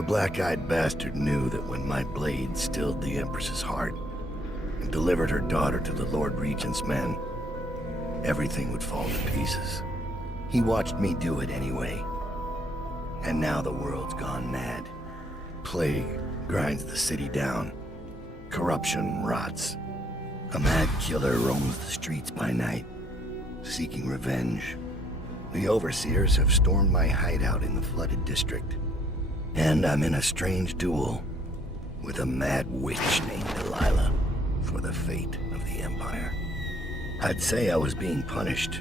The black-eyed bastard knew that when my blade stilled the Empress's heart and delivered her daughter to the Lord Regent's men, everything would fall to pieces. He watched me do it anyway. And now the world's gone mad. Plague grinds the city down. Corruption rots. A mad killer roams the streets by night, seeking revenge. The overseers have stormed my hideout in the flooded district. And I'm in a strange duel with a mad witch named Delilah for the fate of the Empire. I'd say I was being punished,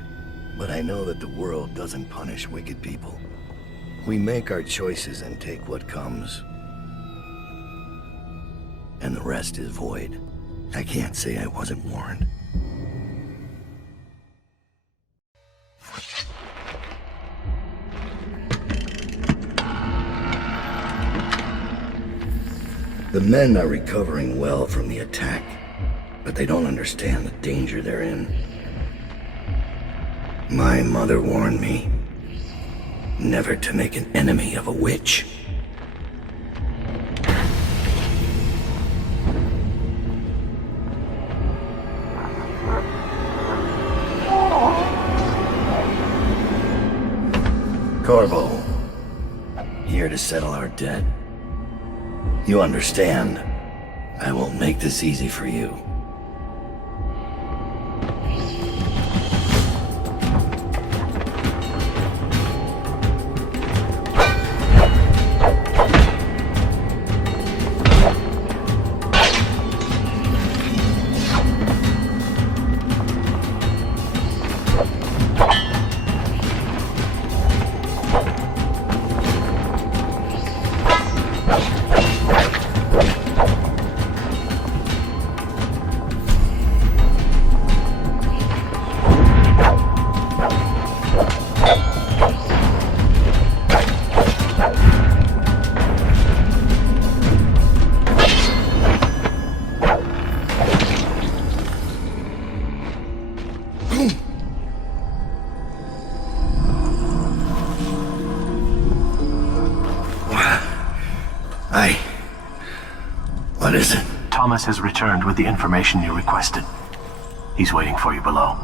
but I know that the world doesn't punish wicked people. We make our choices and take what comes. And the rest is void. I can't say I wasn't warned. The men are recovering well from the attack, but they don't understand the danger they're in. My mother warned me never to make an enemy of a witch. Corvo, here to settle our debt. You understand, I won't make this easy for you. What is it? Thomas has returned with the information you requested. He's waiting for you below.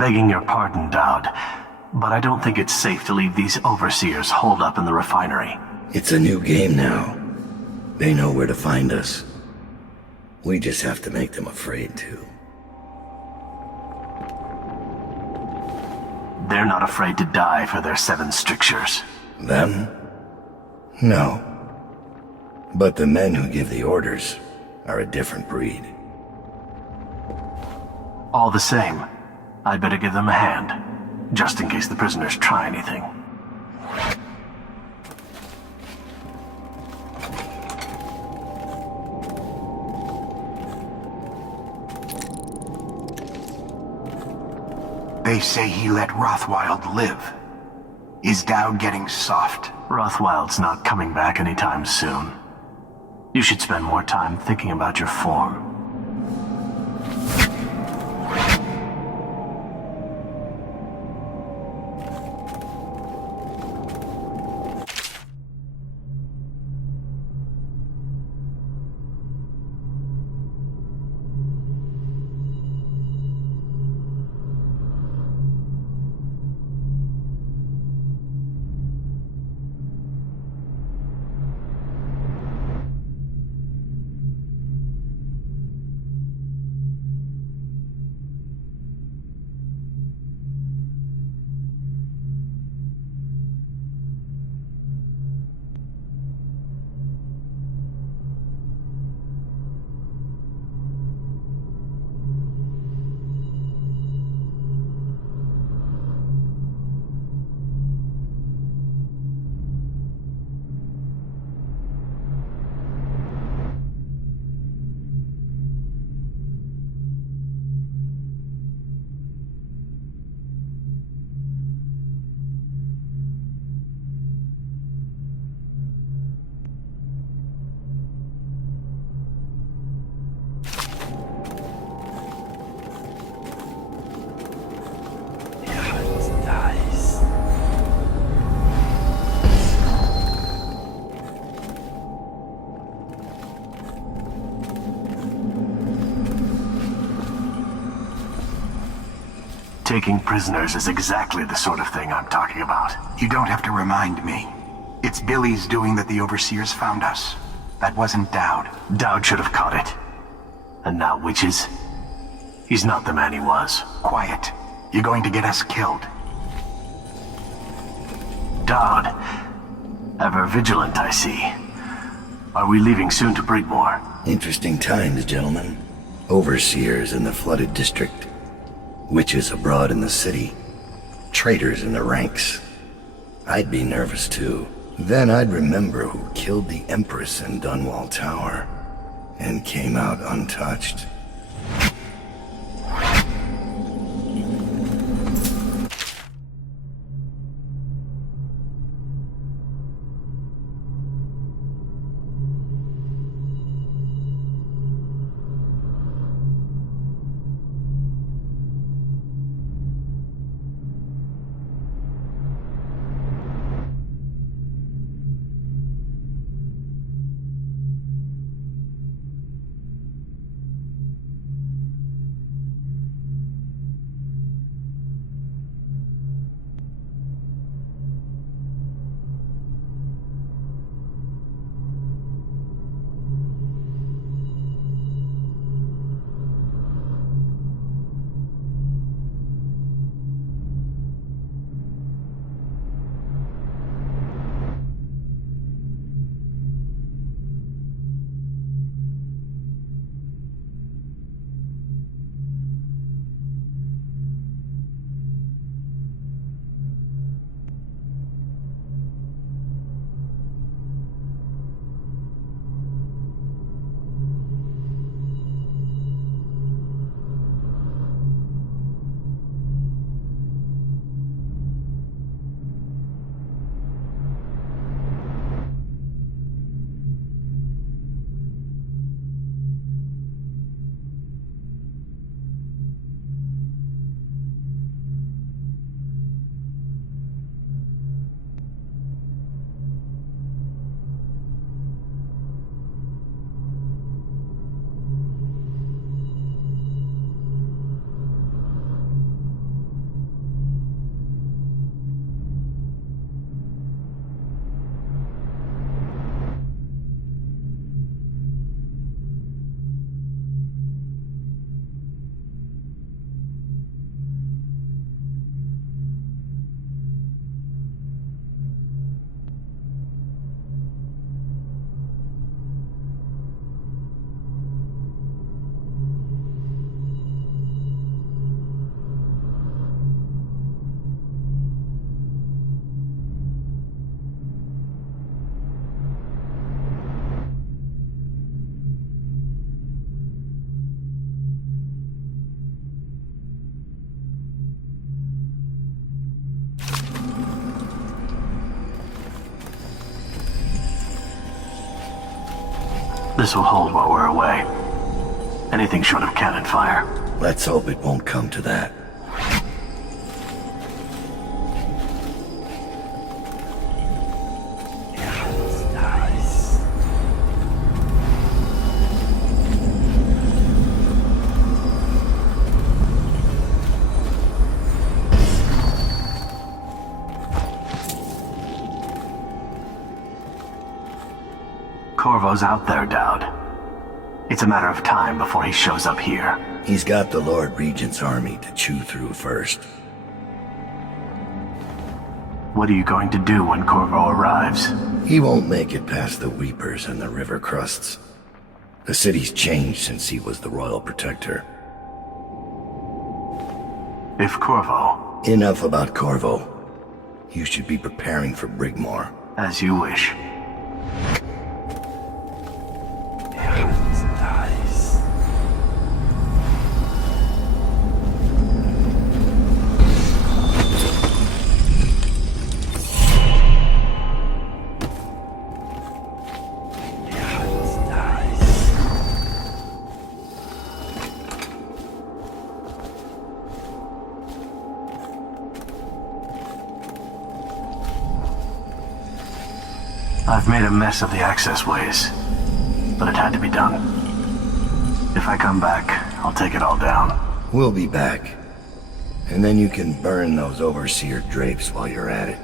Begging your pardon, Dowd, but I don't think it's safe to leave these overseers holed up in the refinery. It's a new game now. They know where to find us. We just have to make them afraid to. They're not afraid to die for their 7 strictures. Them? No. But the men who give the orders are a different breed. All the same, I'd better give them a hand, just in case the prisoners try anything. They say he let Rothwild live. Is Dowd getting soft? Rothwild's not coming back anytime soon. You should spend more time thinking about your form. Taking prisoners is exactly the sort of thing I'm talking about. You don't have to remind me. It's Billy's doing that the Overseers found us. That wasn't Dowd. Dowd should have caught it. And now witches? He's not the man he was. Quiet. You're going to get us killed. Dowd. Ever vigilant, I see. Are we leaving soon to Brigmore? Interesting times, gentlemen. Overseers in the flooded district. Witches abroad in the city. Traitors in the ranks. I'd be nervous too. Then I'd remember who killed the Empress in Dunwall Tower and came out untouched. This will hold while we're away. Anything short of cannon fire. Let's hope it won't come to that. Corvo's out there, Dowd. It's a matter of time before he shows up here. He's got the Lord Regent's army to chew through first. What are you going to do when Corvo arrives? He won't make it past the Weepers and the River Crusts. The city's changed since he was the royal protector. If Corvo... Enough about Corvo. You should be preparing for Brigmore. As you wish. I've made a mess of the access ways, but it had to be done. If I come back, I'll take it all down. We'll be back. And then you can burn those overseer drapes while you're at it.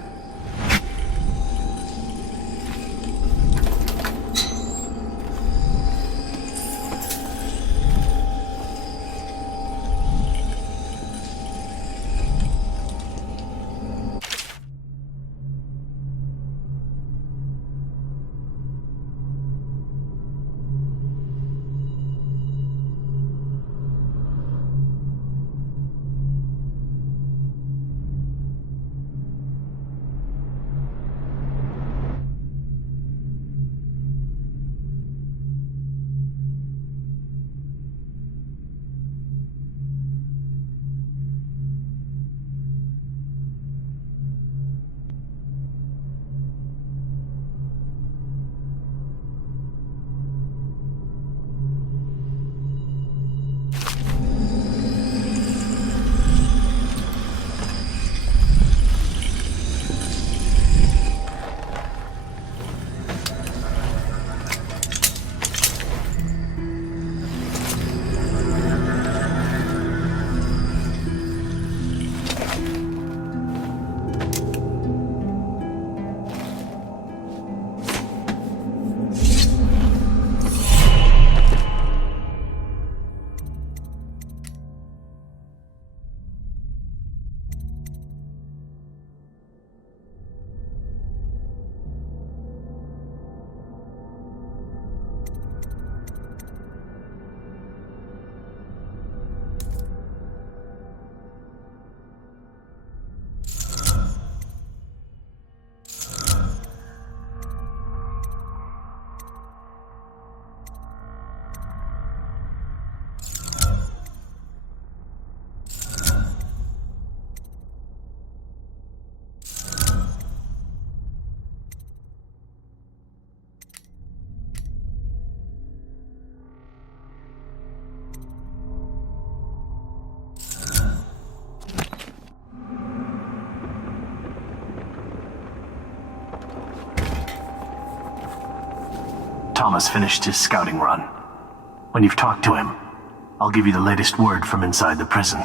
Thomas finished his scouting run. When you've talked to him, I'll give you the latest word from inside the prison.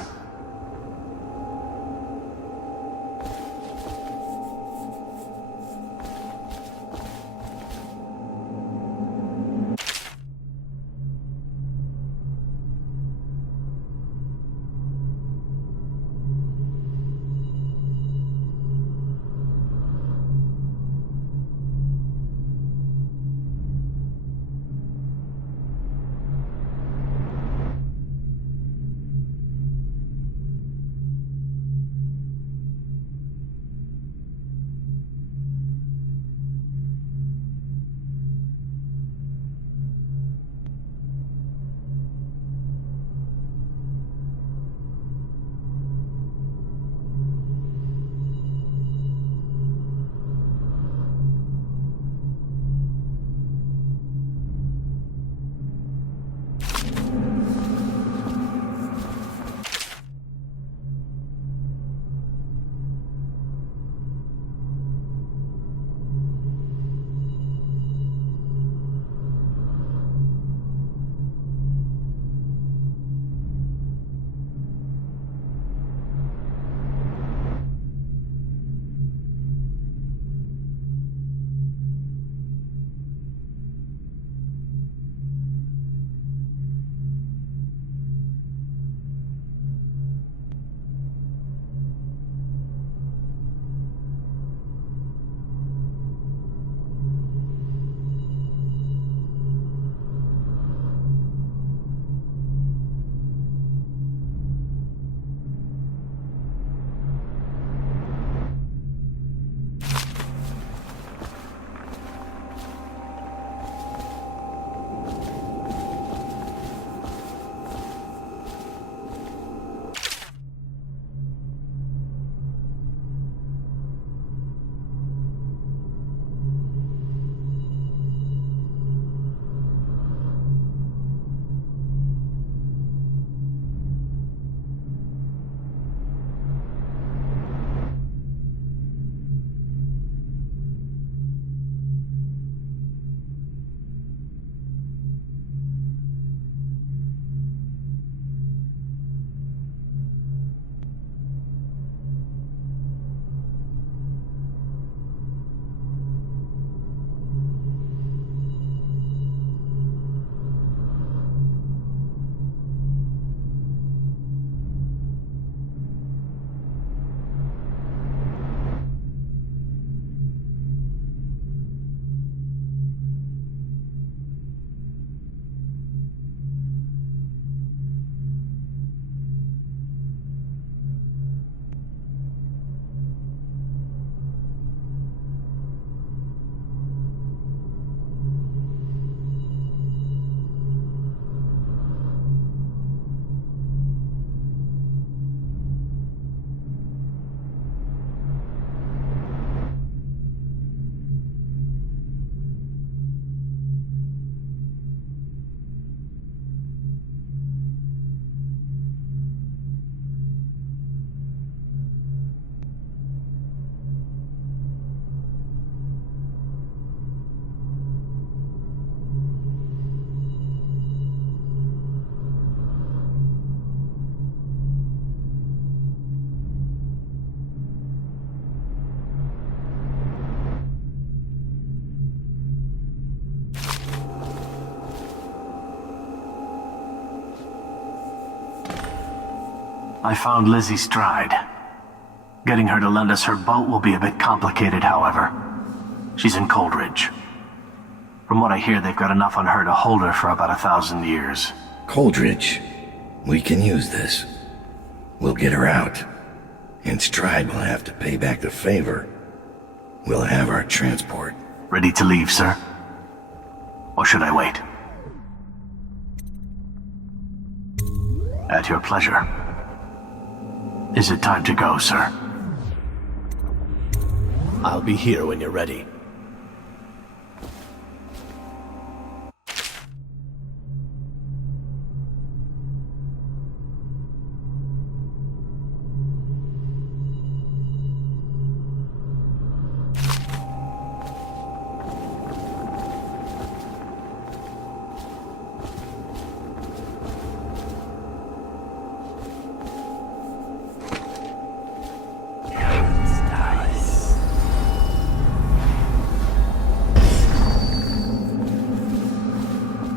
I found Lizzie Stride. Getting her to lend us her boat will be a bit complicated, however. She's in Coldridge. From what I hear, they've got enough on her to hold her for about 1,000 years. Coldridge. We can use this. We'll get her out. And Stride will have to pay back the favor. We'll have our transport. Ready to leave, sir? Or should I wait? At your pleasure. Is it time to go, sir? I'll be here when you're ready.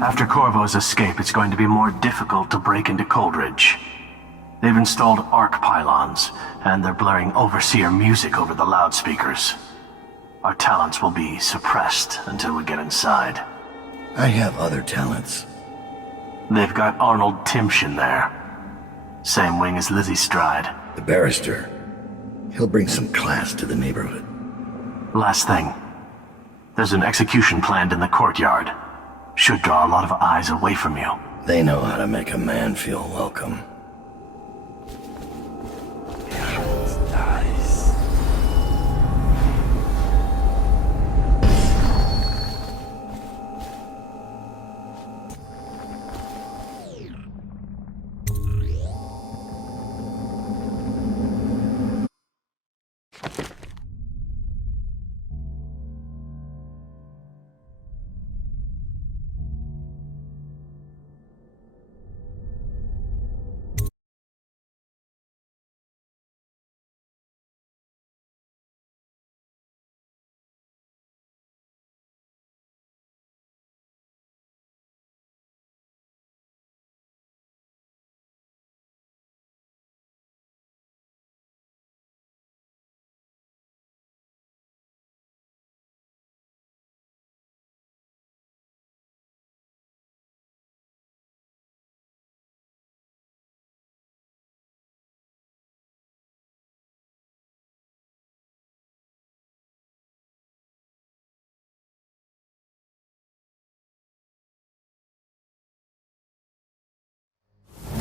After Corvo's escape, it's going to be more difficult to break into Coldridge. They've installed arc pylons, and they're blaring Overseer music over the loudspeakers. Our talents will be suppressed until we get inside. I have other talents. They've got Arnold Timshin there. Same wing as Lizzie Stride. The barrister. He'll bring some class to the neighborhood. Last thing. There's an execution planned in the courtyard. Should draw a lot of eyes away from you. They know how to make a man feel welcome.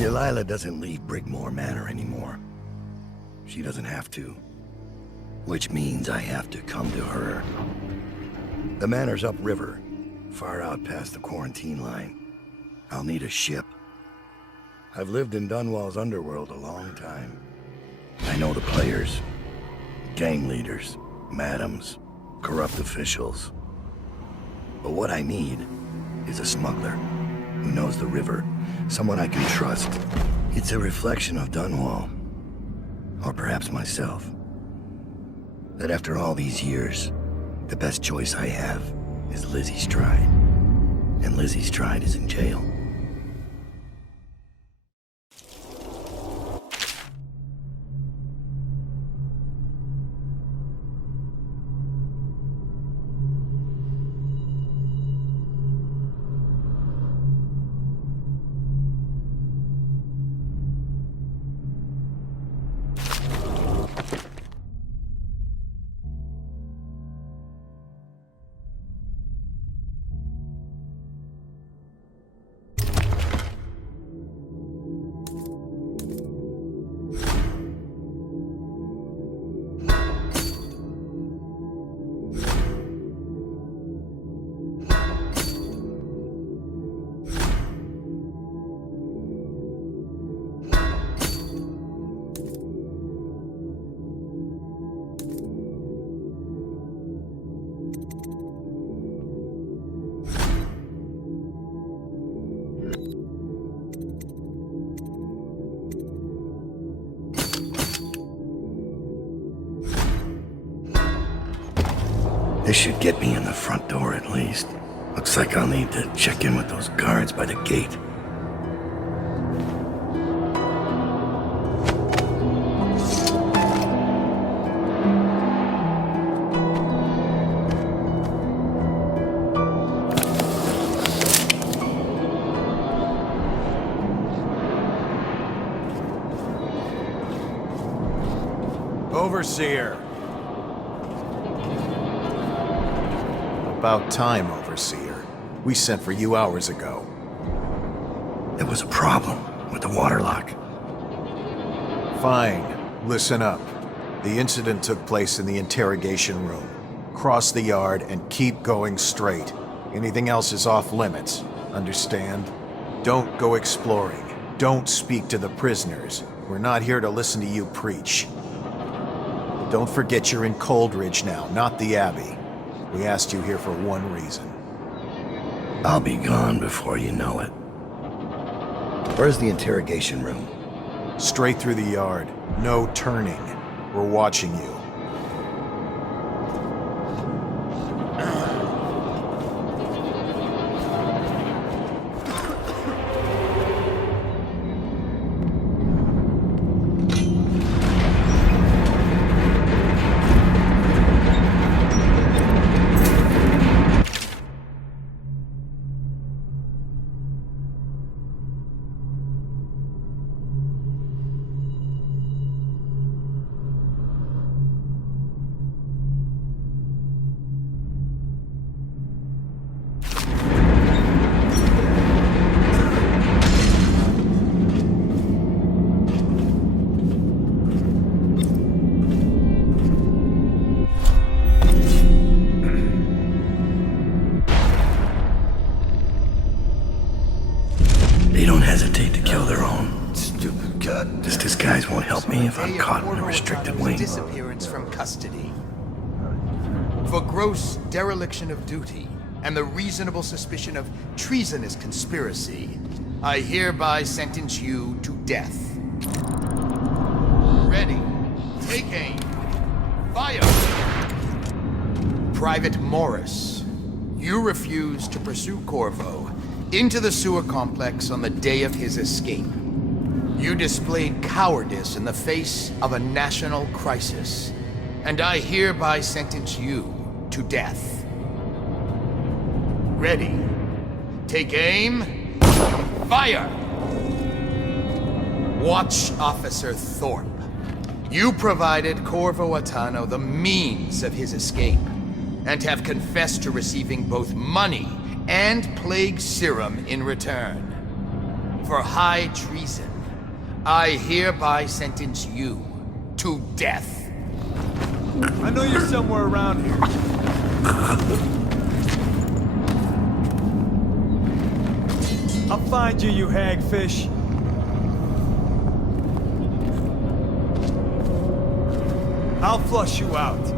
Delilah doesn't leave Brigmore Manor anymore. She doesn't have to. Which means I have to come to her. The manor's upriver, far out past the quarantine line. I'll need a ship. I've lived in Dunwall's underworld a long time. I know the players. Gang leaders, madams, corrupt officials. But what I need is a smuggler who knows the river. Someone I can trust. It's a reflection of Dunwall. Or perhaps myself. That after all these years, the best choice I have is Lizzie Stride. And Lizzie Stride is in jail. This should get me in the front door at least. Looks like I'll need to check in with those guards by the gate. Overseer! About time, Overseer. We sent for you hours ago. There was a problem with the waterlock. Fine. Listen up. The incident took place in the interrogation room. Cross the yard and keep going straight. Anything else is off limits. Understand? Don't go exploring. Don't speak to the prisoners. We're not here to listen to you preach. Don't forget you're in Coldridge now, not the Abbey. We asked you here for one reason. I'll be gone before you know it. Where's the interrogation room? Straight through the yard. No turning. We're watching you. They don't hesitate to kill their own. Stupid god. This disguise won't help me if I'm caught in a restricted wing. Disappearance from custody. For gross dereliction of duty and the reasonable suspicion of treasonous conspiracy, I hereby sentence you to death. Ready. Take aim. Fire! Private Morris, you refused to pursue Corvo into the sewer complex on the day of his escape. You displayed cowardice in the face of a national crisis, and I hereby sentence you to death. Ready. Take aim. Fire! Watch Officer Thorpe. You provided Corvo Atano the means of his escape, and have confessed to receiving both money and plague serum in return. For high treason, I hereby sentence you to death. I know you're somewhere around here. I'll find you, you hagfish. I'll flush you out.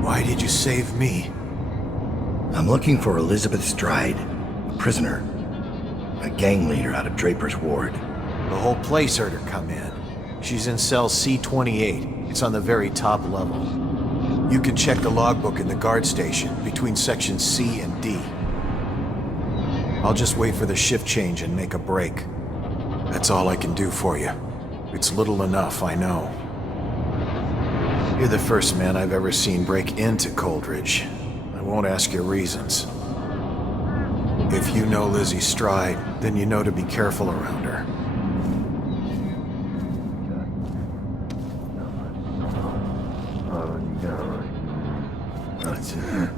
Why did you save me? I'm looking for Elizabeth Stride, a prisoner. A gang leader out of Draper's Ward. The whole place heard her come in. She's in cell C-28. It's on the very top level. You can check the logbook in the guard station between sections C and D. I'll just wait for the shift change and make a break. That's all I can do for you. It's little enough, I know. You're the first man I've ever seen break into Coldridge. I won't ask your reasons. If you know Lizzie Stride, then you know to be careful around her. That's it.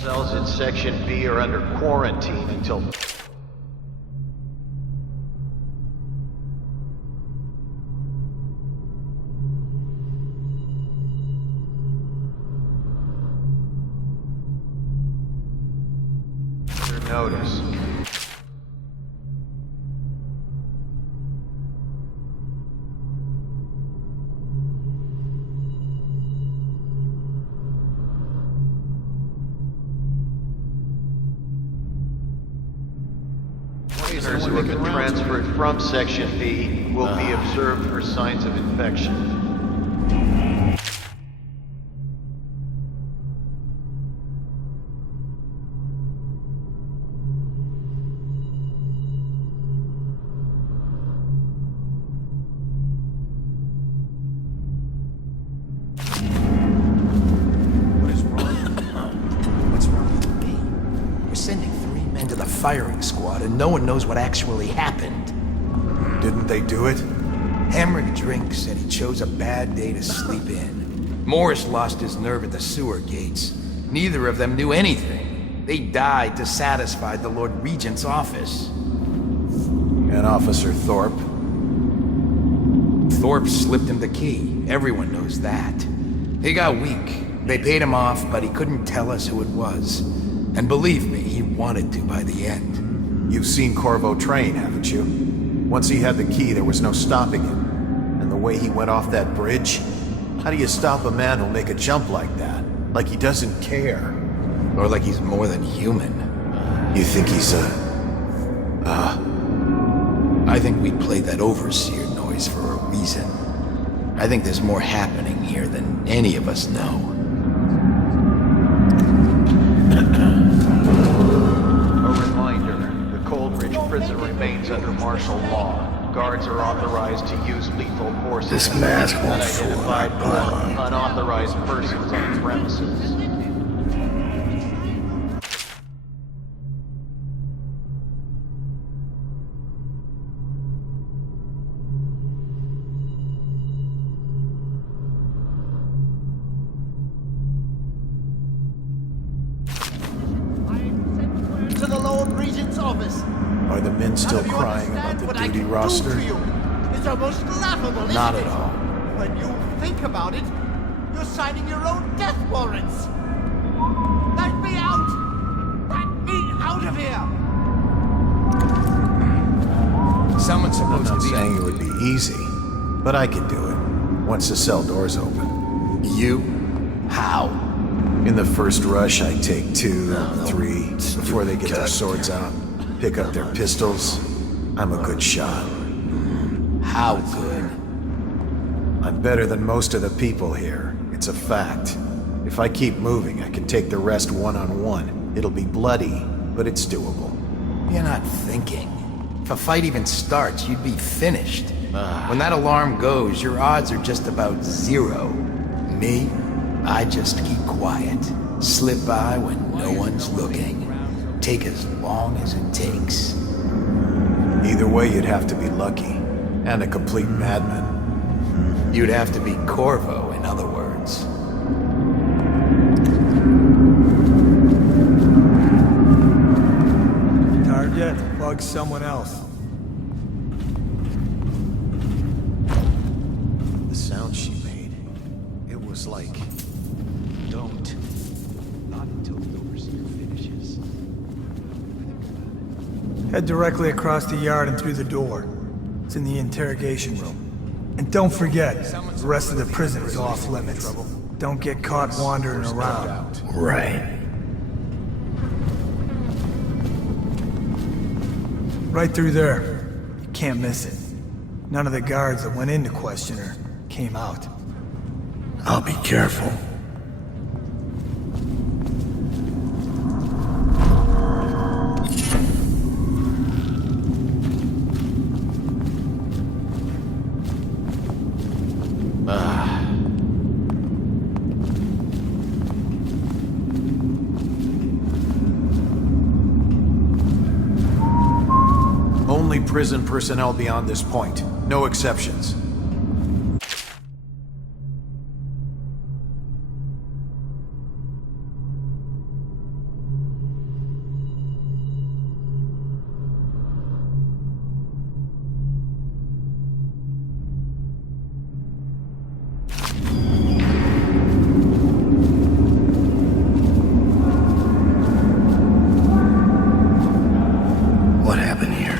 Cells in Section B are under quarantine until... notice. Prisoners who have been transferred from Section B will be observed for signs of infection. What is wrong? What's wrong with me? We're sending 3 men to the firing squad and no one knows what actually happened. Didn't they do it? Hamrick Drink said he chose a bad day to sleep in. Morris lost his nerve at the sewer gates. Neither of them knew anything. They died to satisfy the Lord Regent's office. And Officer Thorpe? Thorpe slipped him the key. Everyone knows that. He got weak. They paid him off, but he couldn't tell us who it was. And believe me, he wanted to by the end. You've seen Corvo train, haven't you? Once he had the key, there was no stopping him. And the way he went off that bridge? How do you stop a man who'll make a jump like that? Like he doesn't care. Or like he's more than human. You think he's I think we played that overseer noise for a reason. I think there's more happening here than any of us know. A reminder, the Coldridge prison remains under martial law. Guards are authorized to use lethal force. This mask won't fool Unidentified our bloodline. unauthorized persons on the premises. To the Lord Regent's office. Are the men still crying about the duty roster? It's almost laughable, isn't Not it? at all. When you think about it, you're signing your own death warrants. Let me out! Let me out of here! Someone's I'm supposed not to be... saying it would be easy, but I can do it. Once the cell doors open. You? How? In the first rush, I take 2, 3, before they get their swords out. Pick up their pistols. I'm a good shot. How good? I'm better than most of the people here. It's a fact. If I keep moving, I can take the rest one-on-one. It'll be bloody, but it's doable. You're not thinking. If a fight even starts, you'd be finished. When that alarm goes, your odds are just about 0. Me? I just keep quiet. Slip by when no one's looking. Take as long as it takes. Either way, you'd have to be lucky. And a complete madman. You'd have to be Corvo, in other words. Tired yet? Bug someone else. The sound she made, it was like, don't. Not until the overseer finishes. Head directly across the yard and through the door. It's in the interrogation room. And don't forget, the rest of the prison is off limits. Don't get caught wandering around. Right. Right through there. You can't miss it. None of the guards that went in to question her came out. I'll be careful. Only prison personnel beyond this point. No exceptions. What happened here?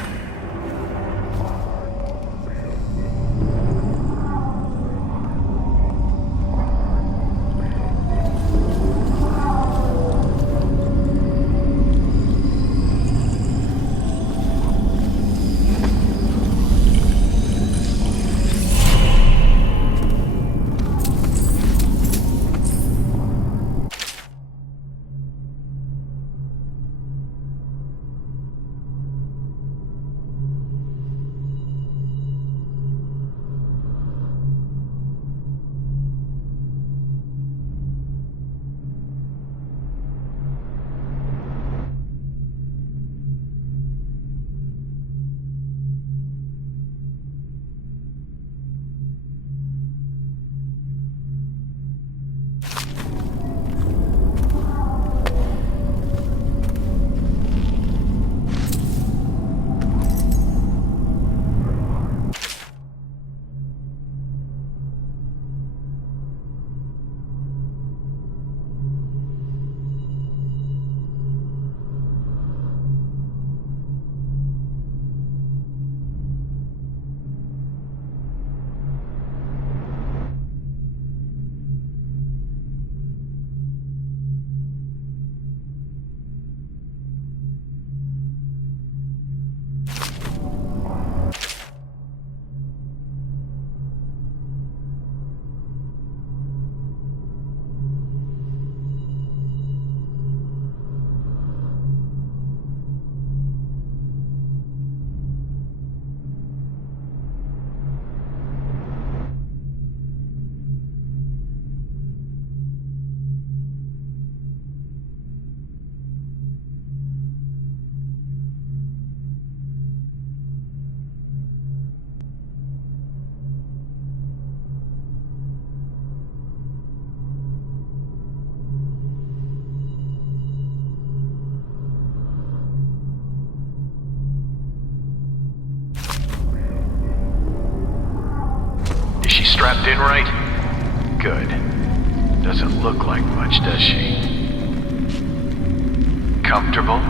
Strapped in right? Good. Doesn't look like much, does she? Comfortable?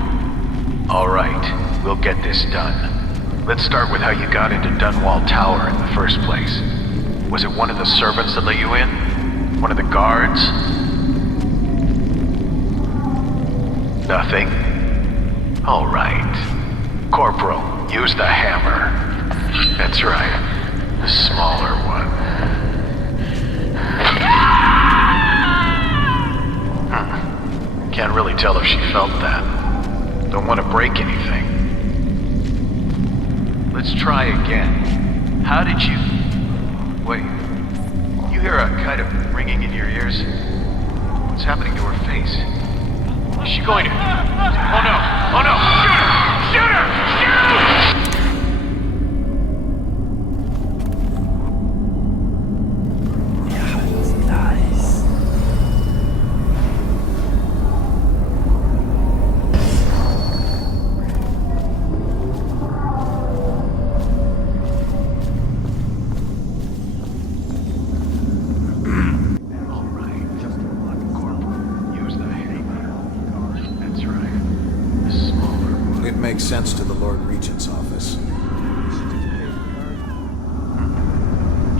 All right, we'll get this done. Let's start with how you got into Dunwall Tower in the first place. Was it one of the servants that let you in? One of the guards? Nothing? All right. Corporal, use the hammer. That's right. The smaller one. Can't really tell if she felt that. Don't want to break anything. Let's try again. How did you... Wait. You hear a kind of ringing in your ears? What's happening to her face? Is she going to... Oh no! Oh no! Shoot her! Shoot her! Shoot! make sense to the Lord Regent's office.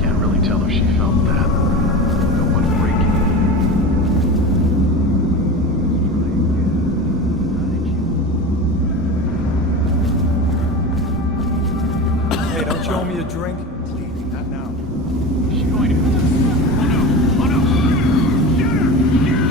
Can't really tell if she felt that. No one breaking. Hey, don't you owe me a drink? Please, not now. She's going to. Oh no! Oh no! Shoot her! Shoot her!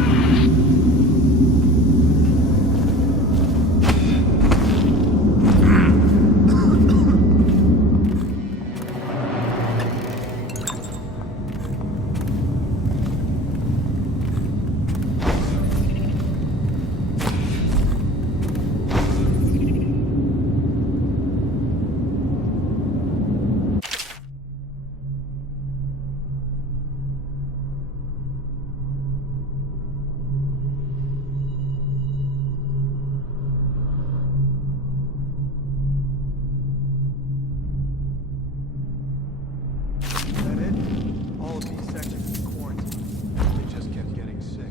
Is that it? All of these sections is quarantine. They just kept getting sick.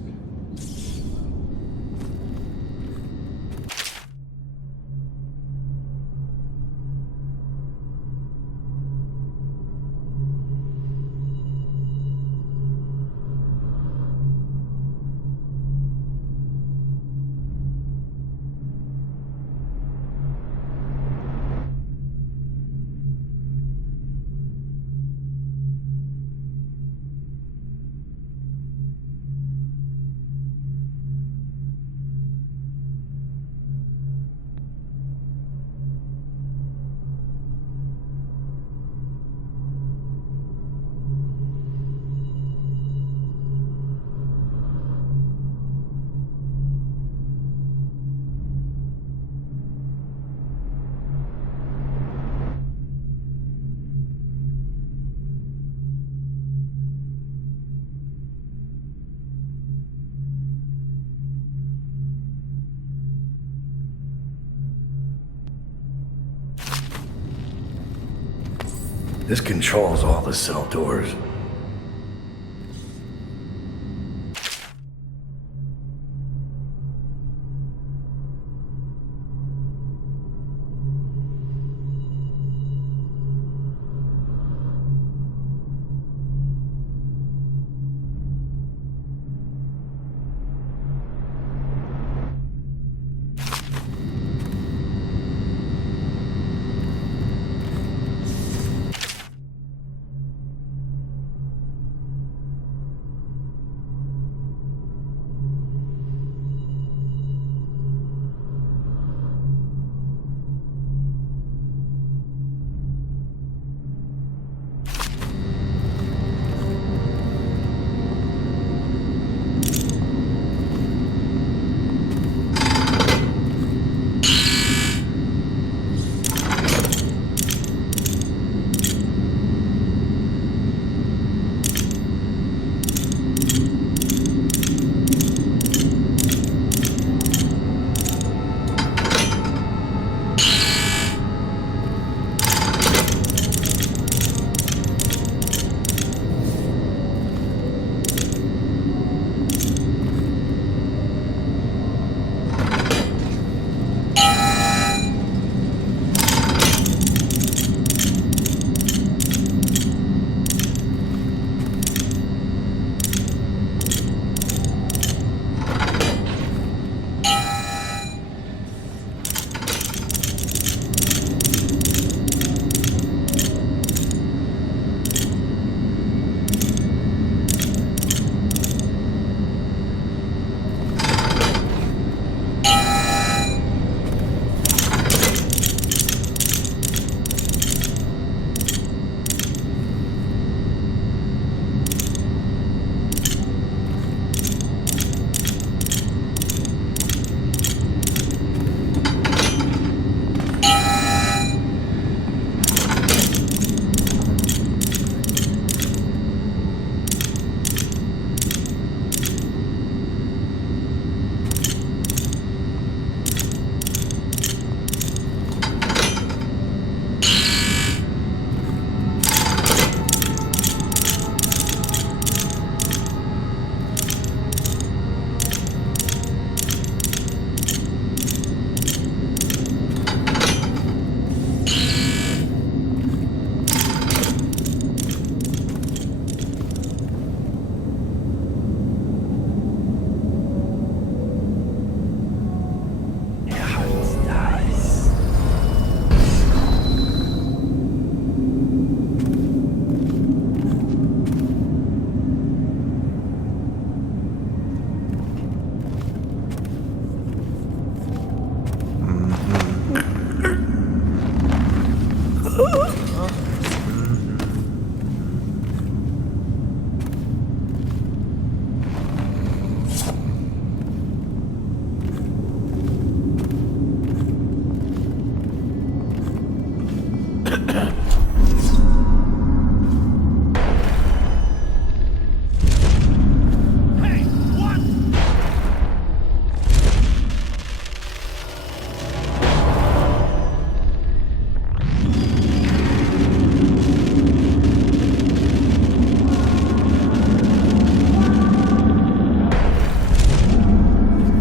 This controls all the cell doors.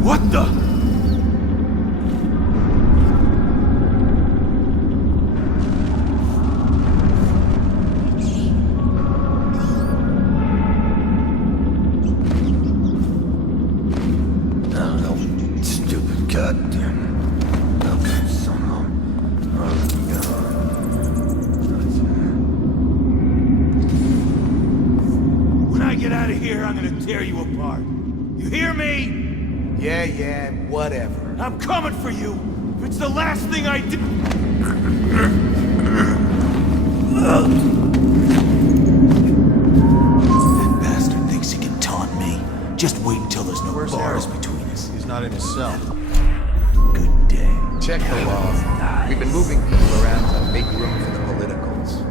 What the? Stupid goddamn. Okay, somehow. When I get out of here, I'm gonna tear you apart. You hear me? Yeah, whatever. I'm coming for you! If it's the last thing I do... That bastard thinks he can taunt me. Just wait until there's no bars between us. He's not in his cell. Good day. Check the log. We've been moving people around to make room for the politicals.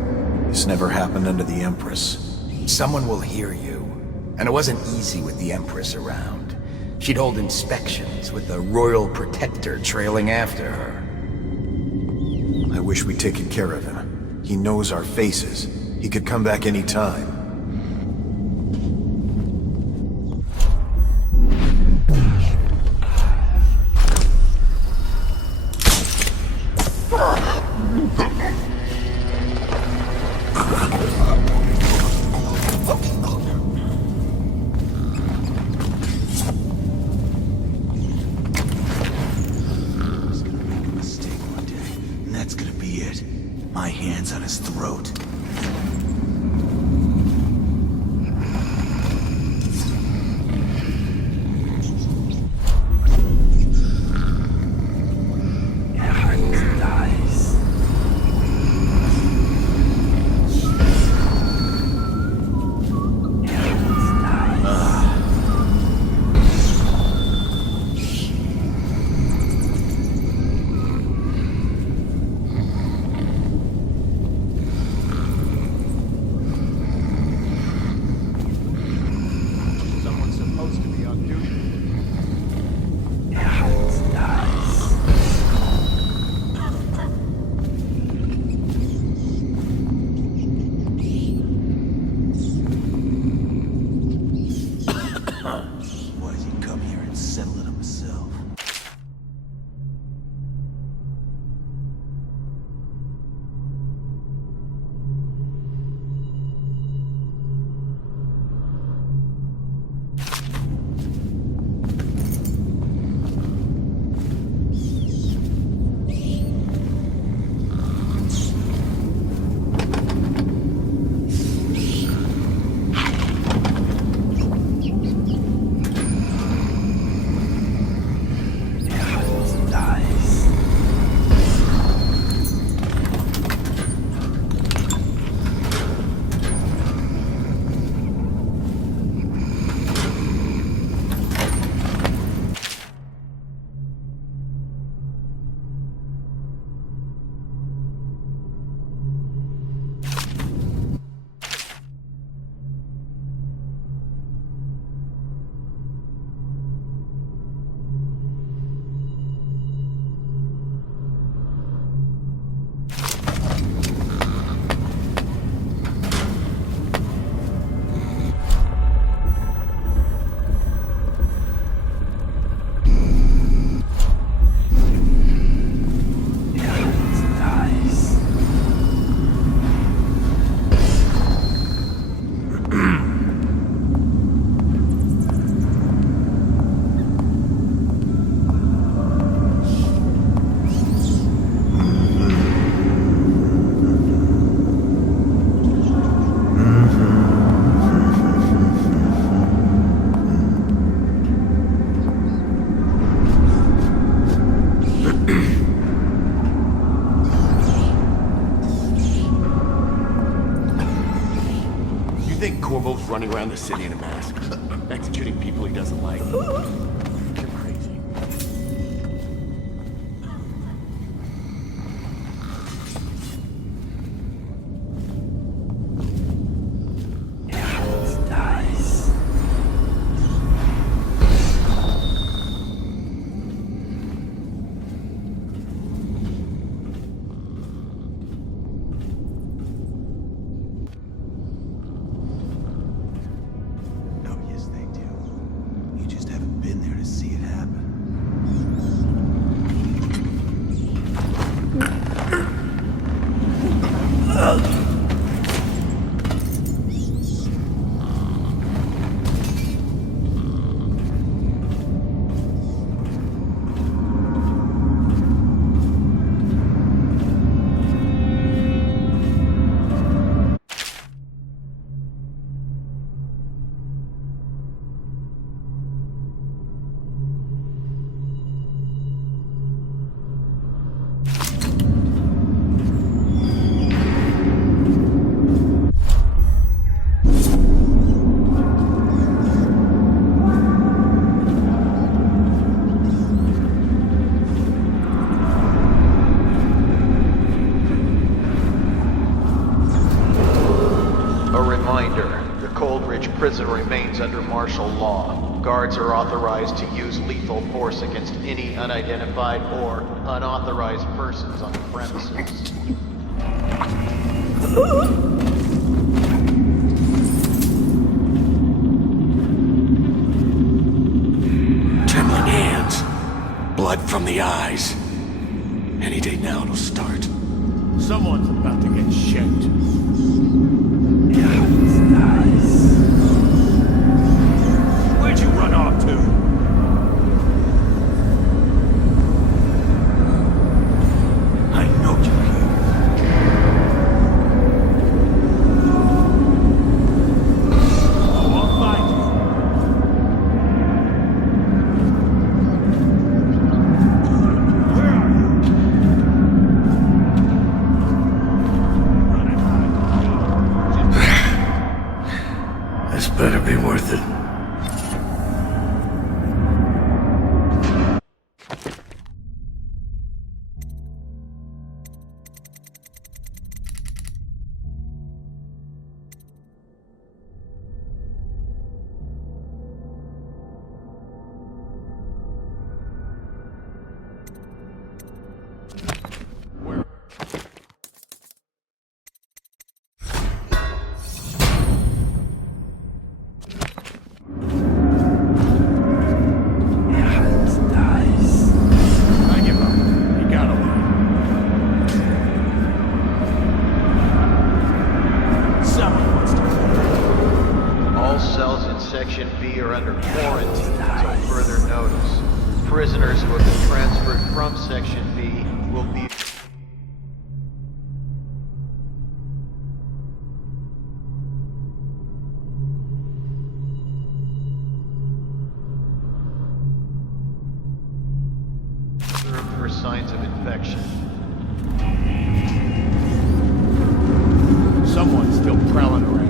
This never happened under the Empress. Someone will hear you. And it wasn't easy with the Empress around. She'd hold inspections with the Royal Protector trailing after her. I wish we'd taken care of him. He knows our faces. He could come back any time. My hand's on his throat. Running around the city in a mask, executing people he doesn't like. You're crazy. You just haven't been there to see it happen. Guards are authorized to use lethal force against any unidentified or unauthorized persons on the premises. Trembling hands. Blood from the eyes. Any day now it'll start. Someone's about to get shanked. Where'd you run off to? I know you're here. Oh, I'll find you. Where are you? This better be worth it. Section B are under quarantine until further notice. Prisoners who have been transferred from Section B will be... for signs of infection. Someone's still prowling around.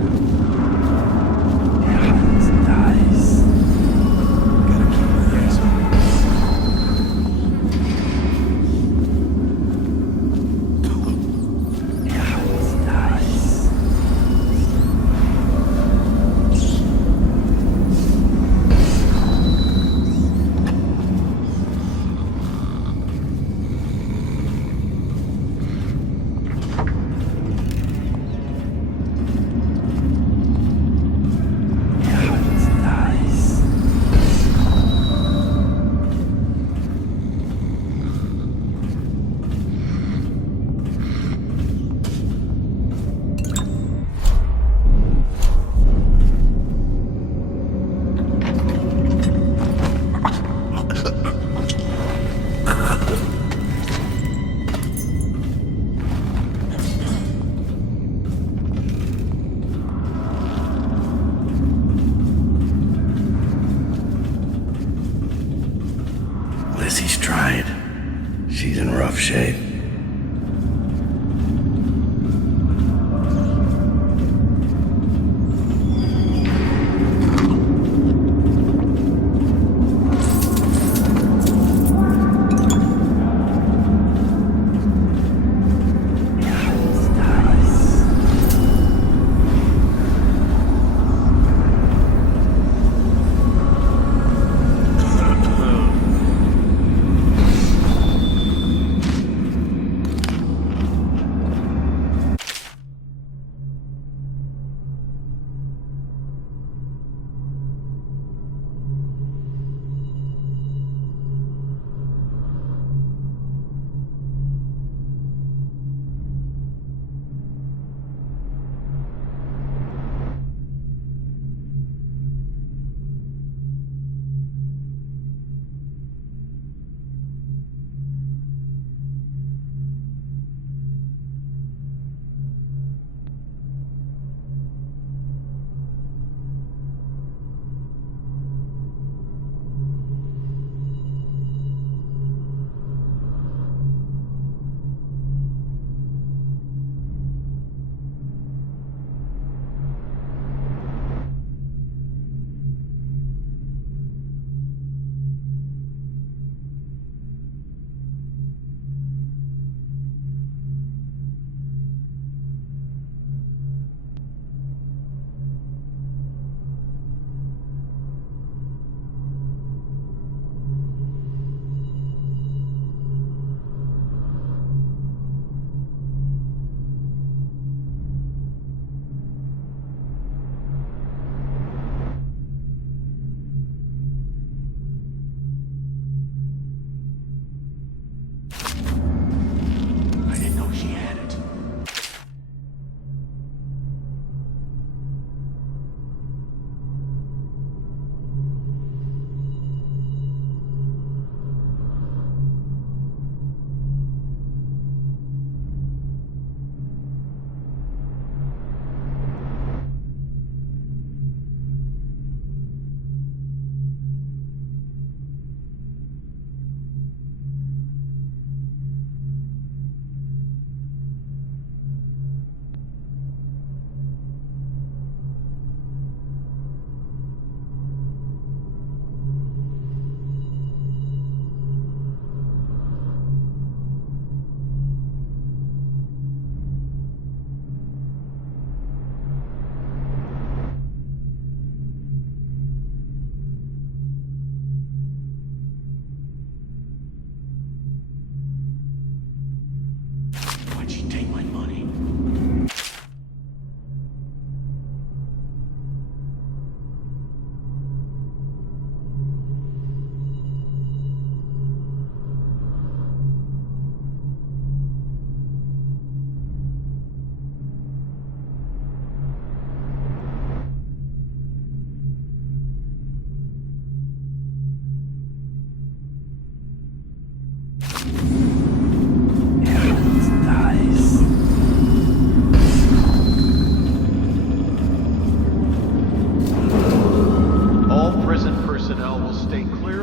Lizzie's tried. She's in rough shape.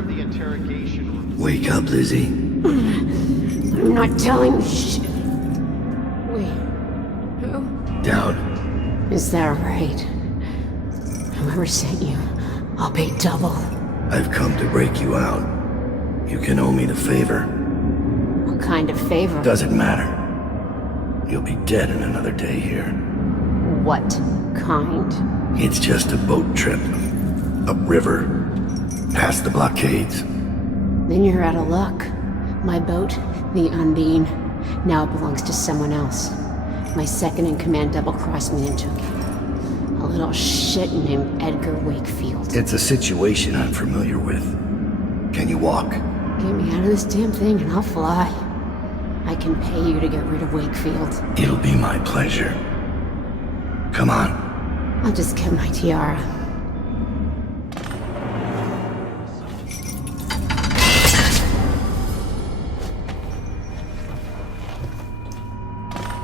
of the interrogation room. Wake up, Lizzie. I'm not telling you shit. Wait, who? Down. Is that right? Whoever sent you, I'll pay double. I've come to break you out. You can owe me the favor. What kind of favor? Doesn't matter. You'll be dead in another day here. What kind? It's just a boat trip. Upriver. Past the blockades. Then you're out of luck. My boat, the Undine, now it belongs to someone else. My second-in-command double-crossed me and took it. A little shit named Edgar Wakefield. It's a situation I'm familiar with. Can you walk? Get me out of this damn thing and I'll fly. I can pay you to get rid of Wakefield. It'll be my pleasure. Come on. I'll just get my tiara.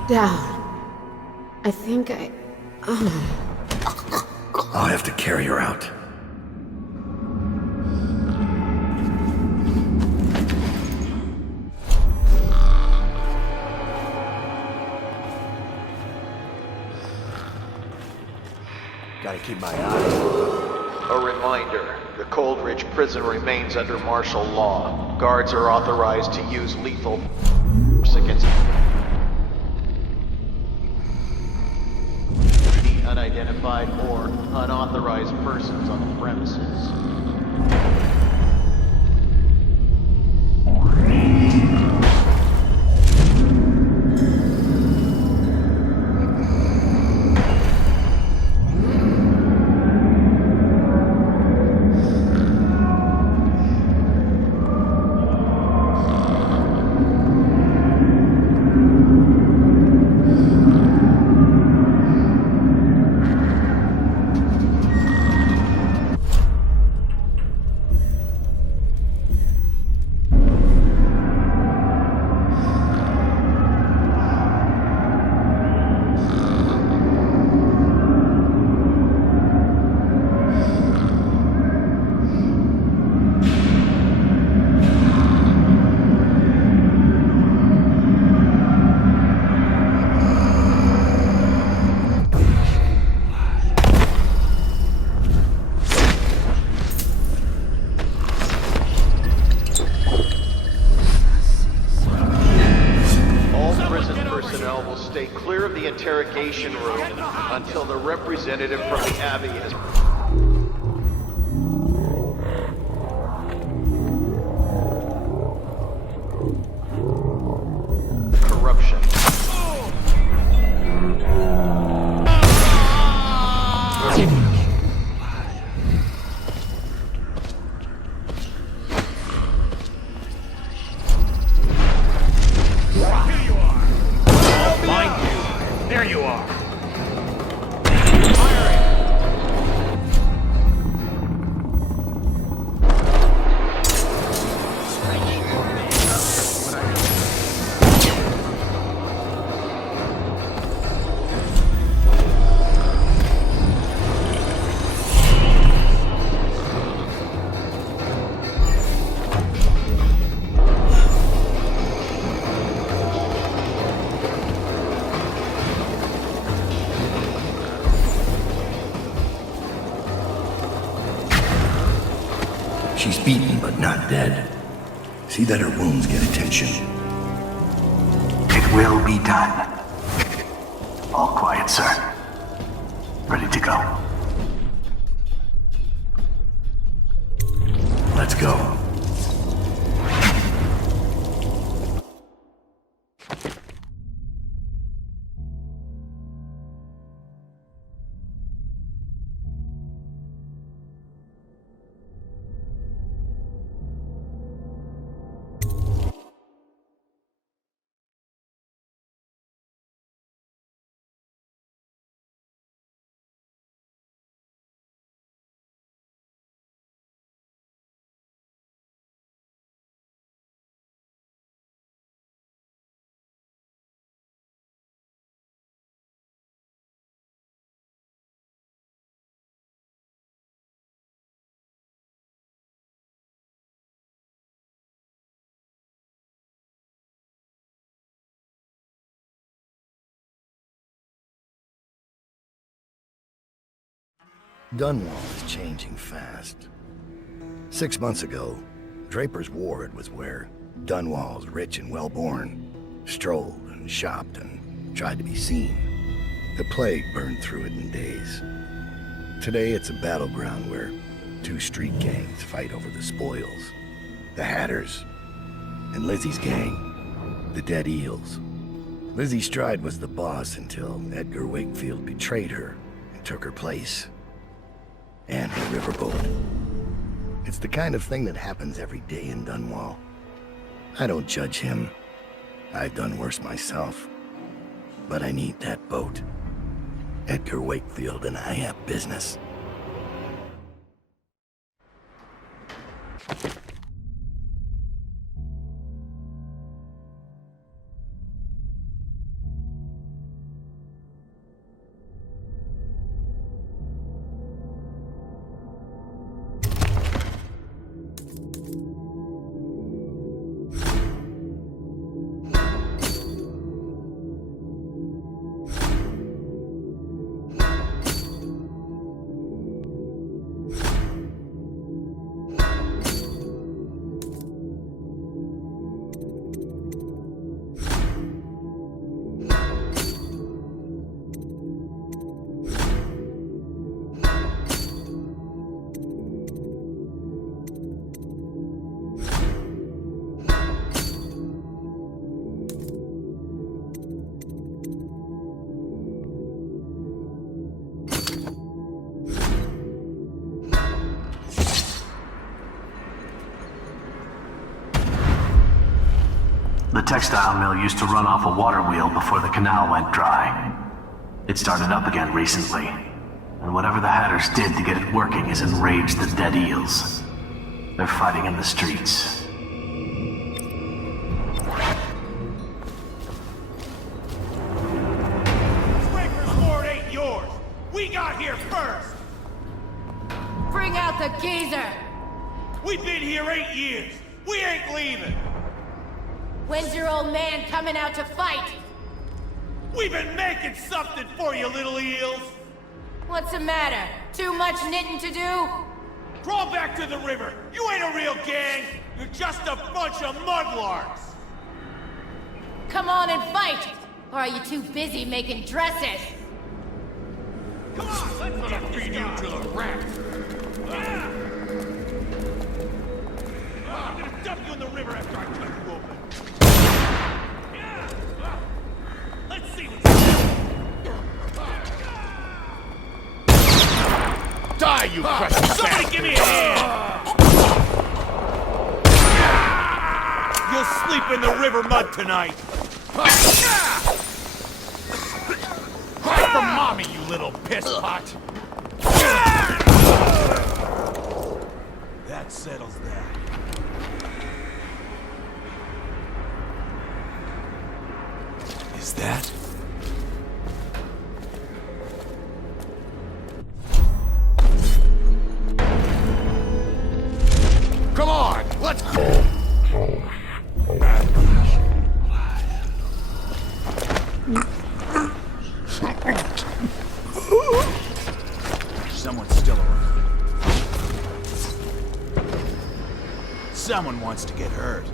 Down. I think I... I'll have to carry her out. Gotta keep my eye. A reminder, the Coldridge prison remains under martial law. Guards are authorized to use lethal force against the unidentified or unauthorized persons on the premises. Interrogation room until the representative from the Abbey has... corruption. There you are! She's beaten, but not dead. See that her wounds get attention. It will be done. All quiet, sir. Ready to go. Let's go. Dunwall is changing fast. 6 months ago, Draper's Ward was where Dunwall's rich and well-born strolled and shopped and tried to be seen. The plague burned through it in days. Today it's a battleground where 2 street gangs fight over the spoils. The Hatters and Lizzie's gang, the Dead Eels. Lizzie Stride was the boss until Edgar Wakefield betrayed her and took her place. And her riverboat. It's the kind of thing that happens every day in Dunwall. I don't judge him. I've done worse myself. But I need that boat. Edgar Wakefield and I have business. The textile mill used to run off a water wheel before the canal went dry. It started up again recently, and whatever the Hatters did to get it working has enraged the Dead Eels. They're fighting in the streets. Breaker's Ward ain't yours! We got here first! Bring out the geezer! We've been here 8 years! We ain't leaving! When's your old man coming out to fight? We've been making something for you, little eels! What's the matter? Too much knitting to do? Crawl back to the river! You ain't a real gang! You're just a bunch of mudlarks! Come on and fight! Or are you too busy making dresses? Come on, let's get feed you to the rat! I'm gonna dump you in the river after I cut you open! Let's see what's Die, you precious Somebody give me a hand! You'll sleep in the river mud tonight! Cry for mommy, you little piss pot! That settles that. Is that? Come on, let's go! Someone's still around. Someone wants to get hurt.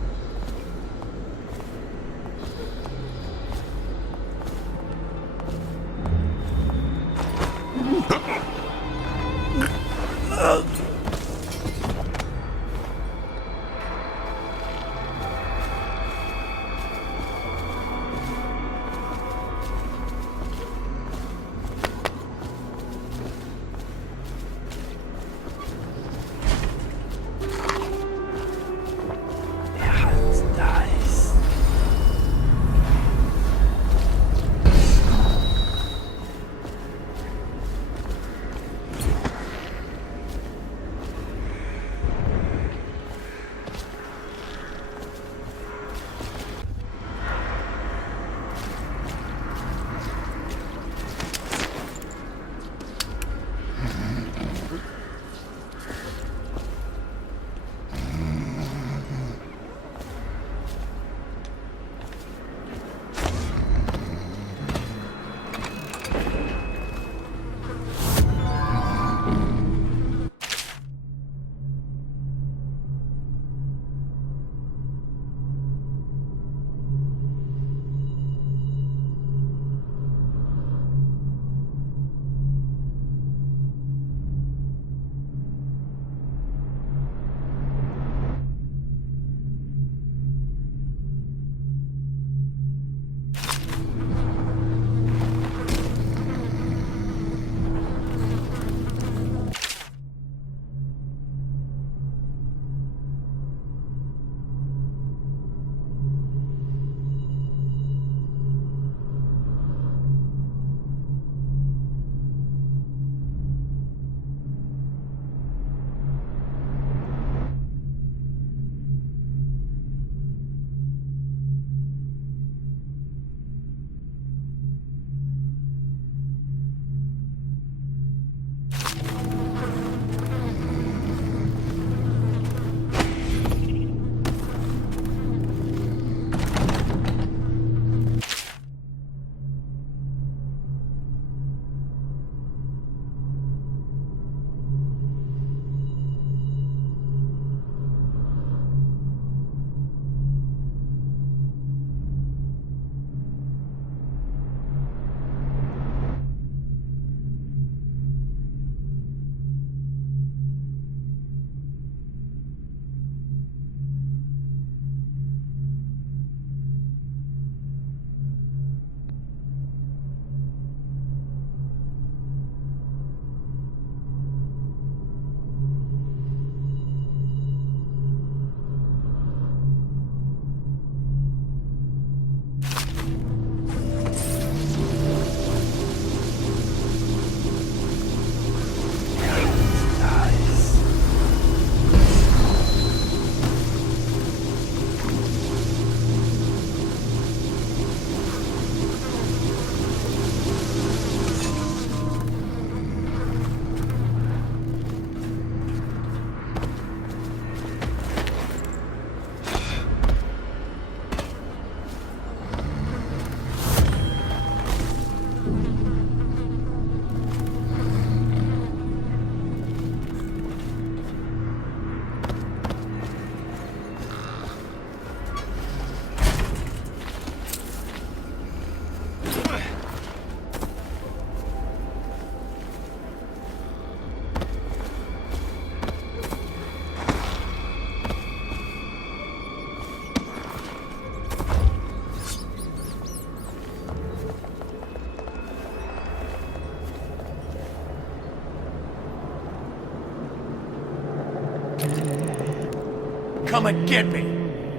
come and get me?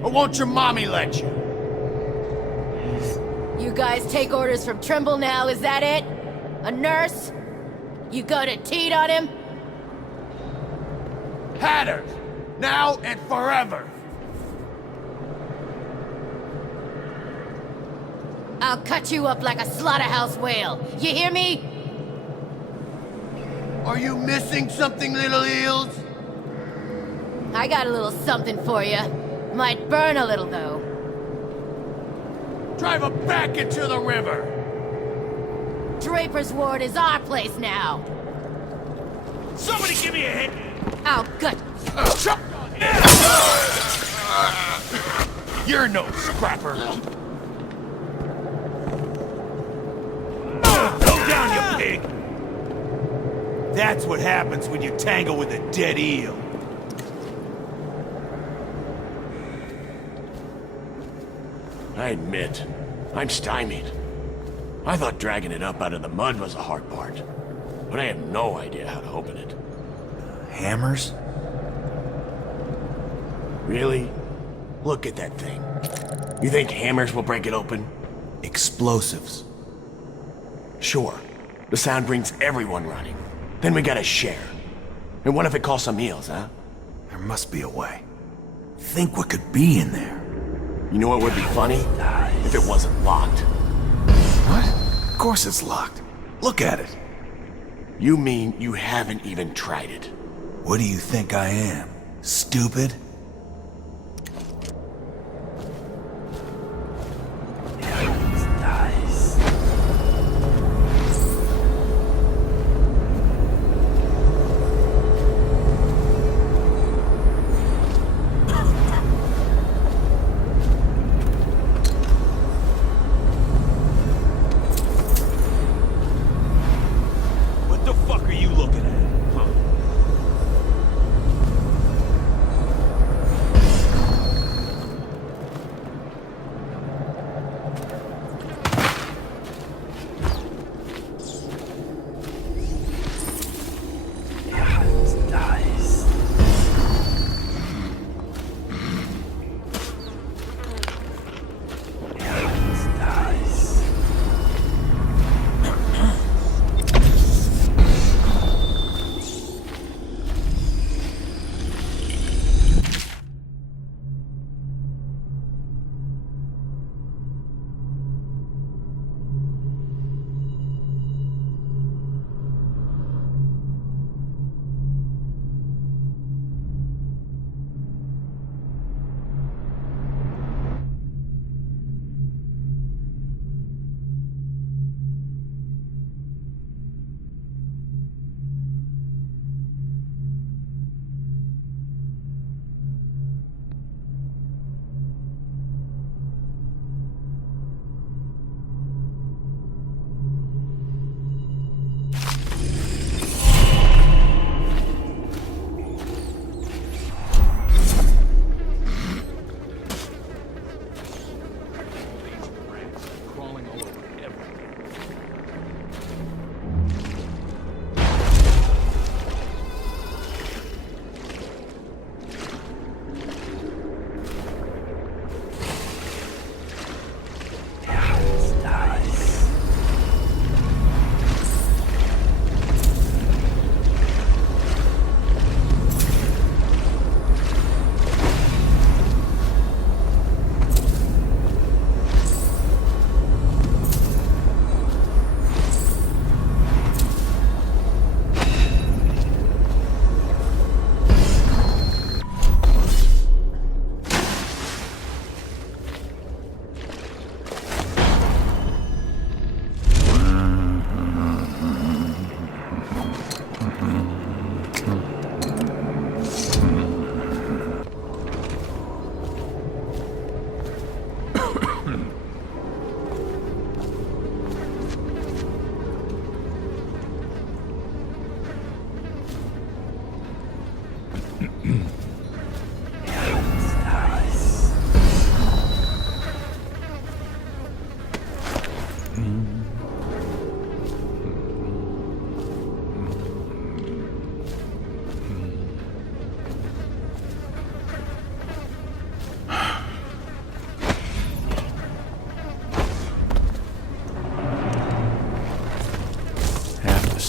Or won't your mommy let you? You guys take orders from Trimble now, is that it? A nurse? You gonna teat on him? Hatter! Now and forever! I'll cut you up like a slaughterhouse whale. You hear me? Are you missing something, little eels? I got a little something for you. Might burn a little, though. Drive her back into the river! Draper's Ward is our place now. Somebody give me a hit! Oh, good. You're no scrapper. Go down, you pig! That's what happens when you tangle with a dead eel. I admit, I'm stymied. I thought dragging it up out of the mud was the hard part, but I have no idea how to open it. Hammers? Really? Look at that thing. You think hammers will break it open? Explosives. Sure. The sound brings everyone running. Then we gotta share. And what if it calls some meals, huh? There must be a way. Think what could be in there. You know what would be funny? If it wasn't locked. What? Of course it's locked. Look at it. You mean you haven't even tried it? What do you think I am? Stupid? What the fuck are you looking at?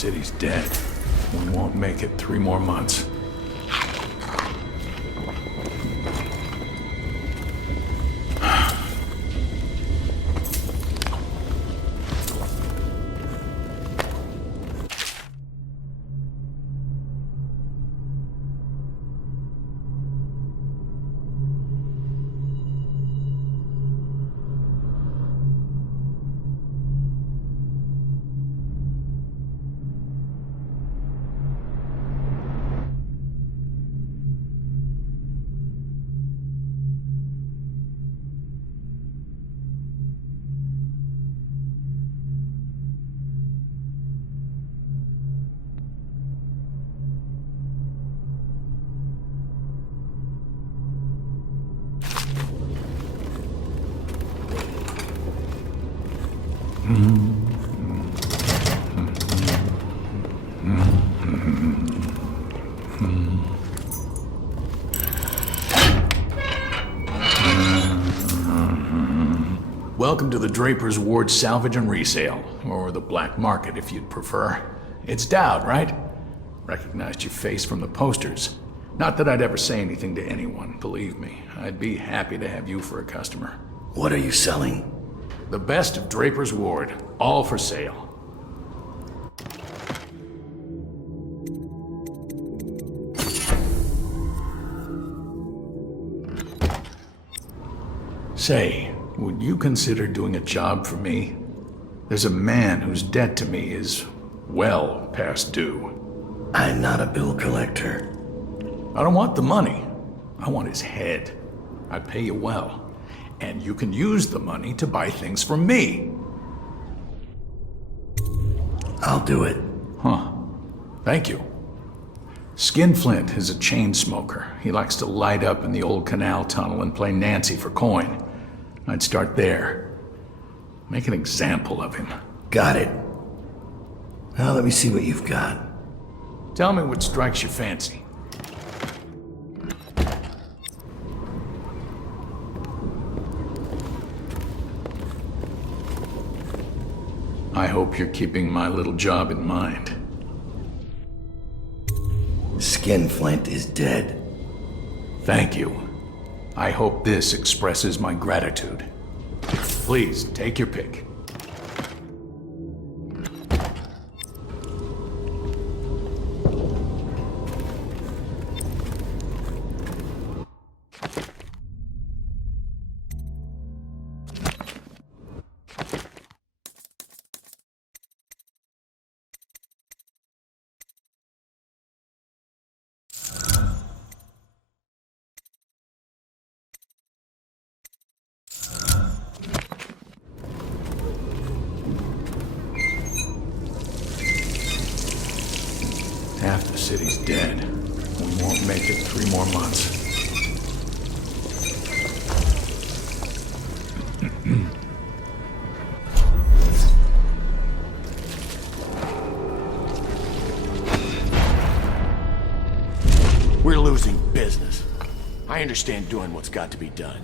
city's dead. We won't make it 3 more months. Welcome to the Draper's Ward Salvage and Resale, or the Black Market if you'd prefer. It's Dowd, right? Recognized your face from the posters. Not that I'd ever say anything to anyone, believe me. I'd be happy to have you for a customer. What are you selling? The best of Draper's Ward, all for sale. Say, would you consider doing a job for me? There's a man whose debt to me is well past due. I'm not a bill collector. I don't want the money. I want his head. I pay you well. And you can use the money to buy things from me. I'll do it. Huh. Thank you. Skinflint is a chain smoker. He likes to light up in the old canal tunnel and play Nancy for coin. I'd start there. Make an example of him. Got it. Now let me see what you've got. Tell me what strikes your fancy. I hope you're keeping my little job in mind. Skinflint is dead. Thank you. I hope this expresses my gratitude. Please, take your pick. Half the city's dead. We won't make it 3 more months. We're losing business. I understand doing what's got to be done.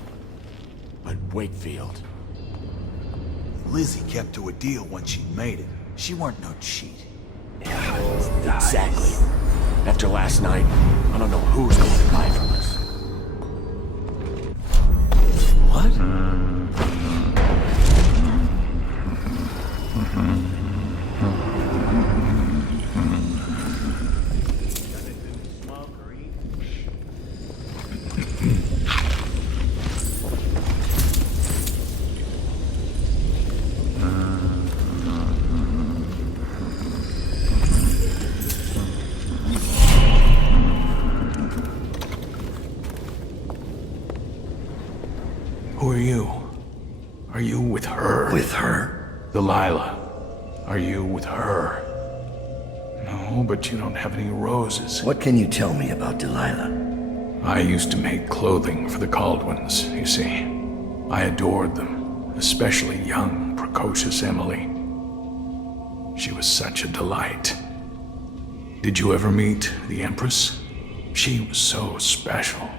But Wakefield... Lizzie kept to a deal when she made it. She weren't no cheat. Exactly. After last night, I don't know who's going to buy from us. What? Who are you? Are you with her? With her? Delilah. Are you with her? No, but you don't have any roses. What can you tell me about Delilah? I used to make clothing for the Caldwins, you see. I adored them, especially young, precocious Emily. She was such a delight. Did you ever meet the Empress? She was so special.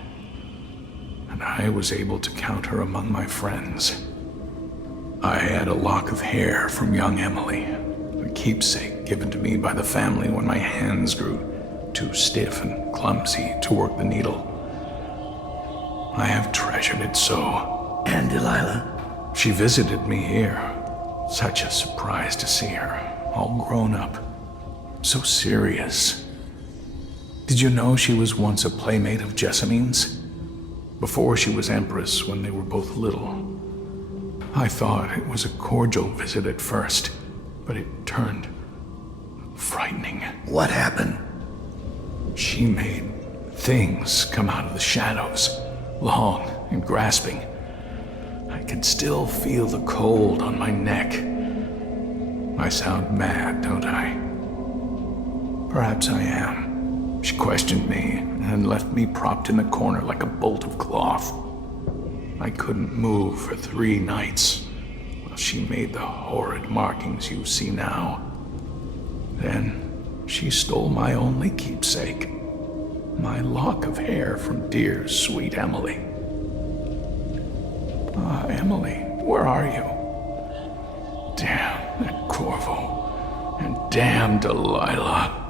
And I was able to count her among my friends. I had a lock of hair from young Emily, a keepsake given to me by the family when my hands grew too stiff and clumsy to work the needle. I have treasured it so. And Delilah? She visited me here. Such a surprise to see her, all grown up. So serious. Did you know she was once a playmate of Jessamine's? Before she was Empress, when they were both little. I thought it was a cordial visit at first, but it turned frightening. What happened? She made things come out of the shadows, long and grasping. I can still feel the cold on my neck. I sound mad, don't I? Perhaps I am. She questioned me and left me propped in the corner like a bolt of cloth. I couldn't move for 3 nights while she made the horrid markings you see now. Then she stole my only keepsake, my lock of hair from dear, sweet Emily. Ah, Emily, where are you? Damn that Corvo, and damn Delilah.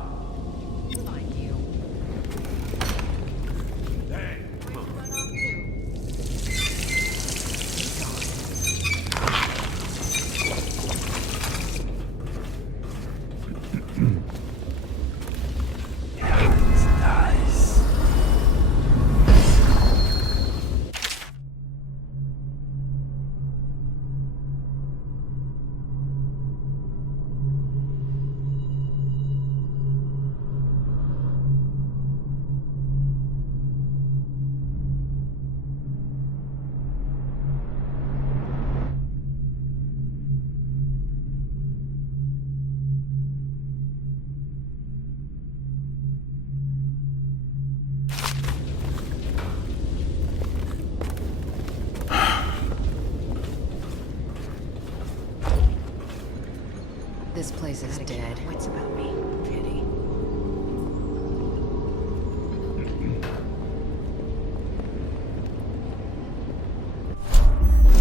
This place is dead. What's about me? Pity.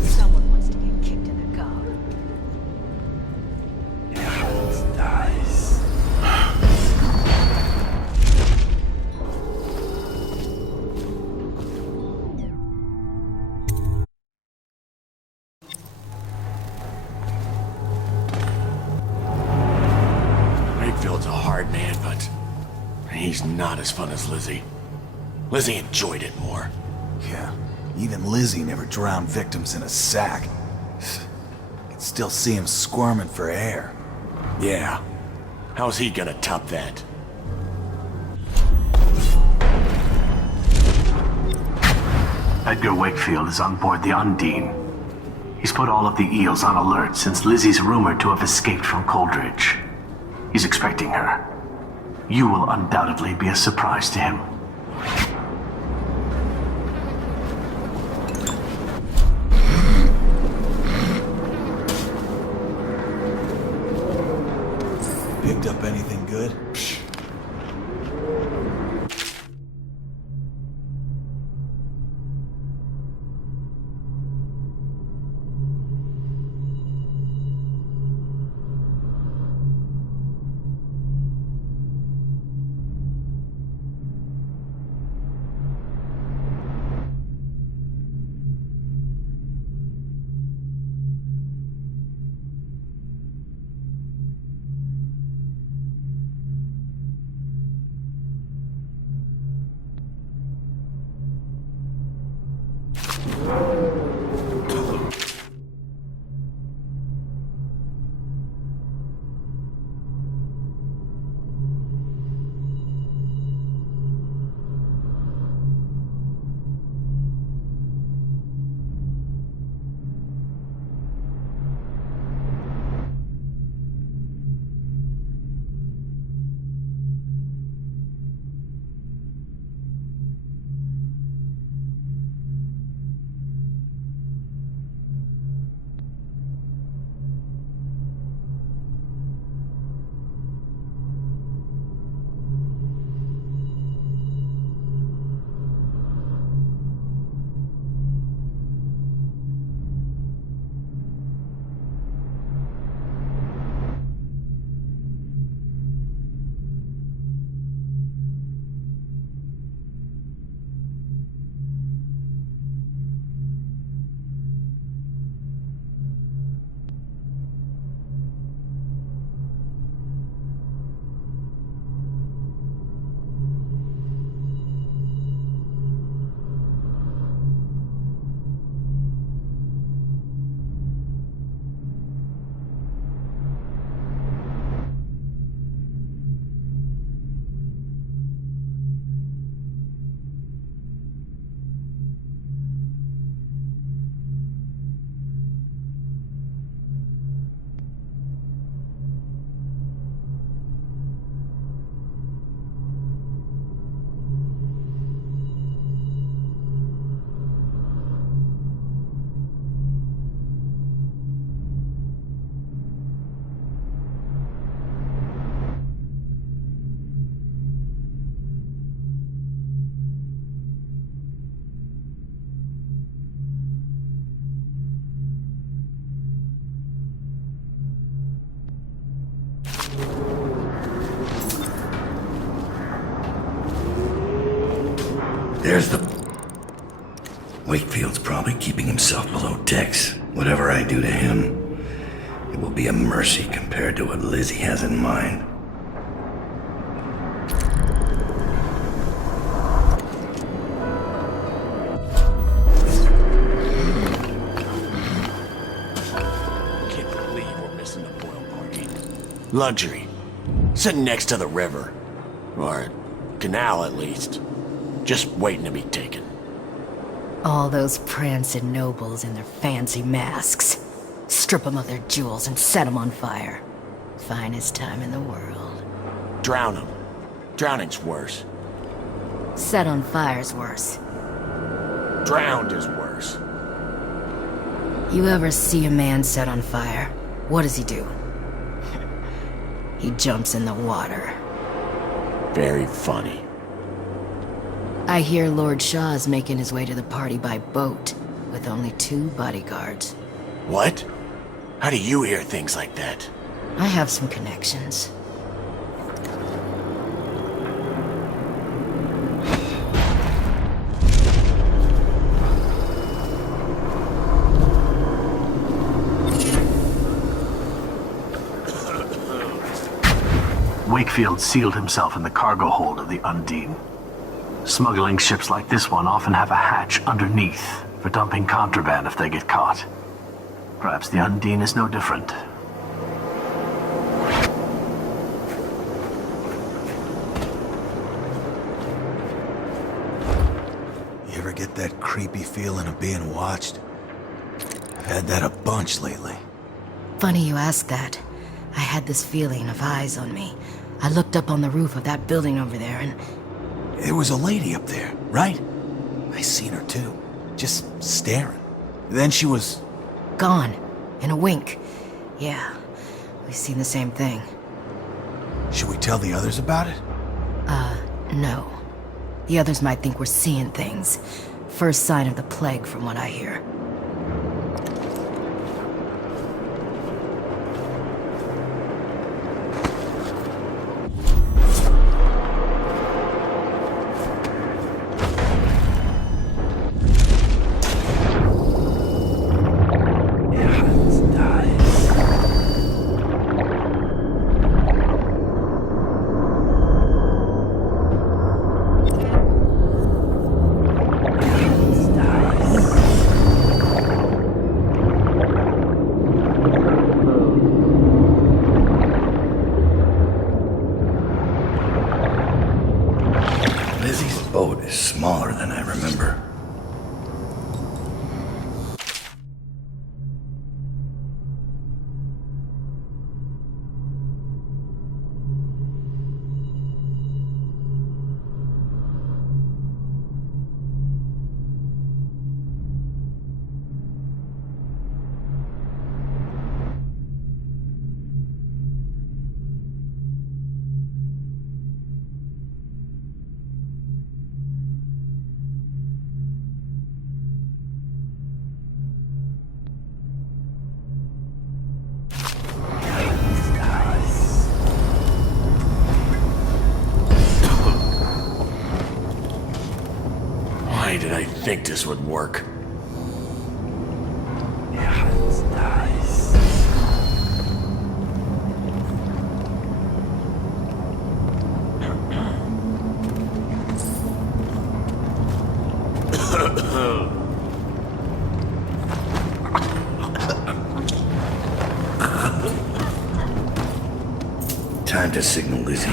Someone wants to get kicked in the gob. Nice. Wakefield's a hard man, but he's not as fun as Lizzie. Lizzie enjoyed it more. Yeah, even Lizzie never drowned victims in a sack. I can still see him squirming for air. Yeah. How's he gonna top that? Edgar Wakefield is on board the Undine. He's put all of the eels on alert since Lizzie's rumored to have escaped from Coldridge. He's expecting her. You will undoubtedly be a surprise to him. Picked up anything good? There's the... Wakefield's probably keeping himself below decks. Whatever I do to him, it will be a mercy compared to what Lizzie has in mind. Can't believe we're missing the boil party. Luxury. Sitting next to the river. Or canal, at least. Just waiting to be taken. All those prancing nobles in their fancy masks. Strip them of their jewels and set them on fire. Finest time in the world. Drown them. Drowning's worse. Set on fire's worse. Drowned is worse. You ever see a man set on fire? What does he do? He jumps in the water. Very funny. I hear Lord Shaw's making his way to the party by boat, with only 2 bodyguards. What? How do you hear things like that? I have some connections. Wakefield sealed himself in the cargo hold of the Undine. Smuggling ships like this one often have a hatch underneath for dumping contraband if they get caught. Perhaps the Undine is no different. You ever get that creepy feeling of being watched? I've had that a bunch lately. Funny you ask that. I had this feeling of eyes on me. I looked up on the roof of that building over there and... There was a lady up there, right? I seen her too. Just staring. Then she was... gone. In a wink. Yeah, we've seen the same thing. Should we tell the others about it? No. The others might think we're seeing things. First sign of the plague from what I hear. Lizzie's boat is smaller than I remember. Why did I think this would work? Time to signal Lizzie.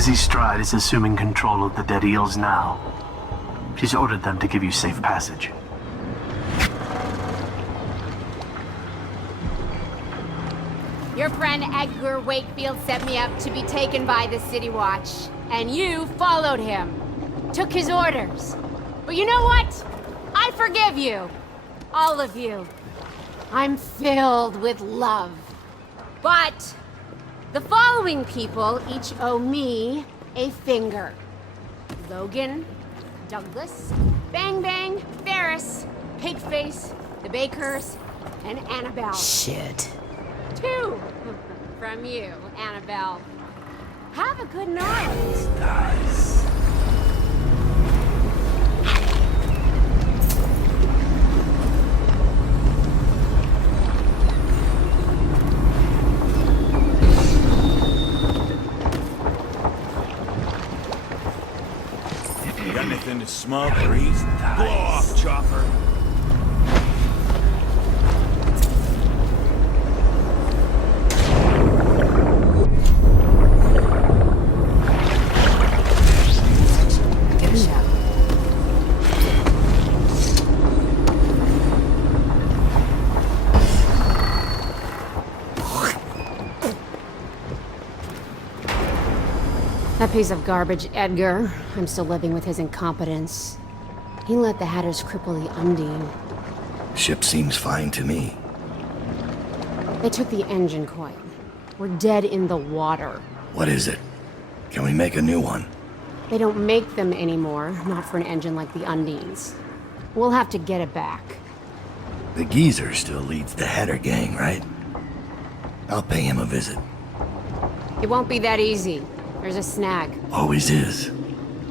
Lizzie Stride is assuming control of the Dead Eels now. She's ordered them to give you safe passage. Your friend Edgar Wakefield set me up to be taken by the City Watch, and you followed him. Took his orders. But you know what? I forgive you. All of you. I'm filled with love. But the following people each owe me a finger. Logan, Douglas, Bang Bang, Ferris, Pigface, the Bakers, and Annabelle. Shit. 2 from you, Annabelle. Have a good night. You got anything to smoke or eat? Blow off, Chopper. Give a shout. That piece of garbage, Edgar. I'm still living with his incompetence. He let the Hatters cripple the Undine. Ship seems fine to me. They took the engine coil. We're dead in the water. What is it? Can we make a new one? They don't make them anymore, not for an engine like the Undine's. We'll have to get it back. The geezer still leads the Hatter gang, right? I'll pay him a visit. It won't be that easy. There's a snag. Always is.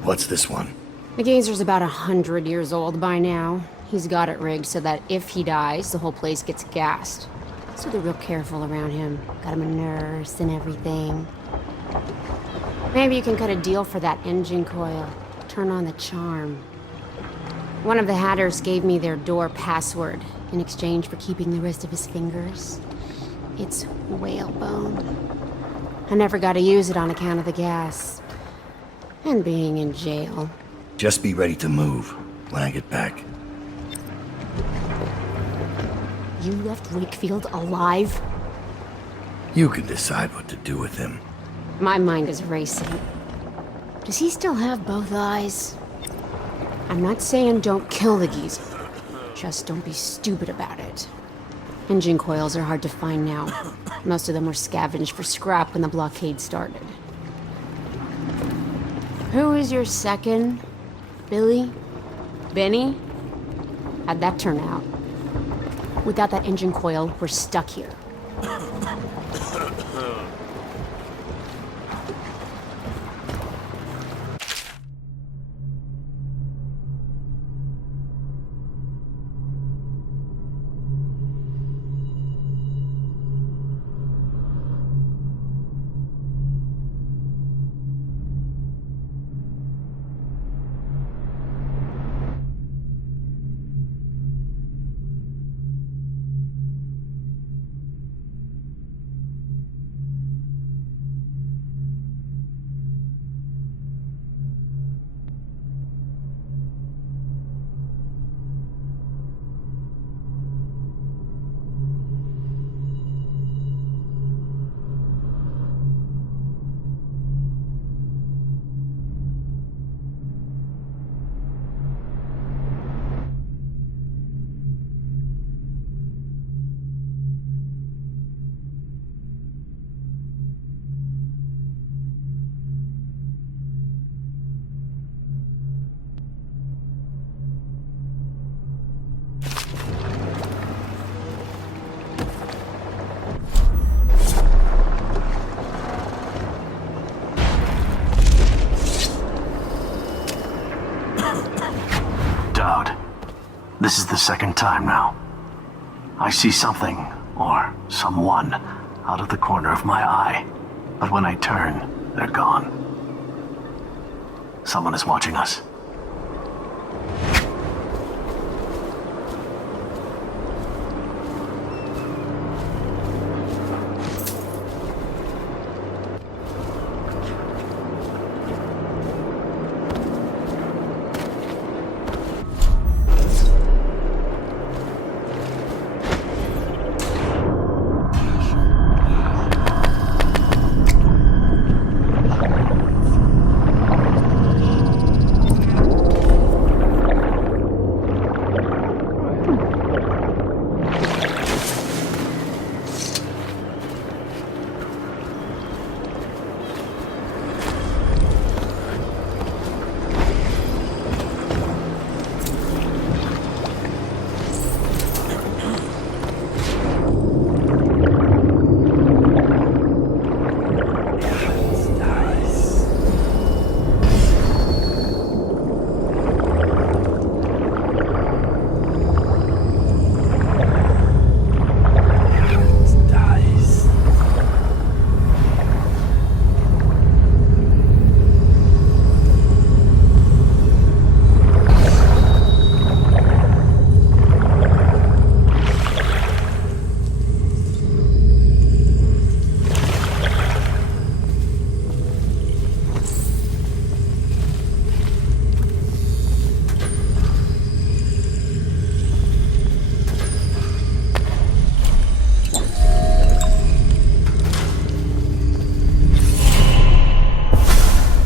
What's this one? The geezer's about 100 years old by now. He's got it rigged so that if he dies, the whole place gets gassed. So they're real careful around him. Got him a nurse and everything. Maybe you can cut a deal for that engine coil. Turn on the charm. One of the Hatters gave me their door password in exchange for keeping the rest of his fingers. It's whalebone. I never got to use it on account of the gas. And being in jail. Just be ready to move when I get back. You left Wakefield alive? You can decide what to do with him. My mind is racing. Does he still have both eyes? I'm not saying don't kill the geezer. Just don't be stupid about it. Engine coils are hard to find now. Most of them were scavenged for scrap when the blockade started. Who is your second? Billy? Benny? How'd that turn out? Without that engine coil, we're stuck here. This is the second time now. I see something, or someone, out of the corner of my eye. But when I turn, they're gone. Someone is watching us.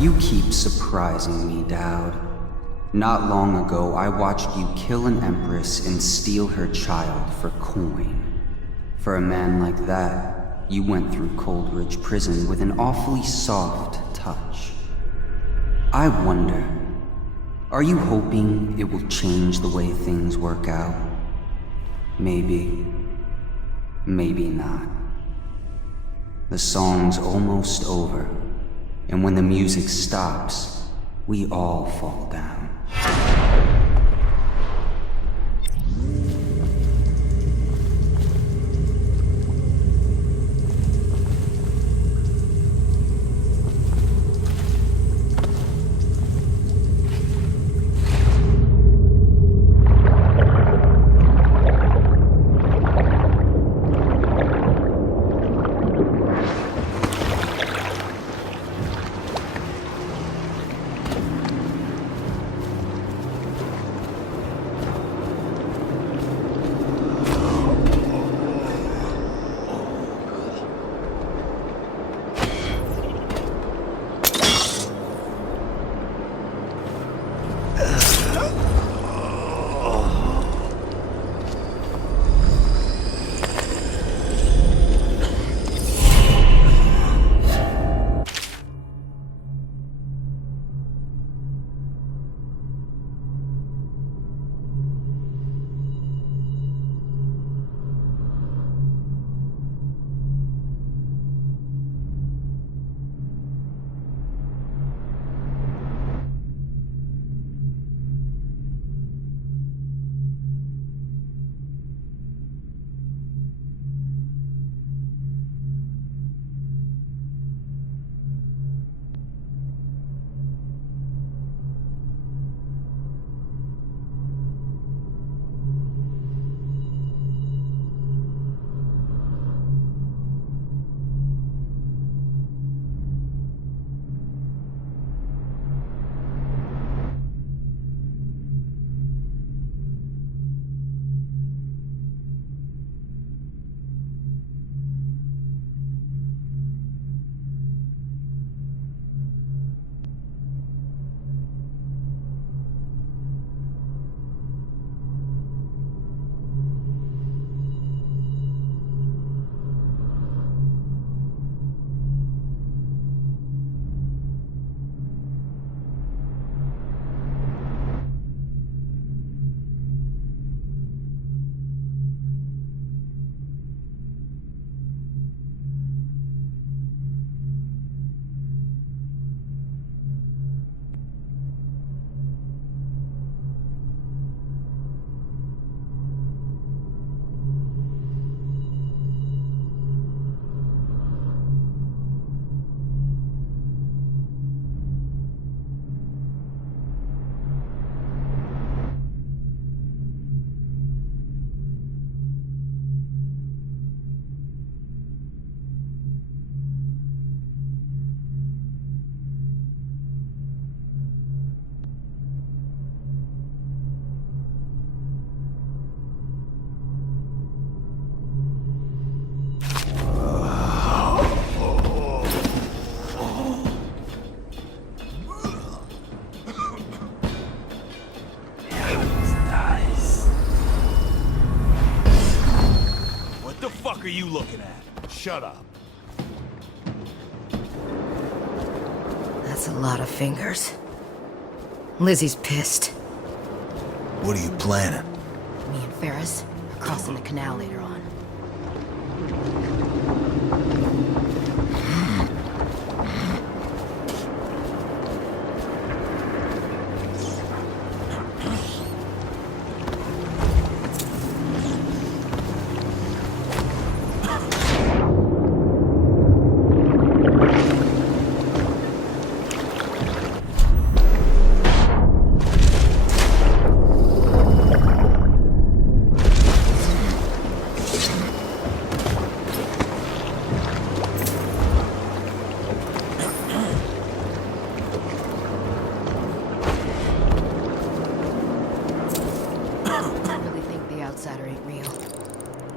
You keep surprising me, Dowd. Not long ago, I watched you kill an empress and steal her child for coin. For a man like that, you went through Coldridge Prison with an awfully soft touch. I wonder, are you hoping it will change the way things work out? Maybe. Maybe not. The song's almost over, and when the music stops, we all fall down. Are you looking at? Shut up. That's a lot of fingers. Lizzie's pissed. What are you planning? Me and Ferris are crossing the canal later on.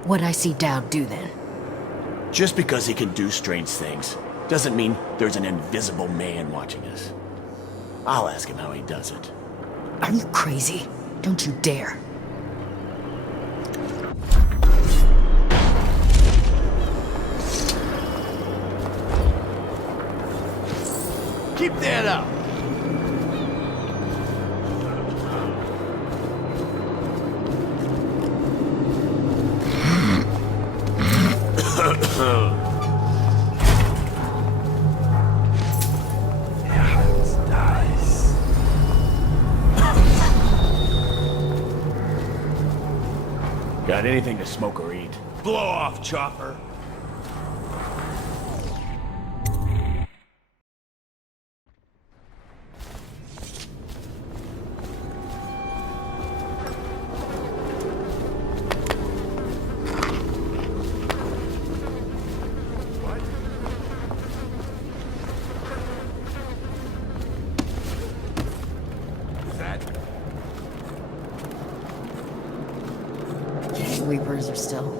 What'd I see Dowd do then? Just because he can do strange things doesn't mean there's an invisible man watching us. I'll ask him how he does it. Are you crazy? Don't you dare. Keep that up! Got anything to smoke or eat? Blow off, Chopper! Sleepers are still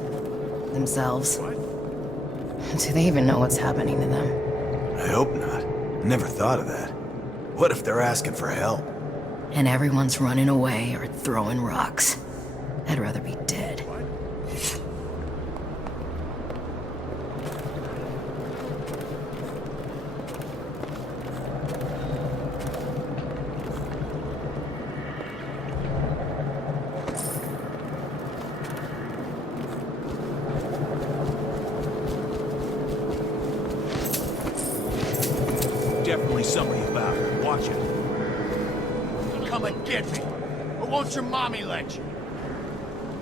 themselves. Do they even know what's happening to them? I hope not. Never thought of that. What if they're asking for help? And everyone's running away or throwing rocks. I'd rather be dead. Definitely somebody about. Watch it. Come and get me. Or won't your mommy let you?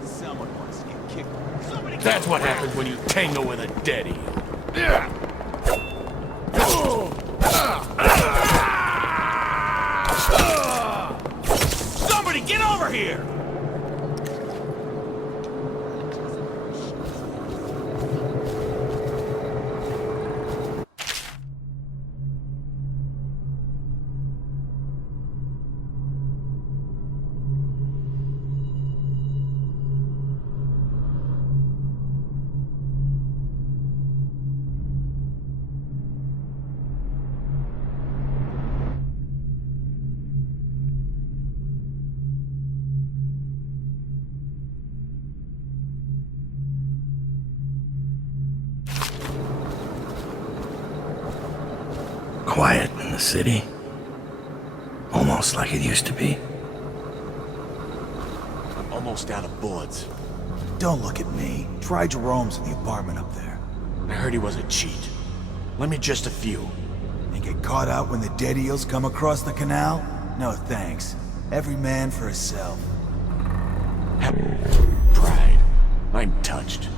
Someone wants to get kicked. Somebody That's what happens when you tangle with a dead eel. Somebody get over here! Quiet in the city. Almost like it used to be. I'm almost out of bullets. Don't look at me. Try Jerome's in the apartment up there. I heard he was a cheat. Lend me just a few. And get caught out when the dead eels come across the canal? No thanks. Every man for himself. Pride. I'm touched.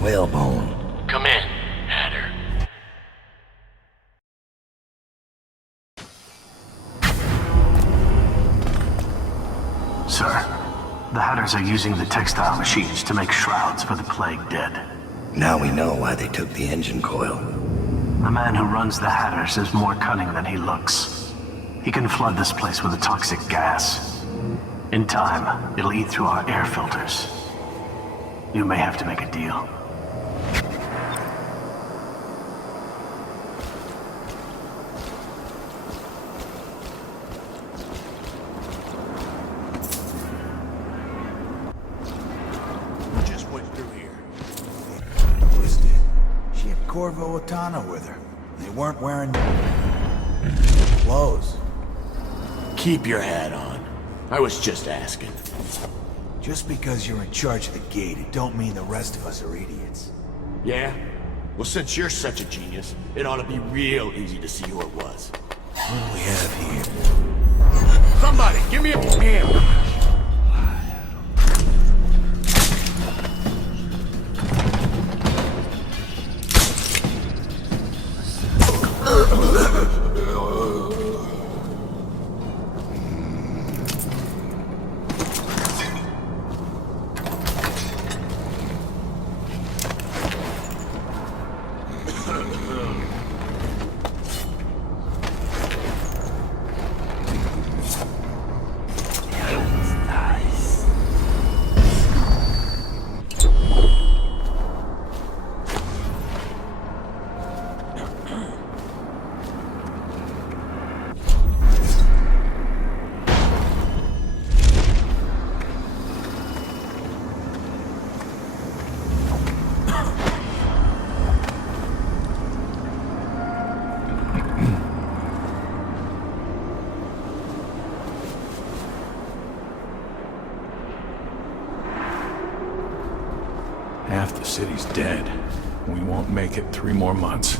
Whalebone. Come in, Hatter. Sir, the Hatters are using the textile machines to make shrouds for the plague dead. Now we know why they took the engine coil. The man who runs the Hatters is more cunning than he looks. He can flood this place with a toxic gas. In time, it'll eat through our air filters. You may have to make a deal. Just went through here. Twisted. She had Corvo Otano with her. They weren't wearing clothes. Keep your hat on. I was just asking. Just because you're in charge of the gate, it don't mean the rest of us are idiots. Yeah? Well, since you're such a genius, it ought to be real easy to see who it was. What do we have here? Somebody, give me a hand! Half the city's dead. We won't make it 3 more months.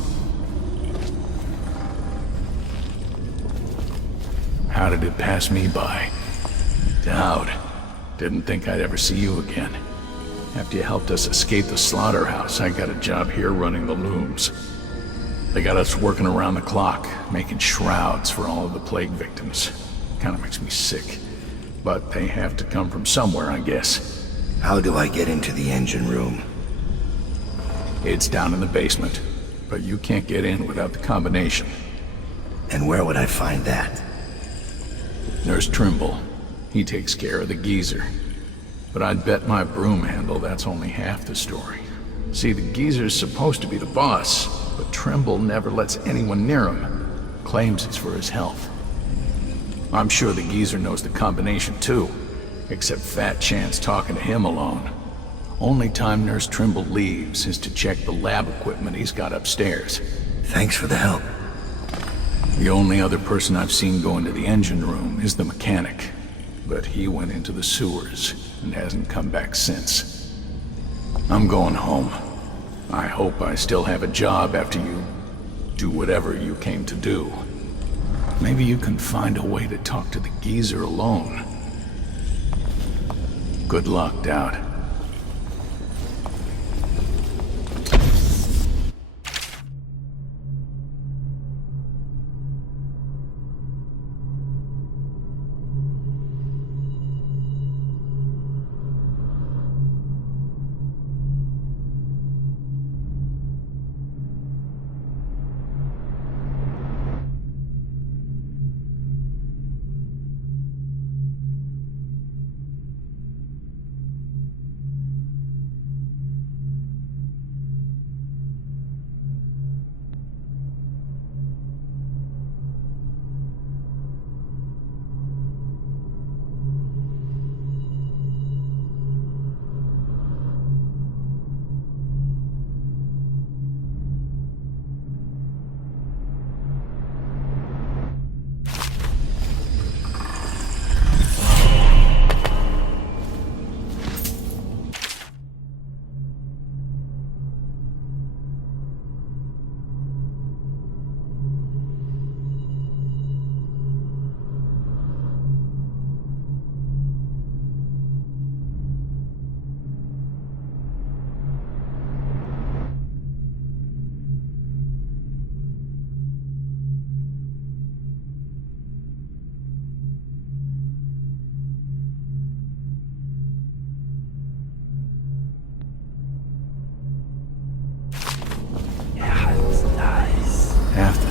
How did it pass me by? Dowd. Didn't think I'd ever see you again. After you helped us escape the slaughterhouse, I got a job here running the looms. They got us working around the clock, making shrouds for all of the plague victims. Kinda makes me sick. But they have to come from somewhere, I guess. How do I get into the engine room? It's down in the basement, but you can't get in without the combination. And where would I find that? Nurse Trimble. He takes care of the geezer. But I'd bet my broom handle that's only half the story. See, the geezer's supposed to be the boss, but Trimble never lets anyone near him. Claims it's for his health. I'm sure the geezer knows the combination too. Except Fat Chan's talking to him alone. Only time Nurse Trimble leaves is to check the lab equipment he's got upstairs. Thanks for the help. The only other person I've seen go into the engine room is the mechanic. But he went into the sewers and hasn't come back since. I'm going home. I hope I still have a job after you do whatever you came to do. Maybe you can find a way to talk to the geezer alone. Good luck, Dowd.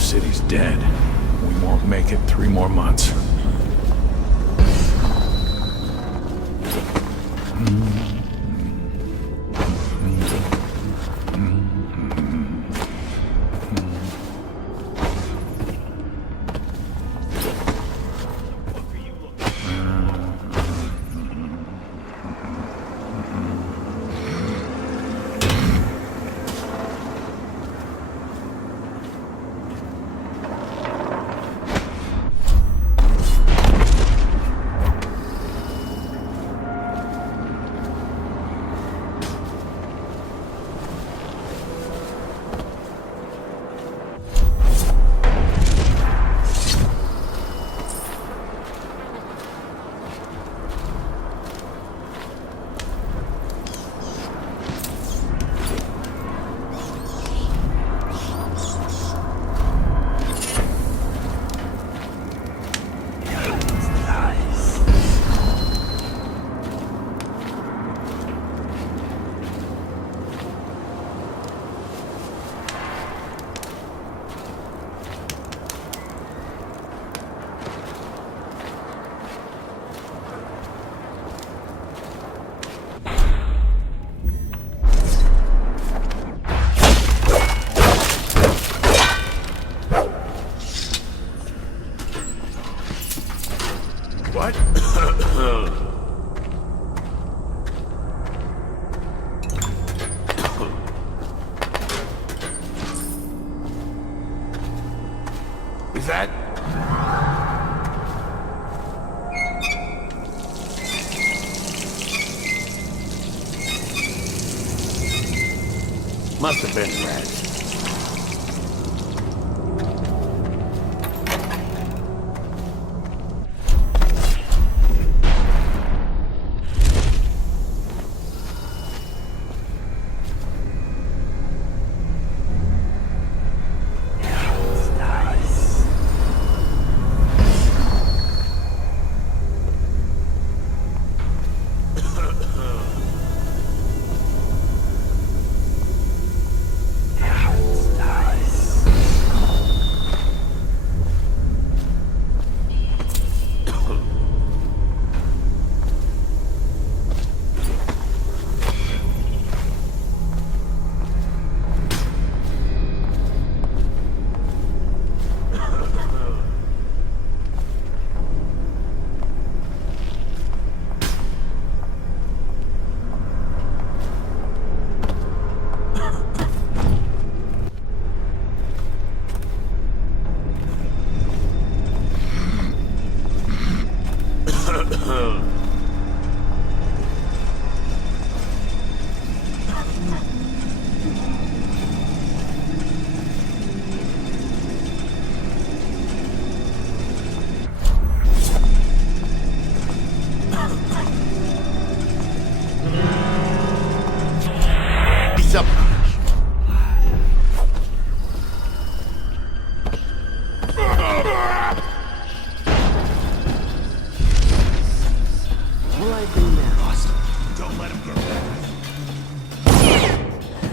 city's dead. We won't make it 3 more months. What? Is that? Must have been rats.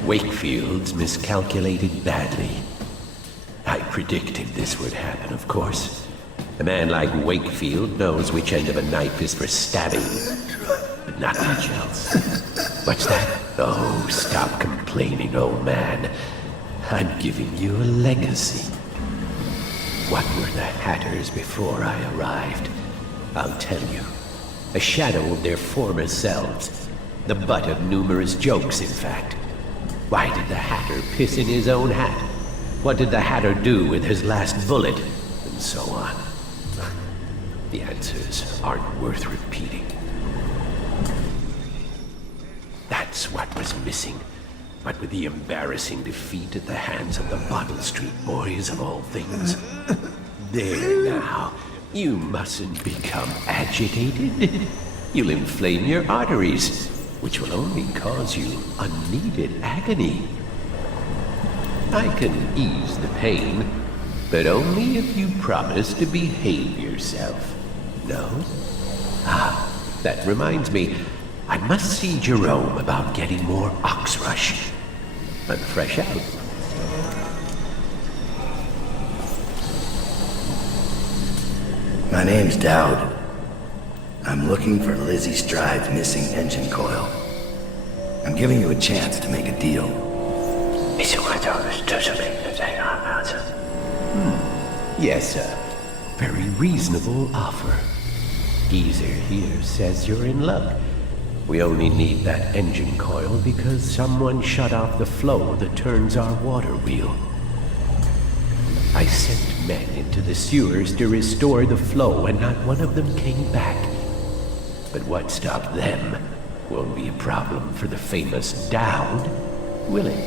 Wakefield's miscalculated badly. I predicted this would happen, of course. A man like Wakefield knows which end of a knife is for stabbing, but not much else. What's that? Oh, stop complaining, old man. I'm giving you a legacy. What were the Hatters before I arrived? I'll tell you. A shadow of their former selves. The butt of numerous jokes, in fact. Why did the Hatter piss in his own hat? What did the Hatter do with his last bullet? And so on. The answers aren't worth repeating. That's what was missing. But with the embarrassing defeat at the hands of the Bottle Street Boys of all things. There now. You mustn't become agitated. You'll inflame your arteries, which will only cause you unneeded agony. I can ease the pain, but only if you promise to behave yourself. No? Ah, that reminds me. I must see Jerome about getting more Oxrush. I'm fresh out. My name's Dowd. I'm looking for Lizzie Stride's missing engine coil. I'm giving you a chance to make a deal. Yes, sir. Very reasonable offer. Geezer here says you're in luck. We only need that engine coil because someone shut off the flow that turns our water wheel. I sent men into the sewers to restore the flow, and not one of them came back. But what stopped them won't be a problem for the famous Dowd, will it?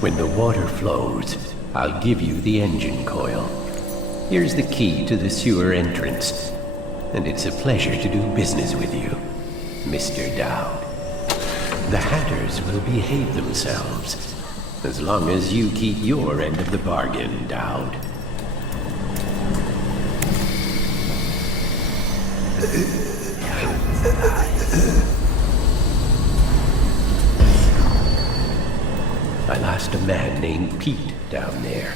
When the water flows, I'll give you the engine coil. Here's the key to the sewer entrance, and it's a pleasure to do business with you, Mr. Dowd. The Hatters will behave themselves, as long as you keep your end of the bargain, Dowd. I lost a man named Pete down there.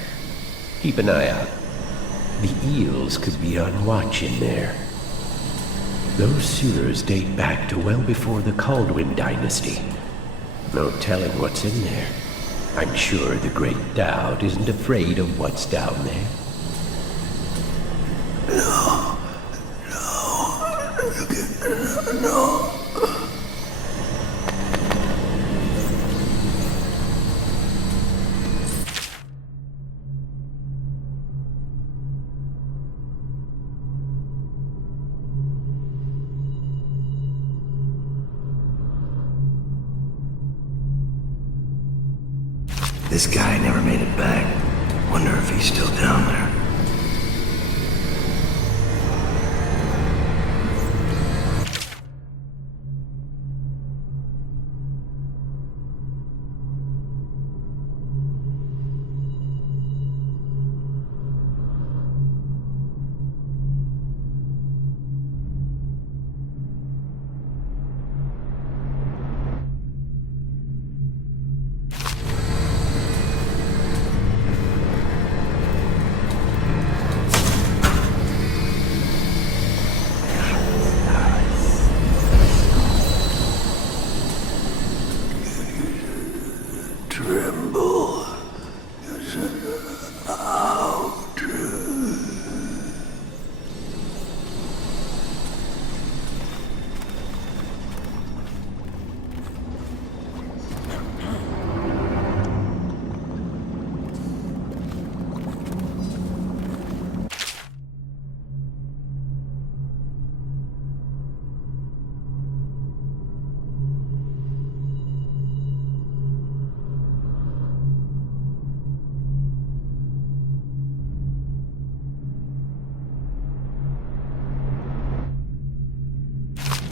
Keep an eye out. The eels could be on watch in there. Those sewers date back to well before the Caldwin dynasty. No telling what's in there. I'm sure the great Dowd isn't afraid of what's down there. No. This guy never made it back. Wonder if he's still down there.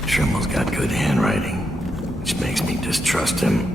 Trimble's got good handwriting, which makes me distrust him.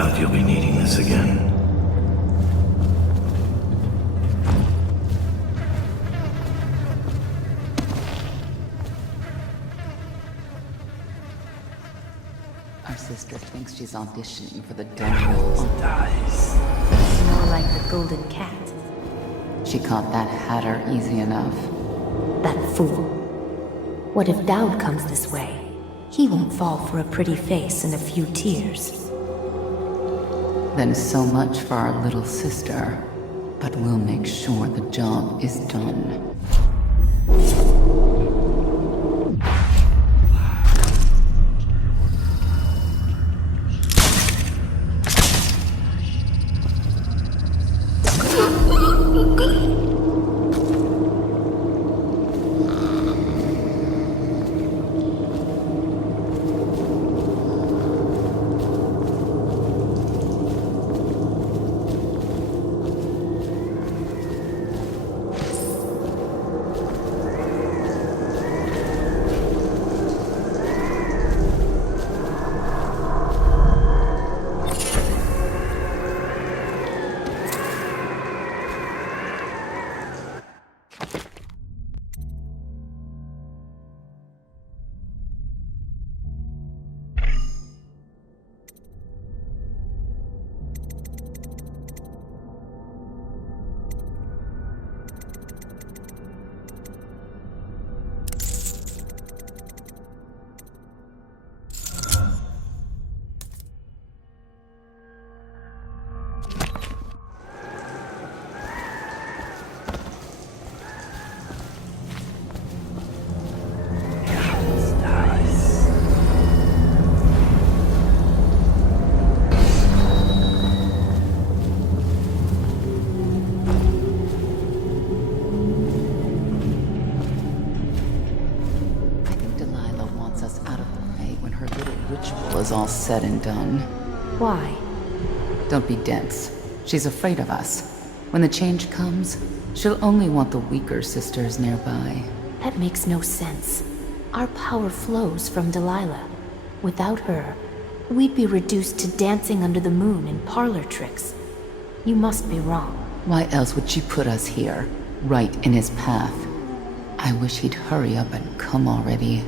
doubt you'll be needing this again. Our sister thinks she's auditioning for the Domino's dice. More like the golden cat. She caught that hatter easy enough. That fool. What if Dowd comes this way? He won't fall for a pretty face and a few tears. Then so much for our little sister. But we'll make sure the job is done. Is all said and done. Why? Don't be dense. She's afraid of us. When the change comes, she'll only want the weaker sisters nearby. That makes no sense. Our power flows from Delilah. Without her, we'd be reduced to dancing under the moon and parlor tricks. You must be wrong. Why else would she put us here, right in his path? I wish he'd hurry up and come already.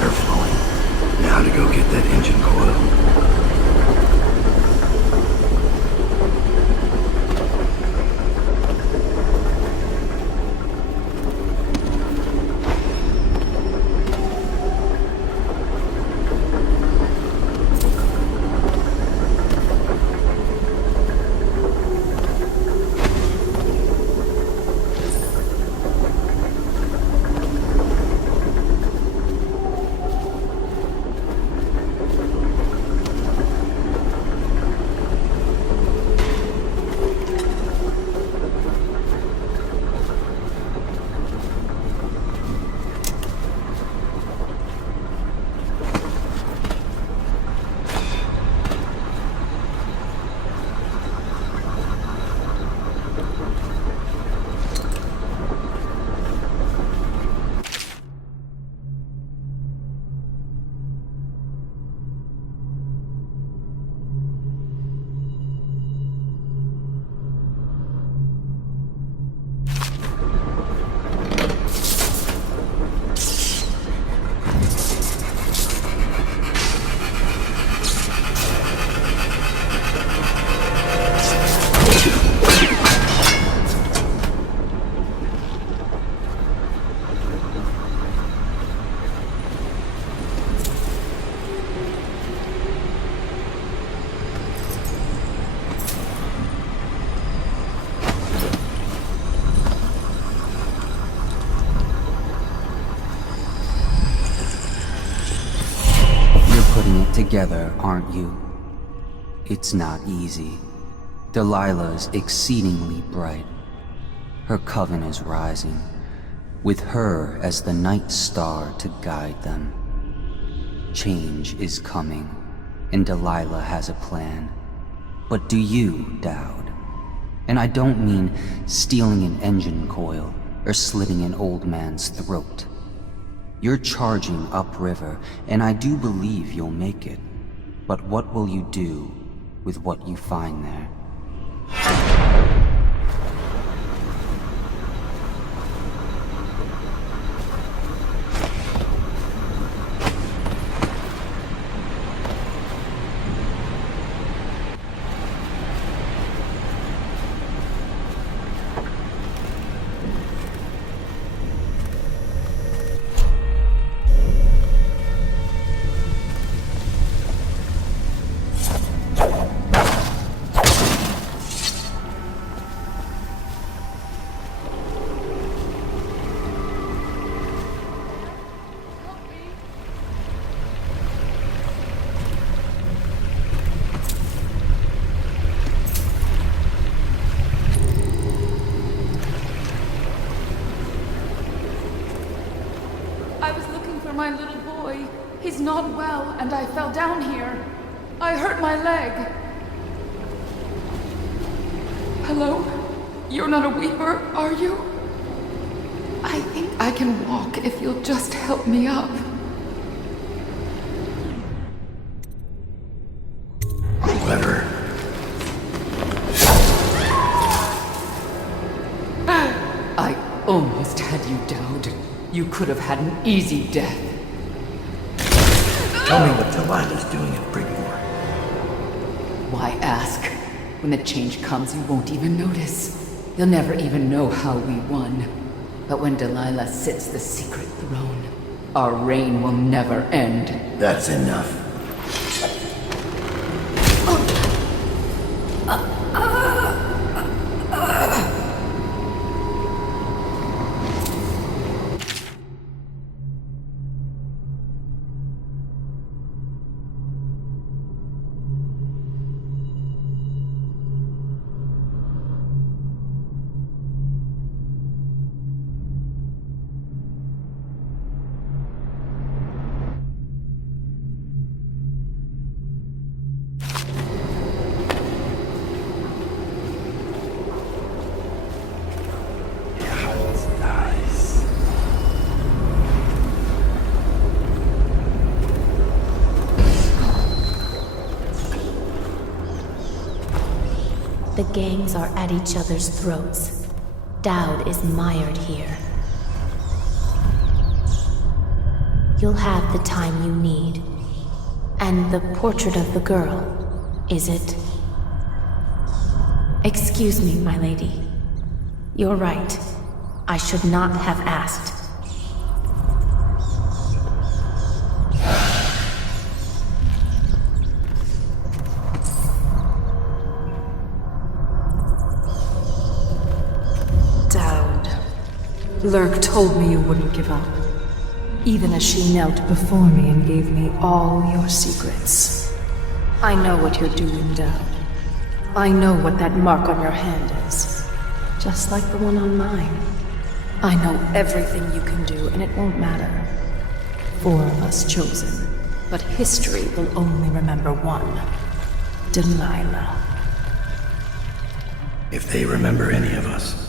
water flowing. Now to go get that engine coil. Together, aren't you? It's not easy. Delilah's exceedingly bright. Her coven is rising, with her as the night star to guide them. Change is coming, and Delilah has a plan. But do you, Dowd? And I don't mean stealing an engine coil or slitting an old man's throat. You're charging upriver, and I do believe you'll make it. But what will you do with what you find there? My little boy. He's not well, and I fell down here. I hurt my leg. Hello? You're not a weeper, are you? I think I can walk if you'll just help me up. Clever. I almost had you, Dowd. You could have had an easy death. Tell me what Delilah's doing at Brigmore. Why ask? When the change comes, you won't even notice. You'll never even know how we won. But when Delilah sits the secret throne, our reign will never end. That's enough. The gangs are at each other's throats. Dowd is mired here. You'll have the time you need. And the portrait of the girl, is it? Excuse me, my lady. You're right. I should not have asked. Dowd. Lurk told me you wouldn't give up. Even as she knelt before me and gave me all your secrets. I know what you're doing, Dowd. I know what that mark on your hand is. Just like the one on mine. I know everything you can do, and it won't matter. 4 of us chosen, but history will only remember one. Delilah. If they remember any of us.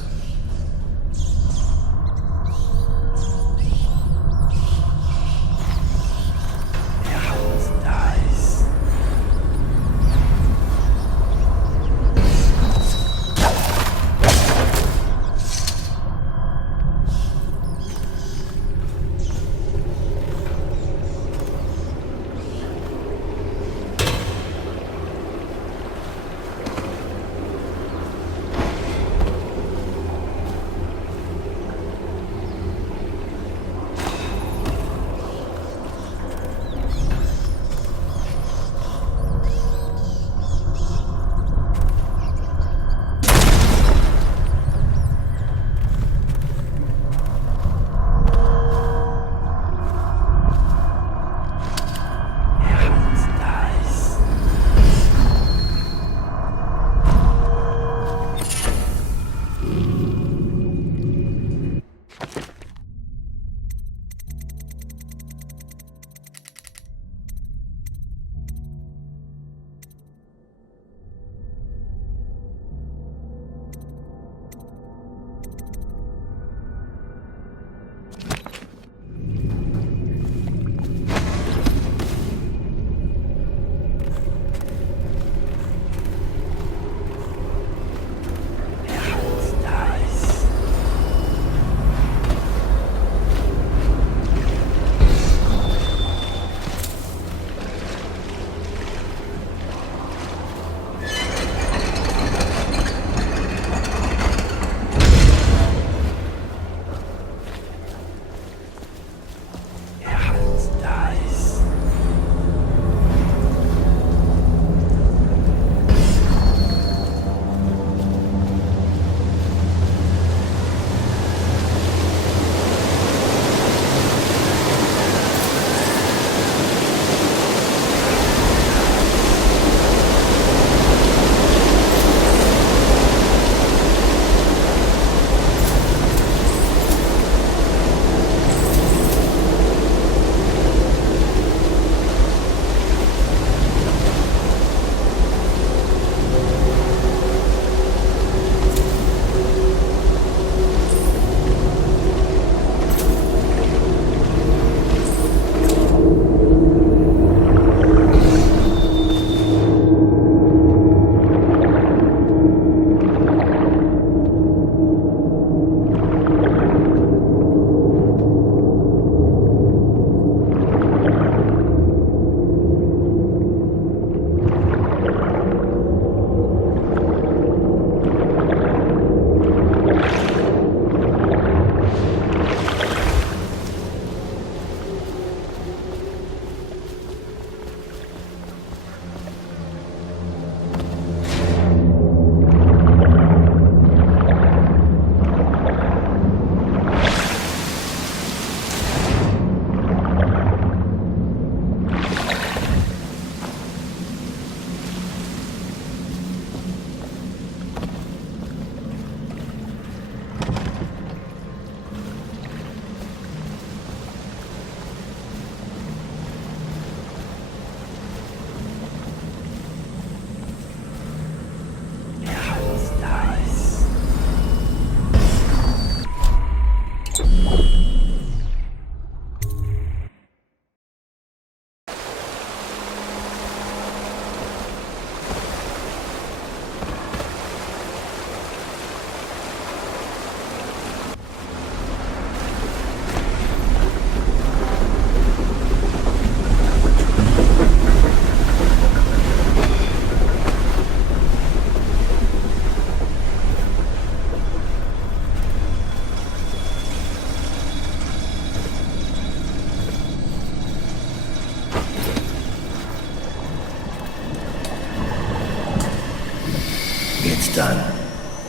It's done.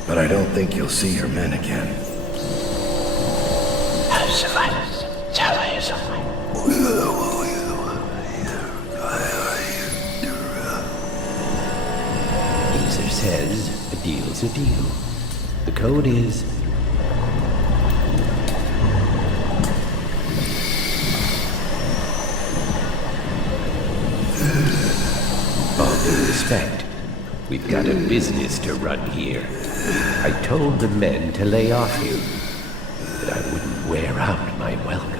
But I don't think you'll see your men again. Geezer says a deal's a deal. The code is... all due respect, we've got a business to run here. I told the men to lay off you, but I wouldn't wear out my welcome.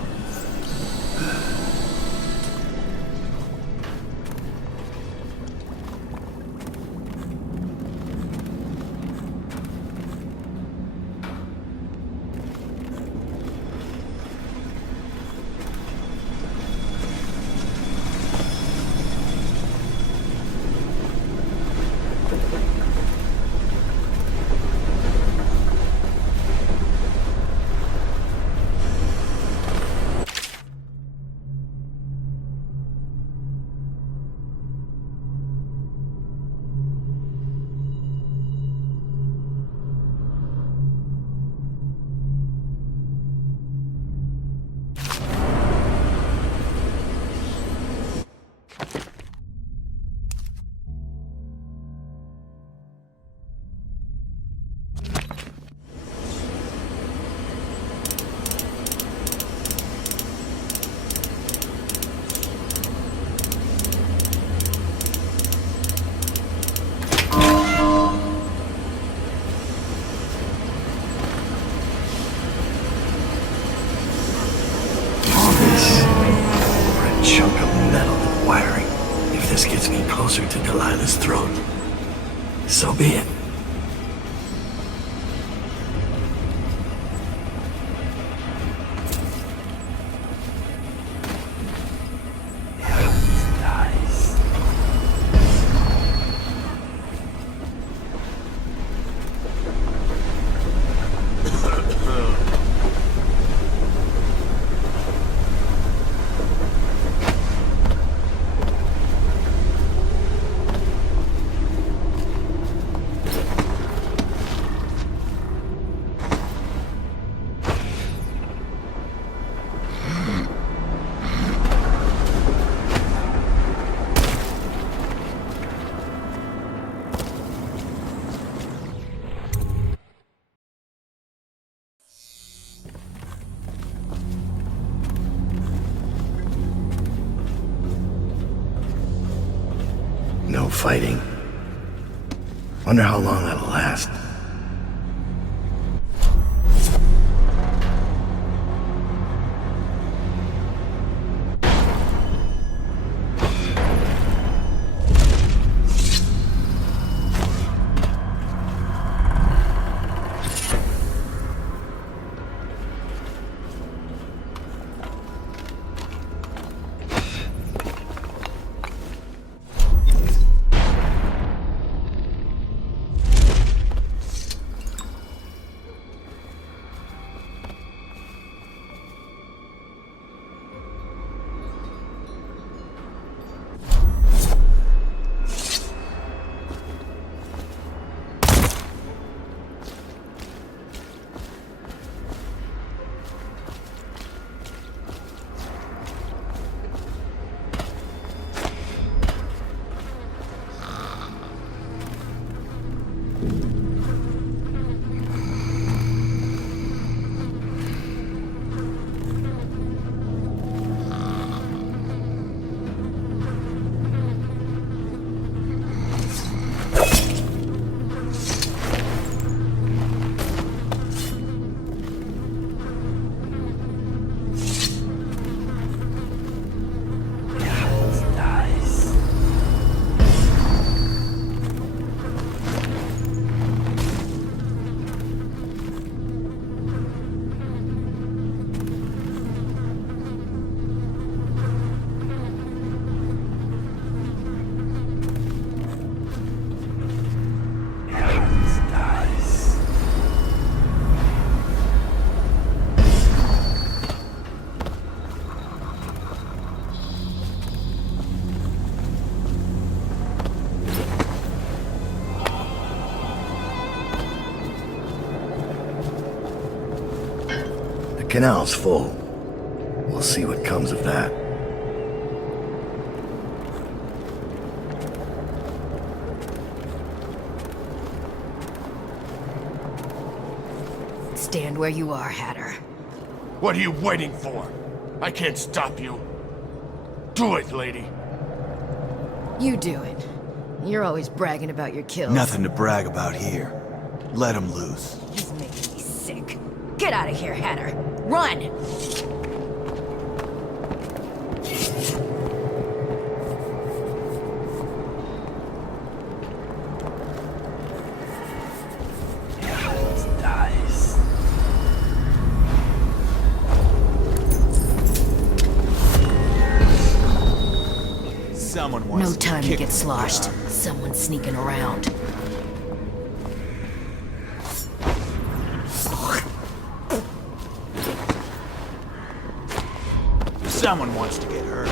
Closer to Delilah's throat. So be it. No fighting. Wonder how long that'll last. canal's full. We'll see what comes of that. Stand where you are, Hatter. What are you waiting for? I can't stop you. Do it, lady. You do it. You're always bragging about your kills. Nothing to brag about here. Let him loose. He's making me sick. Get out of here, Hatter. Run! Someone wants No time to kick get me sloshed. down. Someone's sneaking around. Someone wants to get hurt.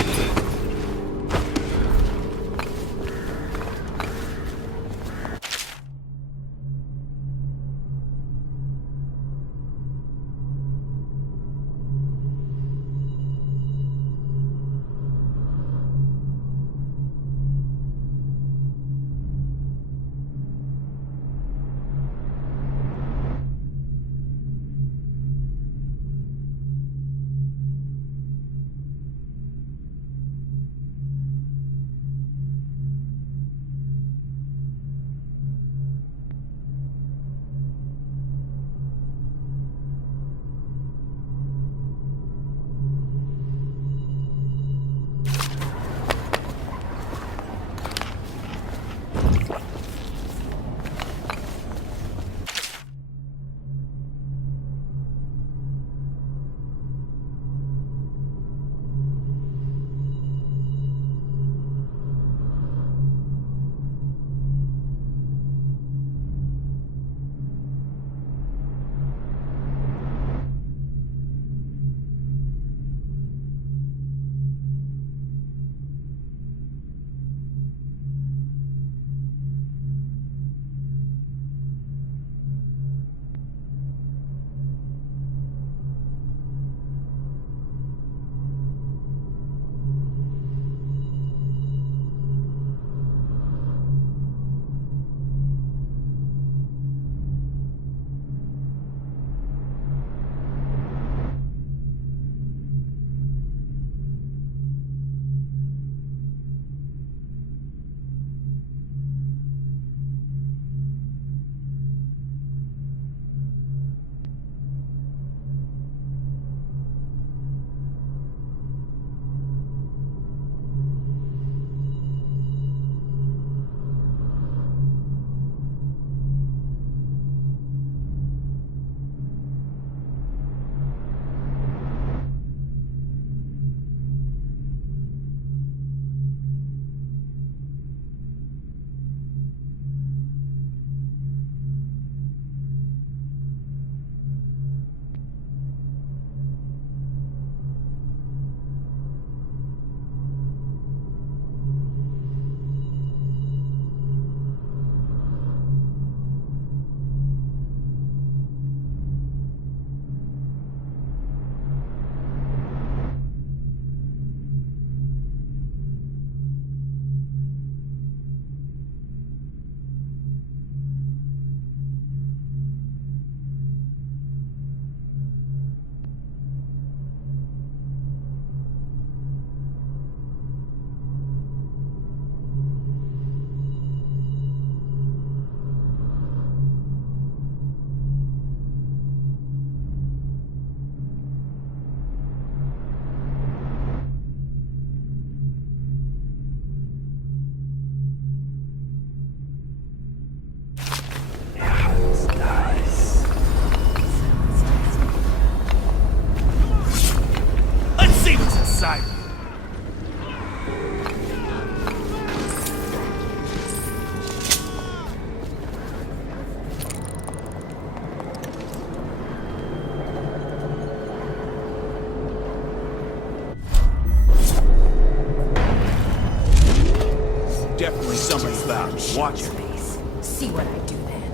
Definitely somebody's about. Watch it. See what I do then.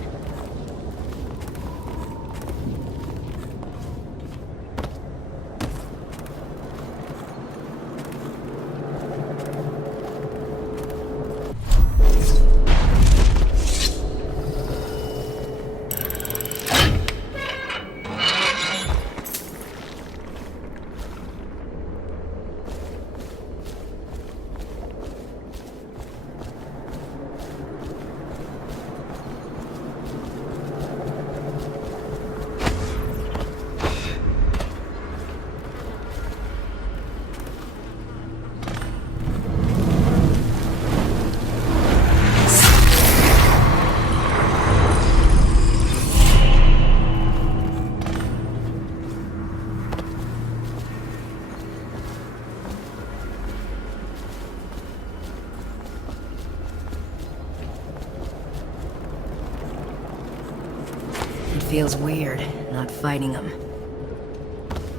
feels weird, not fighting him.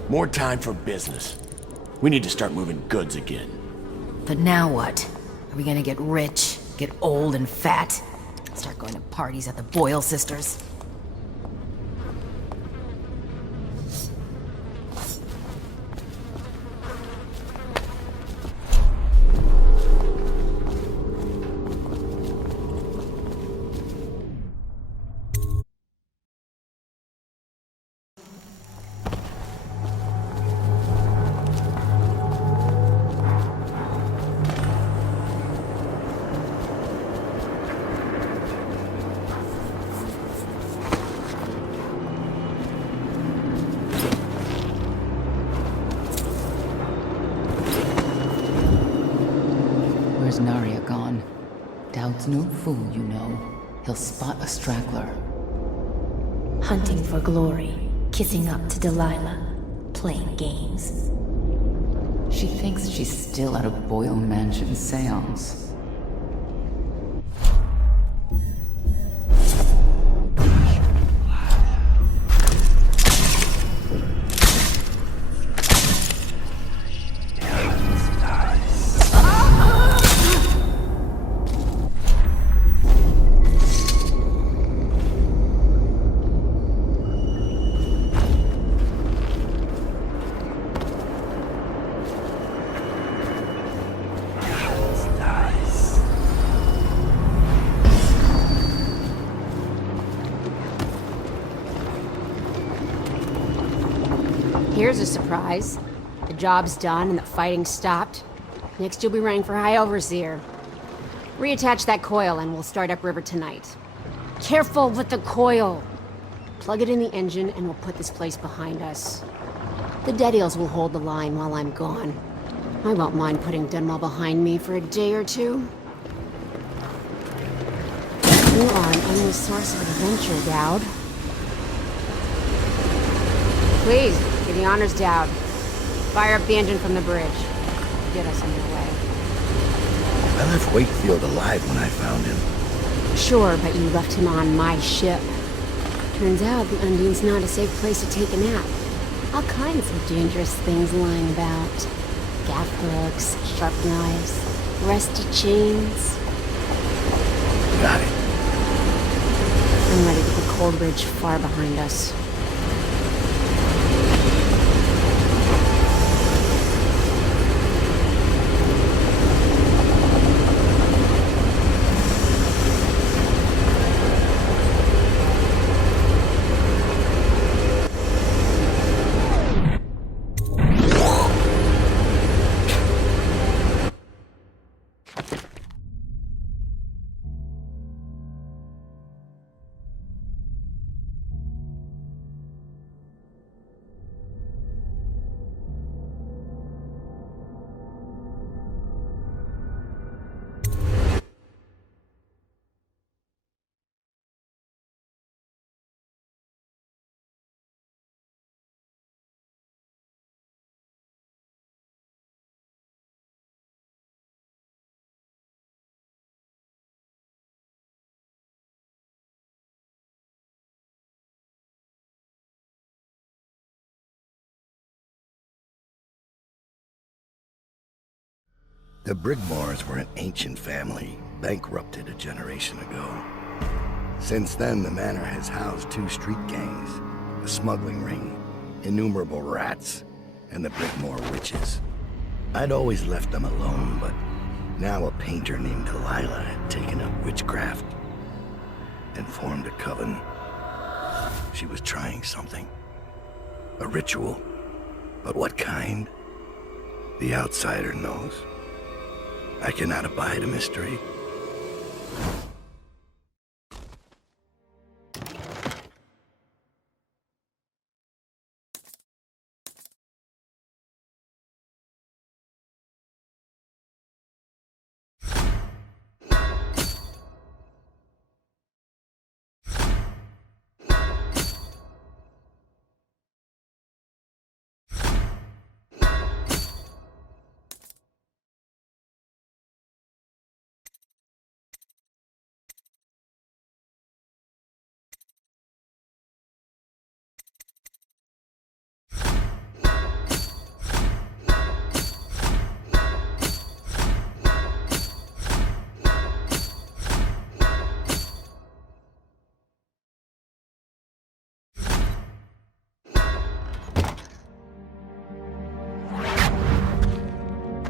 More time for business. We need to start moving goods again. But now what? Are we gonna get rich, get old and fat, start going to parties at the Boyle sisters? Where's Narya gone? Dowd's no fool, you know. He'll spot a straggler. Hunting for glory, kissing up to Delilah, playing games. She thinks she's still at a Boyle Mansion seance. Here's a surprise. The job's done and the fighting stopped. Next you'll be running for High Overseer. Reattach that coil and we'll start upriver tonight. Careful with the coil! Plug it in the engine and we'll put this place behind us. The Dead Eels will hold the line while I'm gone. I won't mind putting Dunwell behind me for a day or two. You are an endless source of adventure, Dowd. Please, do the honors, Dowd. Fire up the engine from the bridge. Get us on your way. I left Wakefield alive when I found him. Sure, but you left him on my ship. Turns out the Undine's not a safe place to take a nap. All kinds of dangerous things lying about. Gaff hooks, sharp knives, rusty chains. Got it. I'm ready to put Coldridge far behind us. The Brigmores were an ancient family, bankrupted a generation ago. Since then, the manor has housed 2 street gangs, a smuggling ring, innumerable rats, and the Brigmore witches. I'd always left them alone, but now a painter named Delilah had taken up witchcraft and formed a coven. She was trying something. A ritual. But what kind? The outsider knows. I cannot abide a mystery.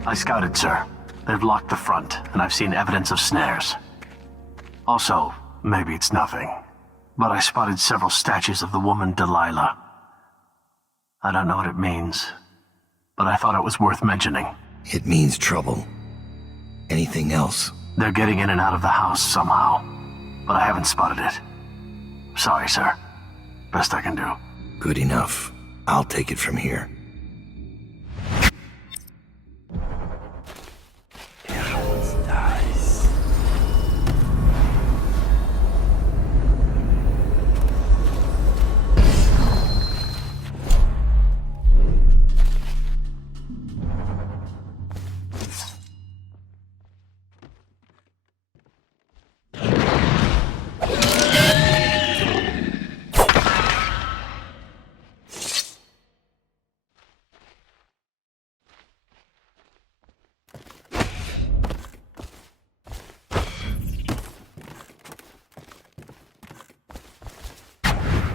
I scouted, sir. They've locked the front, and I've seen evidence of snares. Also, maybe it's nothing, but I spotted several statues of the woman Delilah. I don't know what it means, but I thought it was worth mentioning. It means trouble. Anything else? They're getting in and out of the house somehow, but I haven't spotted it. Sorry, sir. Best I can do. Good enough. I'll take it from here.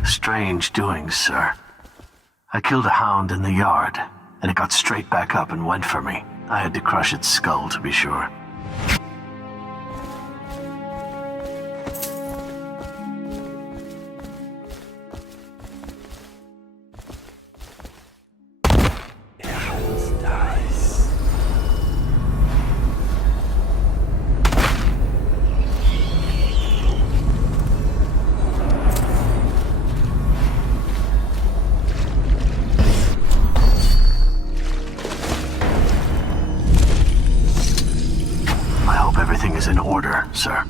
Strange doings, sir. I killed a hound in the yard, and it got straight back up and went for me. I had to crush its skull, to be sure. Everything is in order, sir.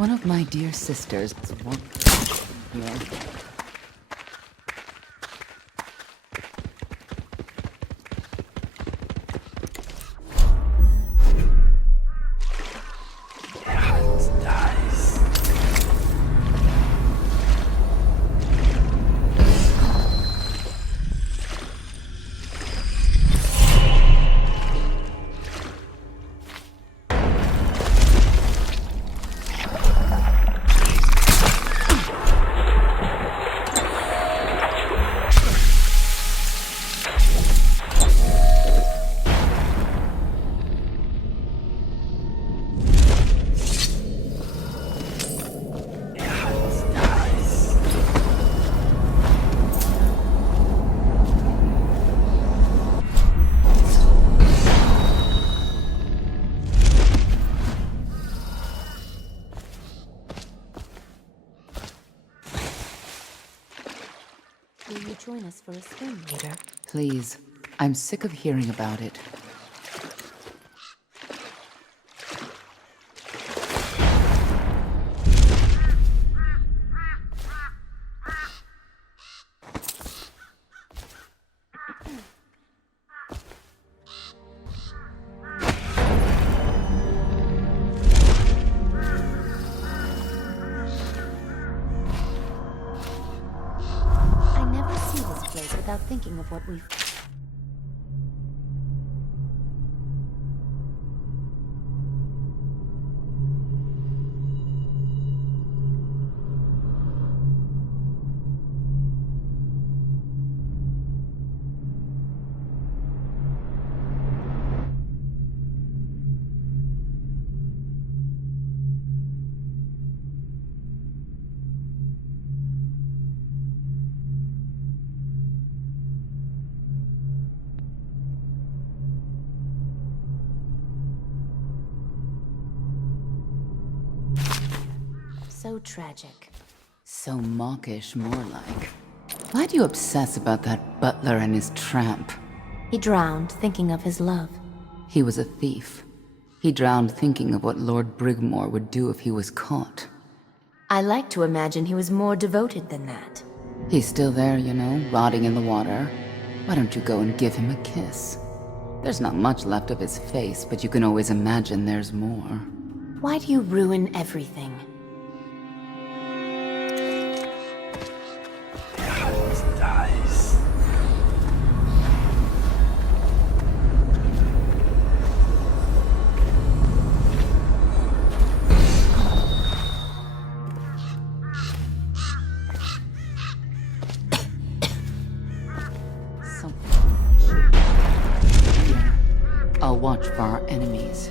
One of my dear sisters walked here. Will you join us for a swim later? Please. I'm sick of hearing about it. Without thinking of what we've... So tragic. So mawkish, more like. Why do you obsess about that butler and his tramp? He drowned thinking of his love. He was a thief. He drowned thinking of what Lord Brigmore would do if he was caught. I like to imagine he was more devoted than that. He's still there, you know, rotting in the water. Why don't you go and give him a kiss? There's not much left of his face, but you can always imagine there's more. Why do you ruin everything? I'll watch for our enemies.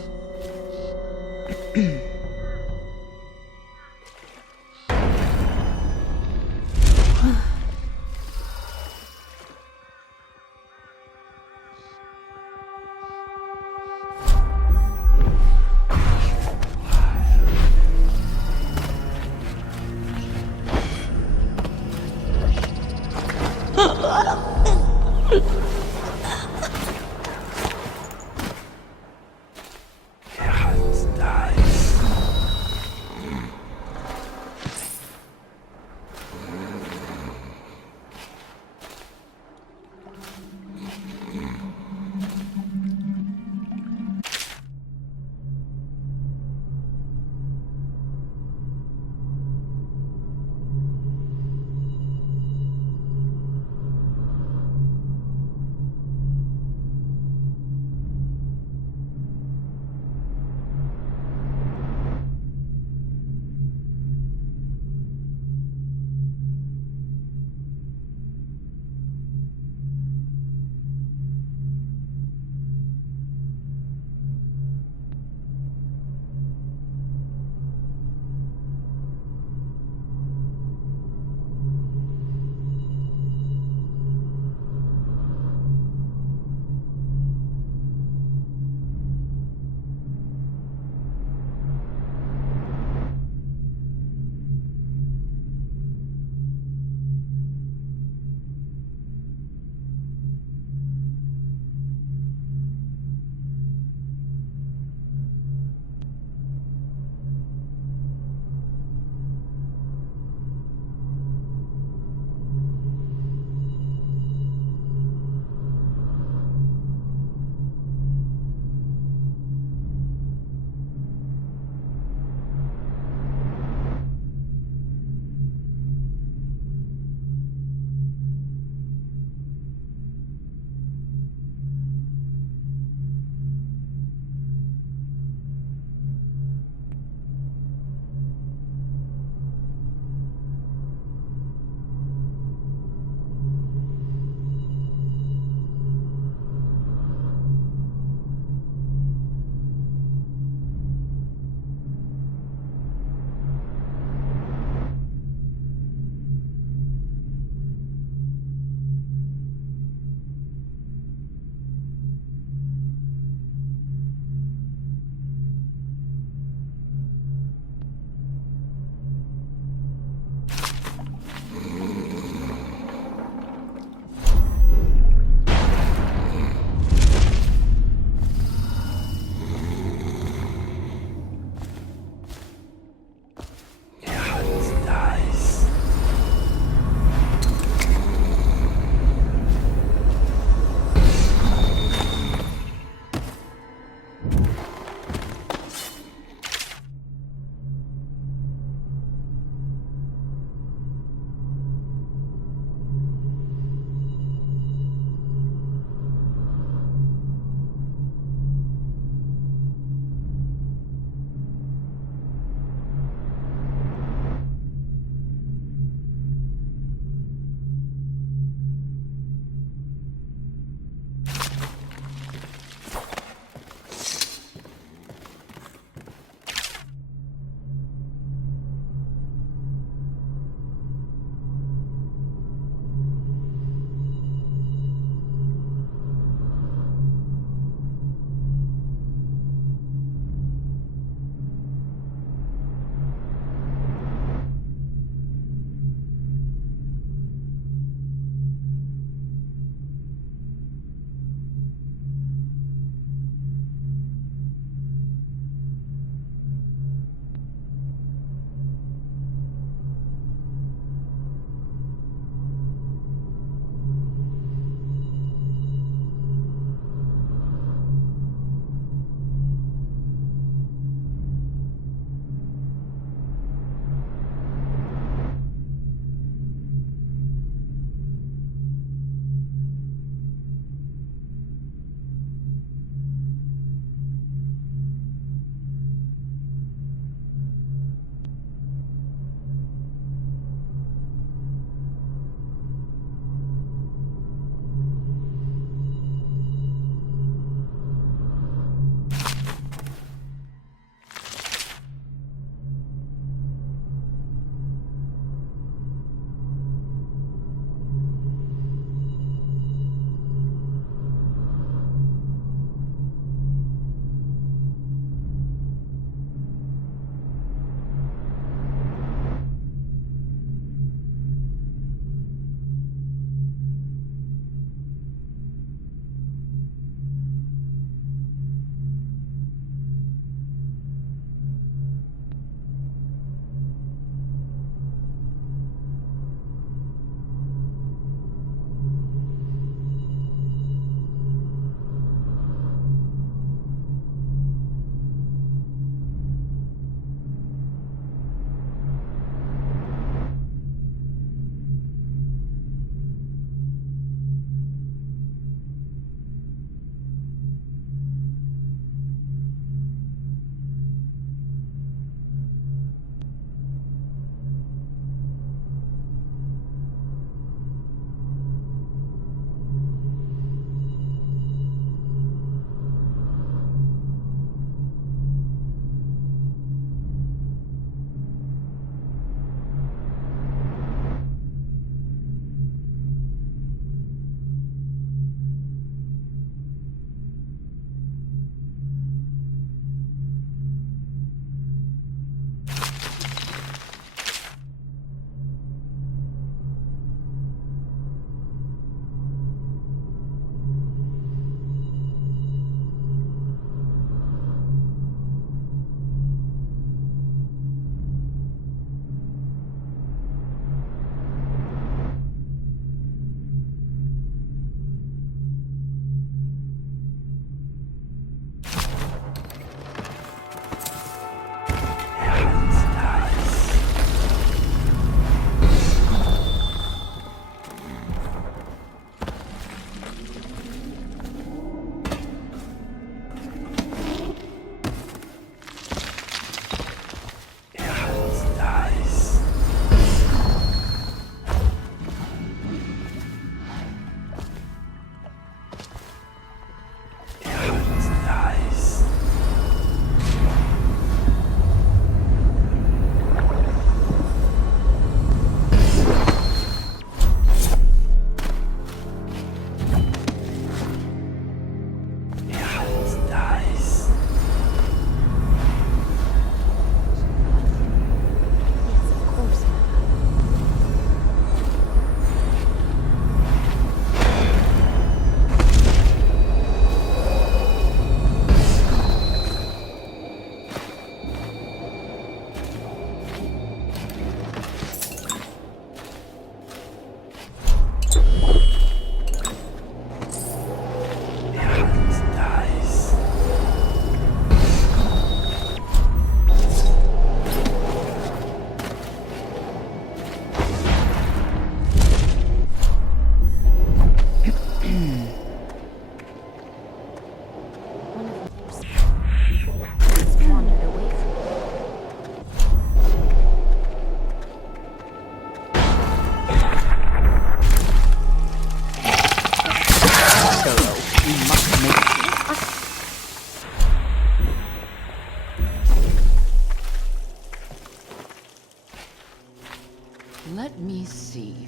Let me see.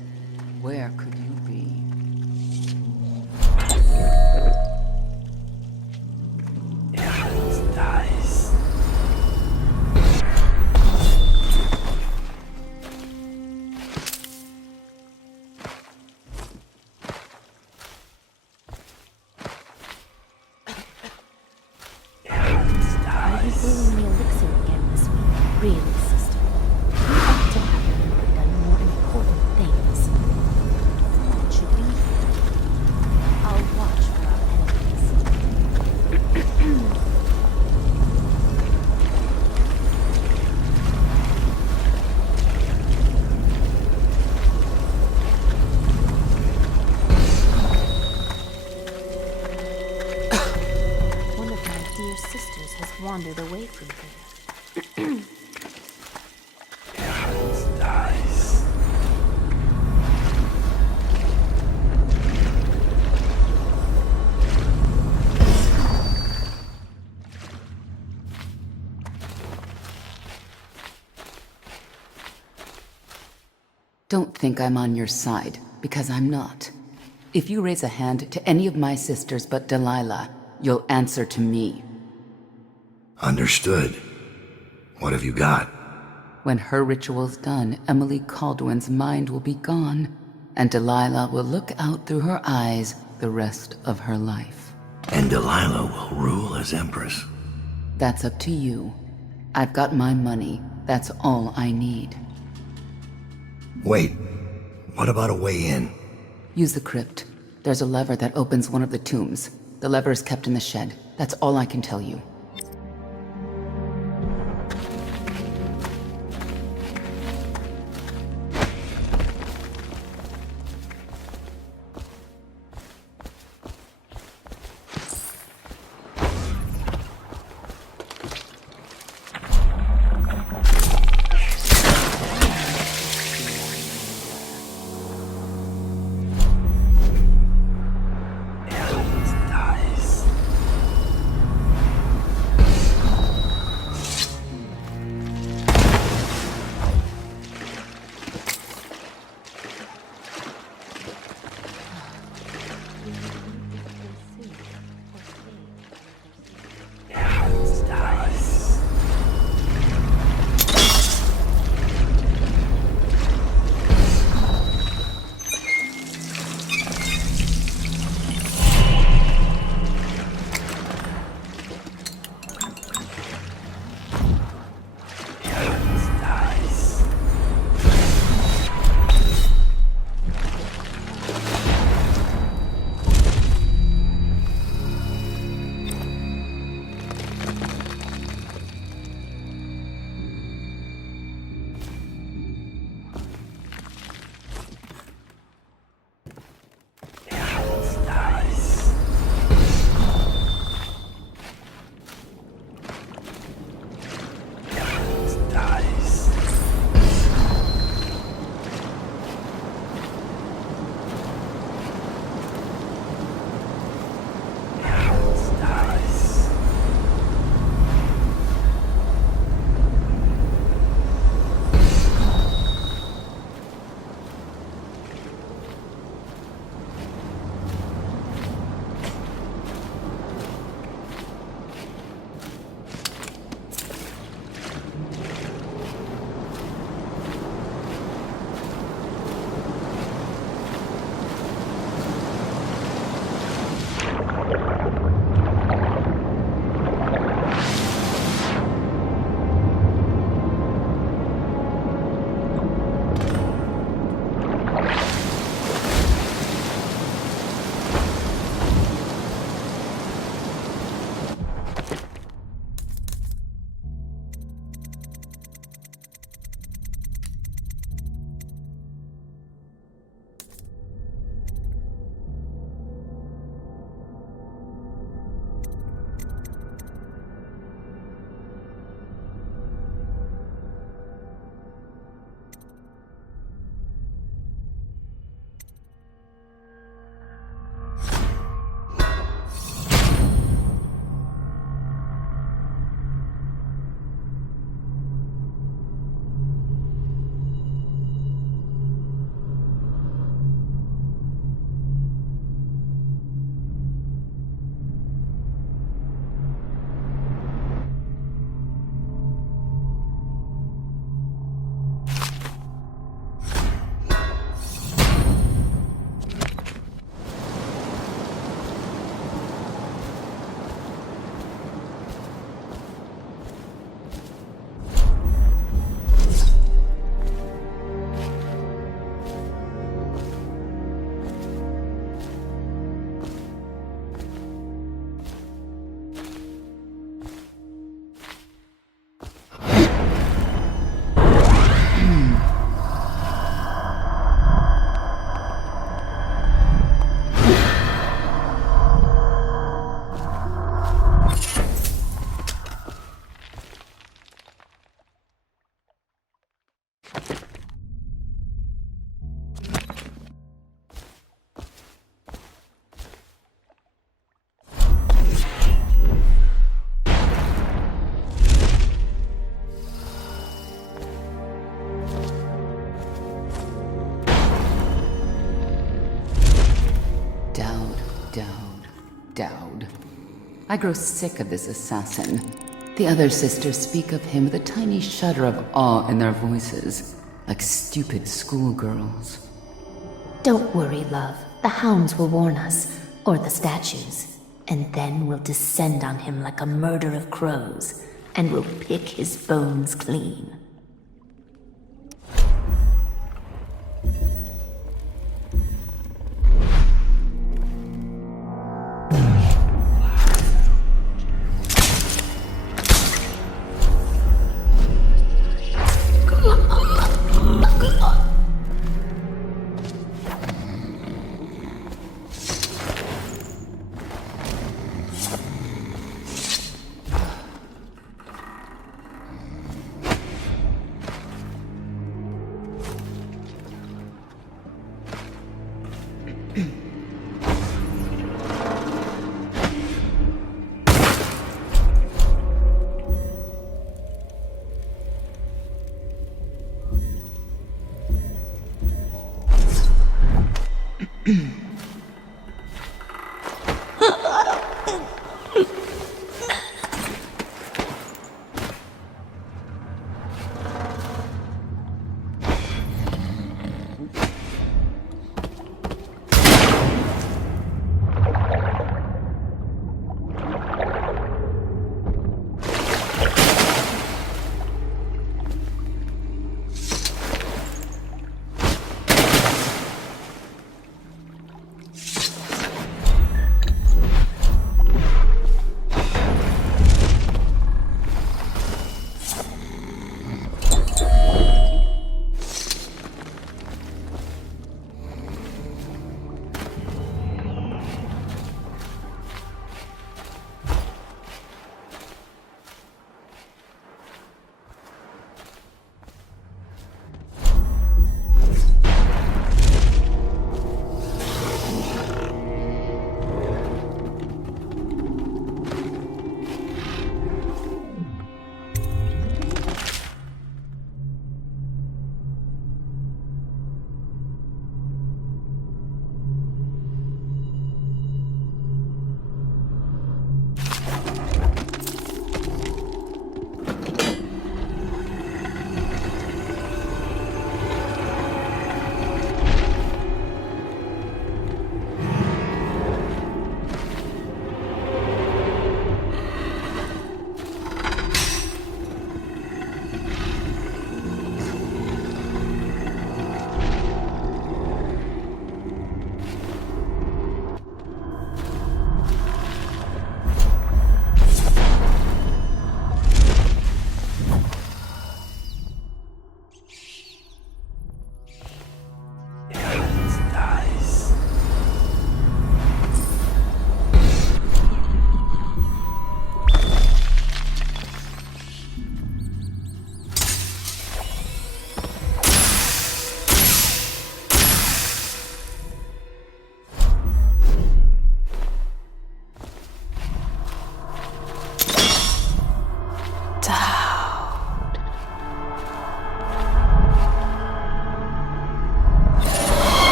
Where could you be? Nice. Are you brewing the elixir again this week? Really, sister? You ought to have your mind on more important things. Someone should be here. I'll watch for our enemies. One of my dear sisters has wandered away from here. Nice. Don't think I'm on your side, because I'm not. If you raise a hand to any of my sisters but Delilah, you'll answer to me. Understood. What have you got? When her ritual's done, Emily Caldwin's mind will be gone, and Delilah will look out through her eyes the rest of her life. And Delilah will rule as Empress. That's up to you. I've got my money. That's all I need. Wait, what about a way in? Use the crypt. There's a lever that opens one of the tombs. The lever is kept in the shed. That's all I can tell you. Dowd. I grow sick of this assassin. The other sisters speak of him with a tiny shudder of awe in their voices, like stupid schoolgirls. Don't worry, love. The hounds will warn us, or the statues, and then we'll descend on him like a murder of crows, and we'll pick his bones clean.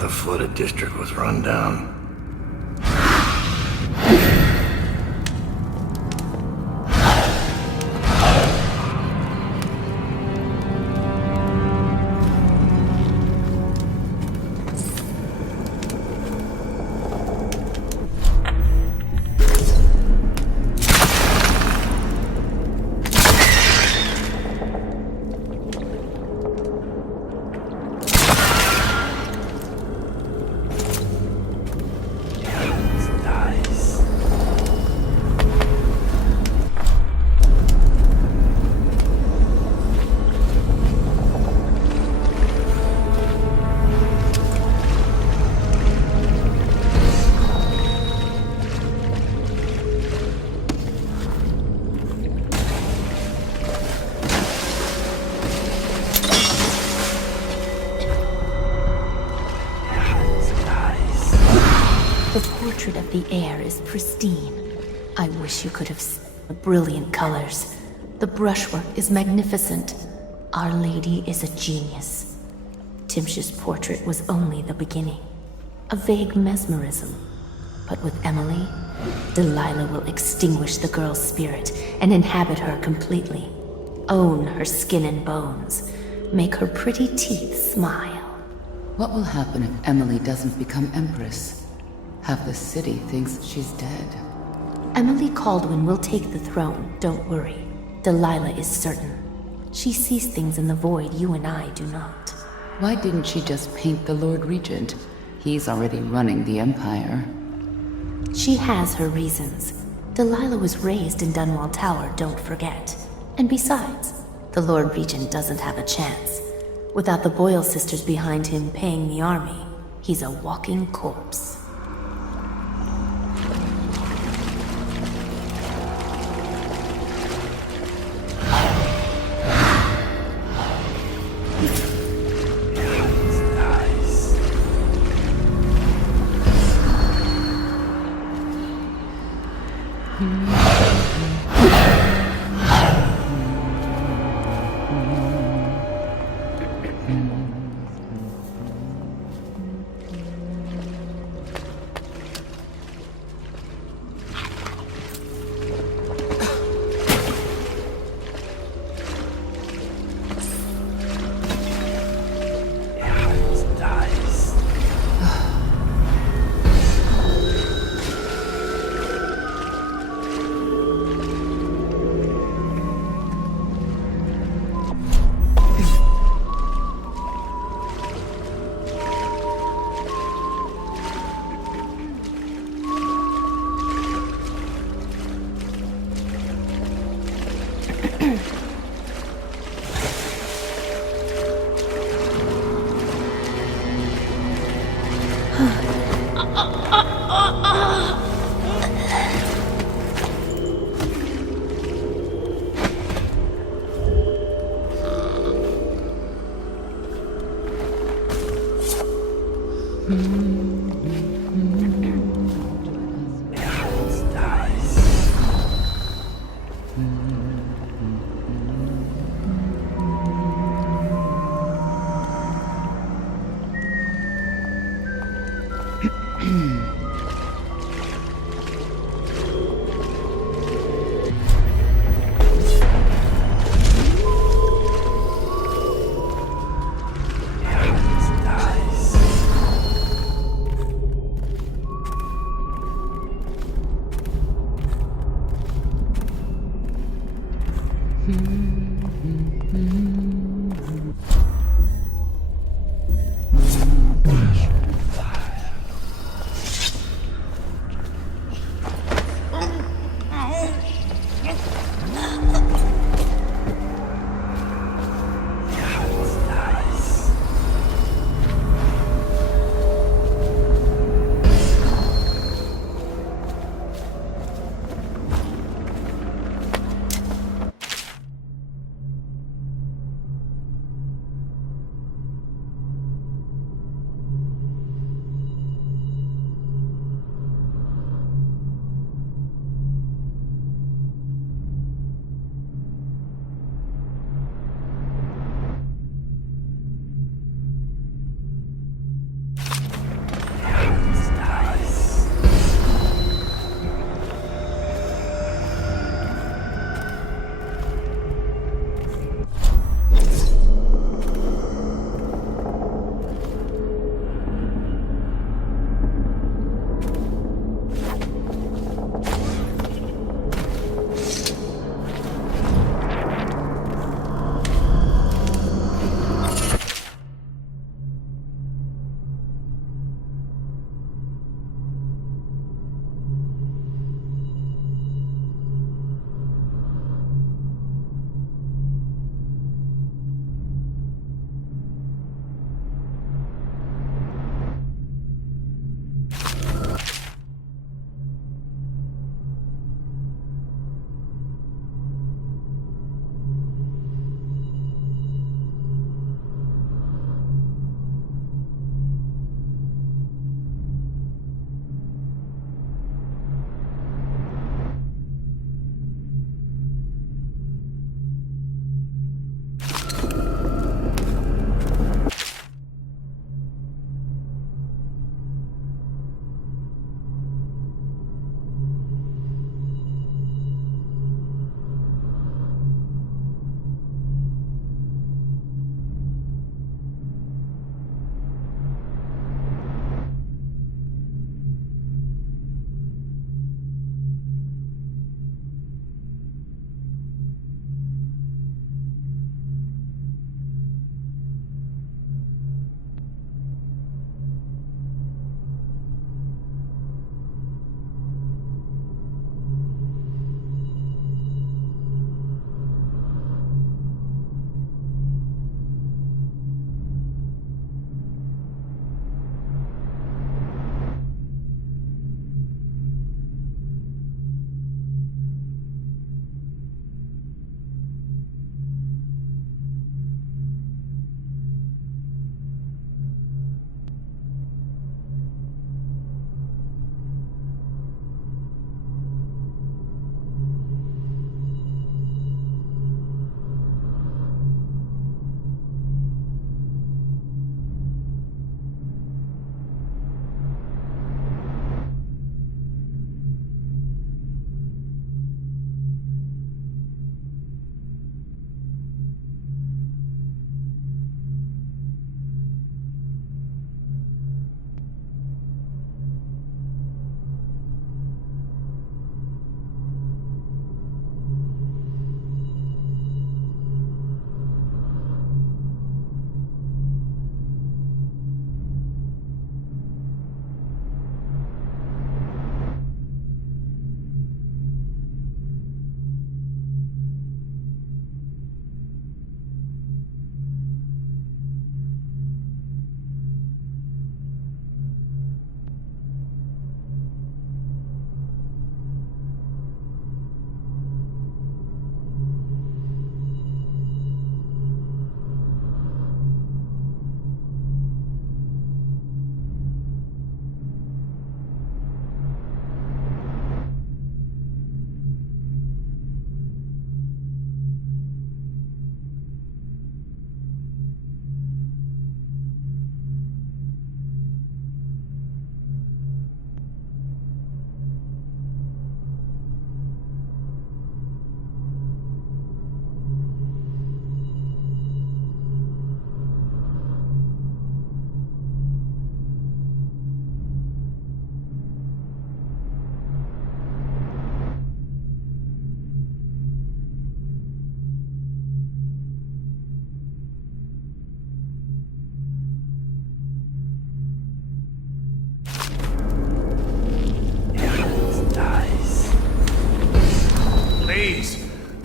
The flooded district was run down. portrait of the heir is pristine. I wish you could have seen the brilliant colors. The brushwork is magnificent. Our Lady is a genius. Timsh's portrait was only the beginning. A vague mesmerism. But with Emily, Delilah will extinguish the girl's spirit and inhabit her completely. Own her skin and bones. Make her pretty teeth smile. What will happen if Emily doesn't become Empress? Half the city thinks she's dead. Emily Kaldwin will take the throne, don't worry. Delilah is certain. She sees things in the void you and I do not. Why didn't she just paint the Lord Regent? He's already running the Empire. She has her reasons. Delilah was raised in Dunwall Tower, don't forget. And besides, the Lord Regent doesn't have a chance. Without the Boyle sisters behind him paying the army, he's a walking corpse.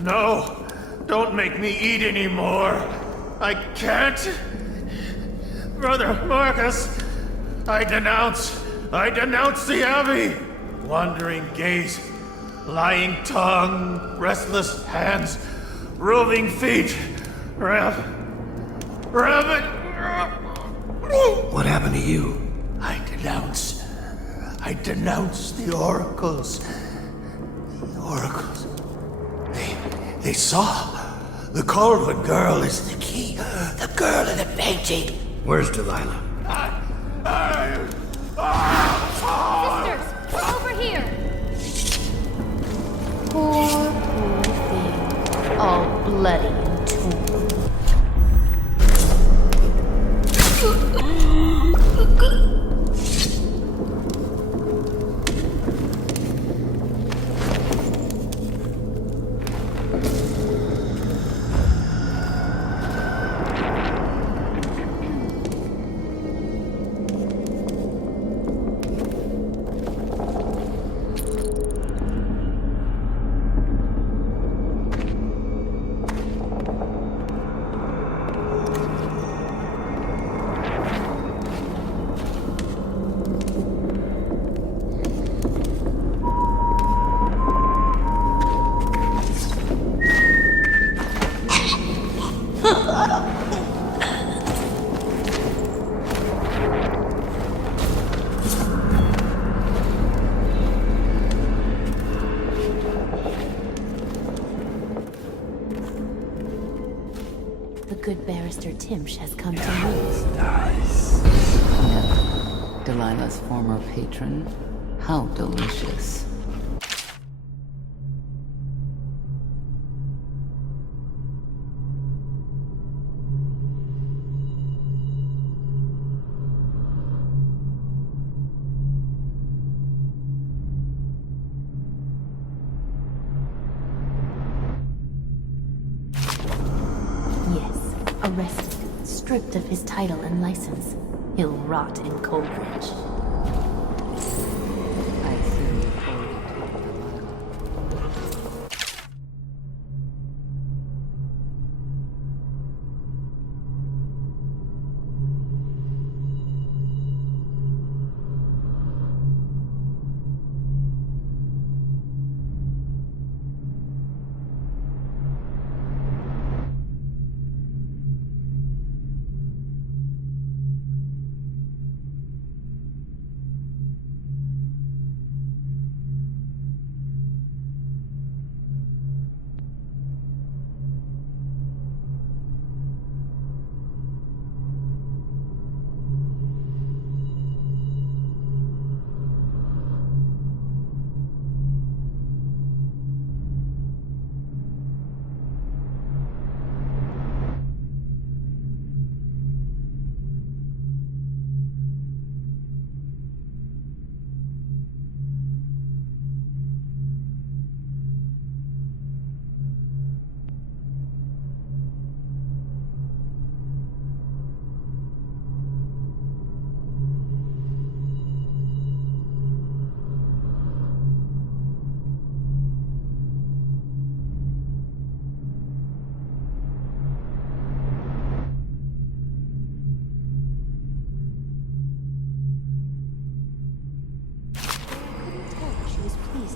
No! Don't make me eat anymore! I can't! Brother Marcus! I denounce the Abbey! Wandering gaze, lying tongue, restless hands, roving feet, rabbit. What happened to you? I denounce the oracles. The oracles. They saw. The Caldwell girl is the key. The girl in the painting. Where's Delilah? Sisters, over here! Poor thing. All bloody and torn. Good barrister Timsh has come to me. Nice. Delilah's former patron. How delicious. Arrested, stripped of his title and license. He'll rot in Coldridge. I send you forward to Delilah.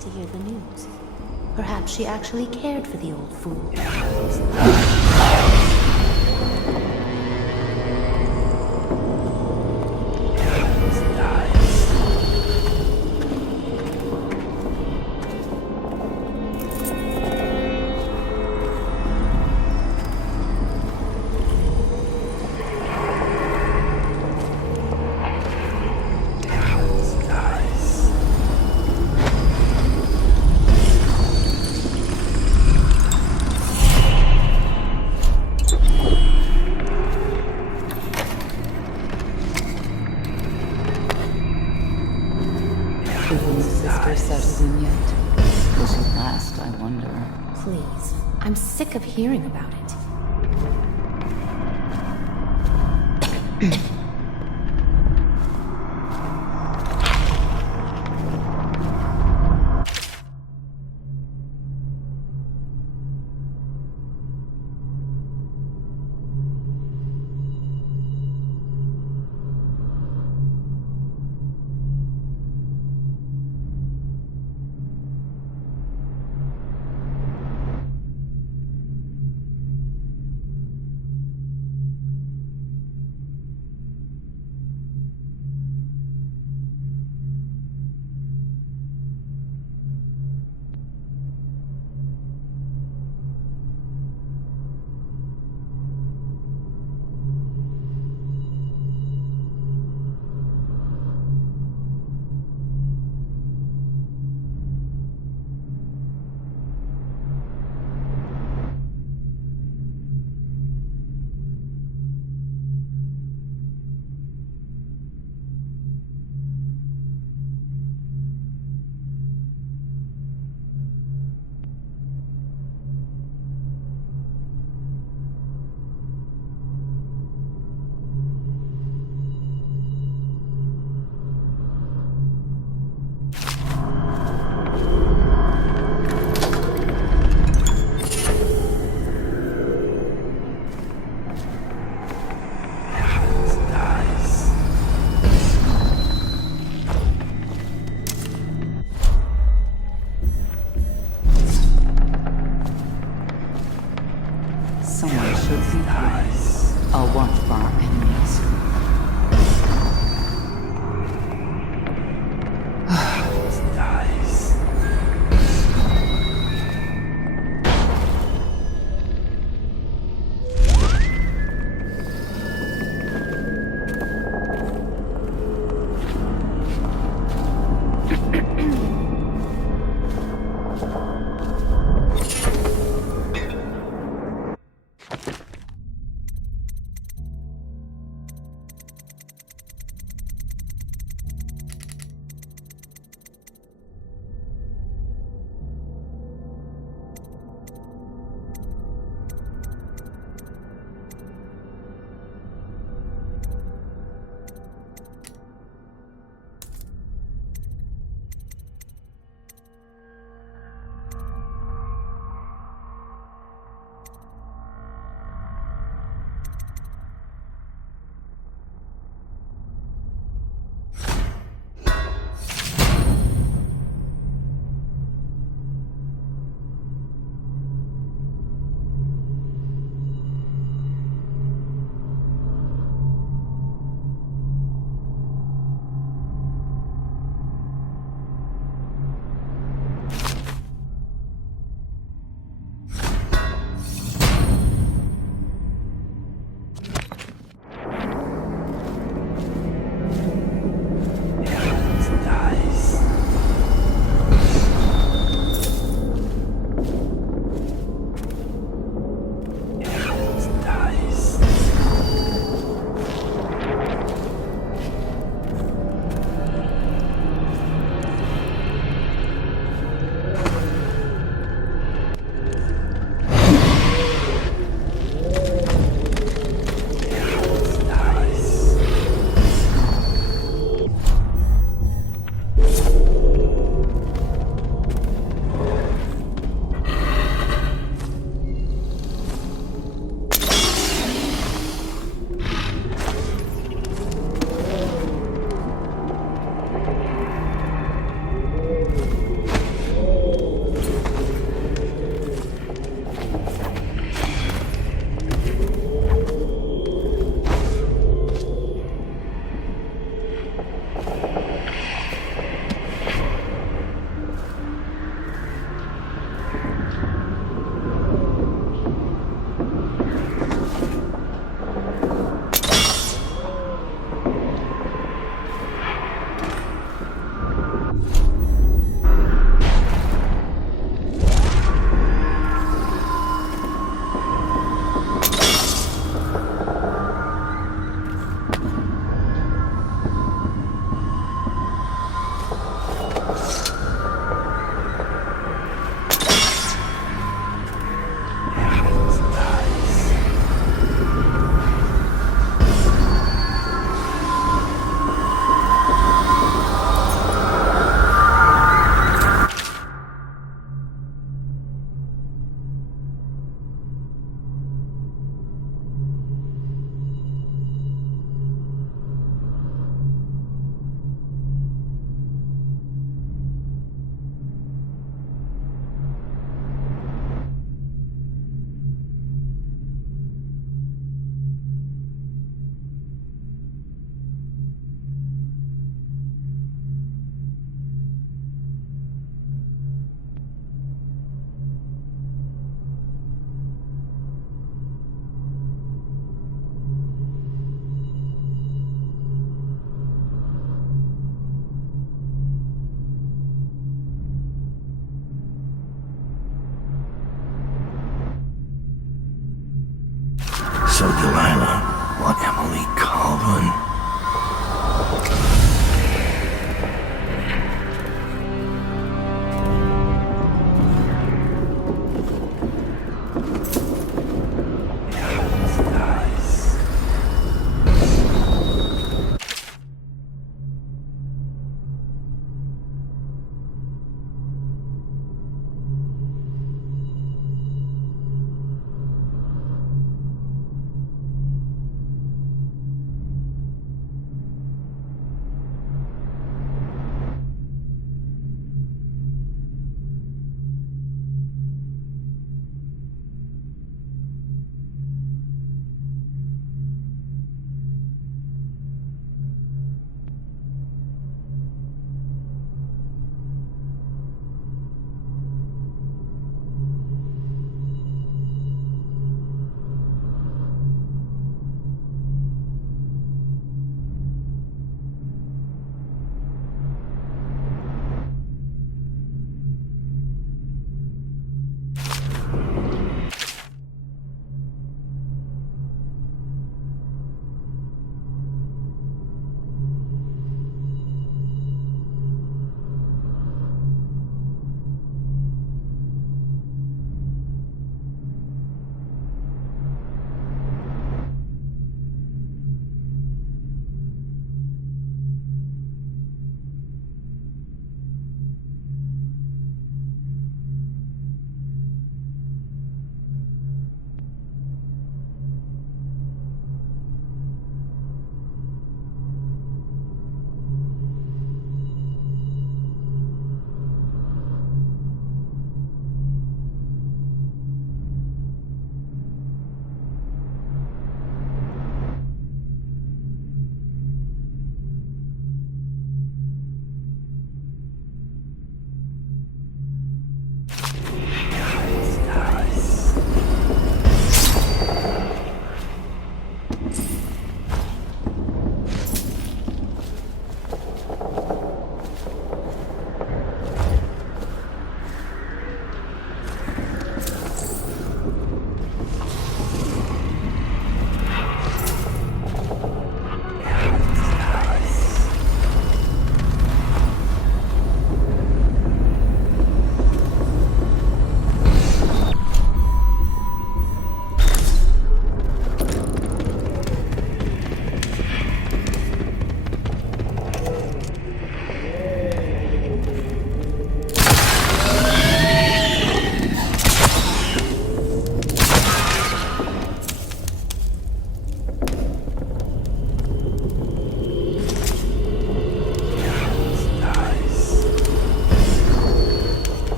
To hear the news. Perhaps she actually cared for the old fool. Settled in yet? Will she last, I wonder? Please. I'm sick of hearing about it. I'll watch for our enemies. Nice.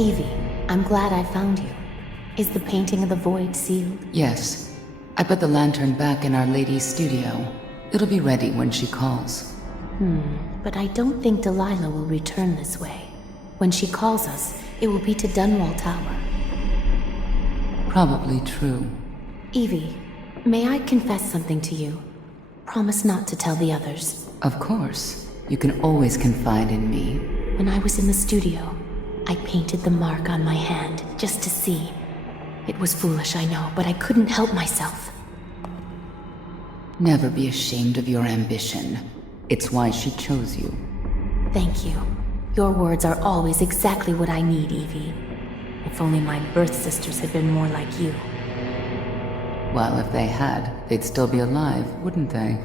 Evie, I'm glad I found you. Is the painting of the void sealed? Yes. I put the lantern back in Our Lady's studio. It'll be ready when she calls. But I don't think Delilah will return this way. When she calls us, it will be to Dunwall Tower. Probably true. Evie, may I confess something to you? Promise not to tell the others. Of course. You can always confide in me. When I was in the studio, I painted the mark on my hand, just to see. It was foolish, I know, but I couldn't help myself. Never be ashamed of your ambition. It's why she chose you. Thank you. Your words are always exactly what I need, Evie. If only my birth sisters had been more like you. Well, if they had, they'd still be alive, wouldn't they?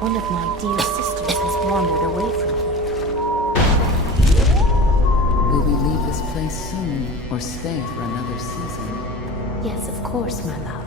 One of my dear sisters has wandered away from here. Will we leave this place soon, or stay for another season? Yes, of course, my love.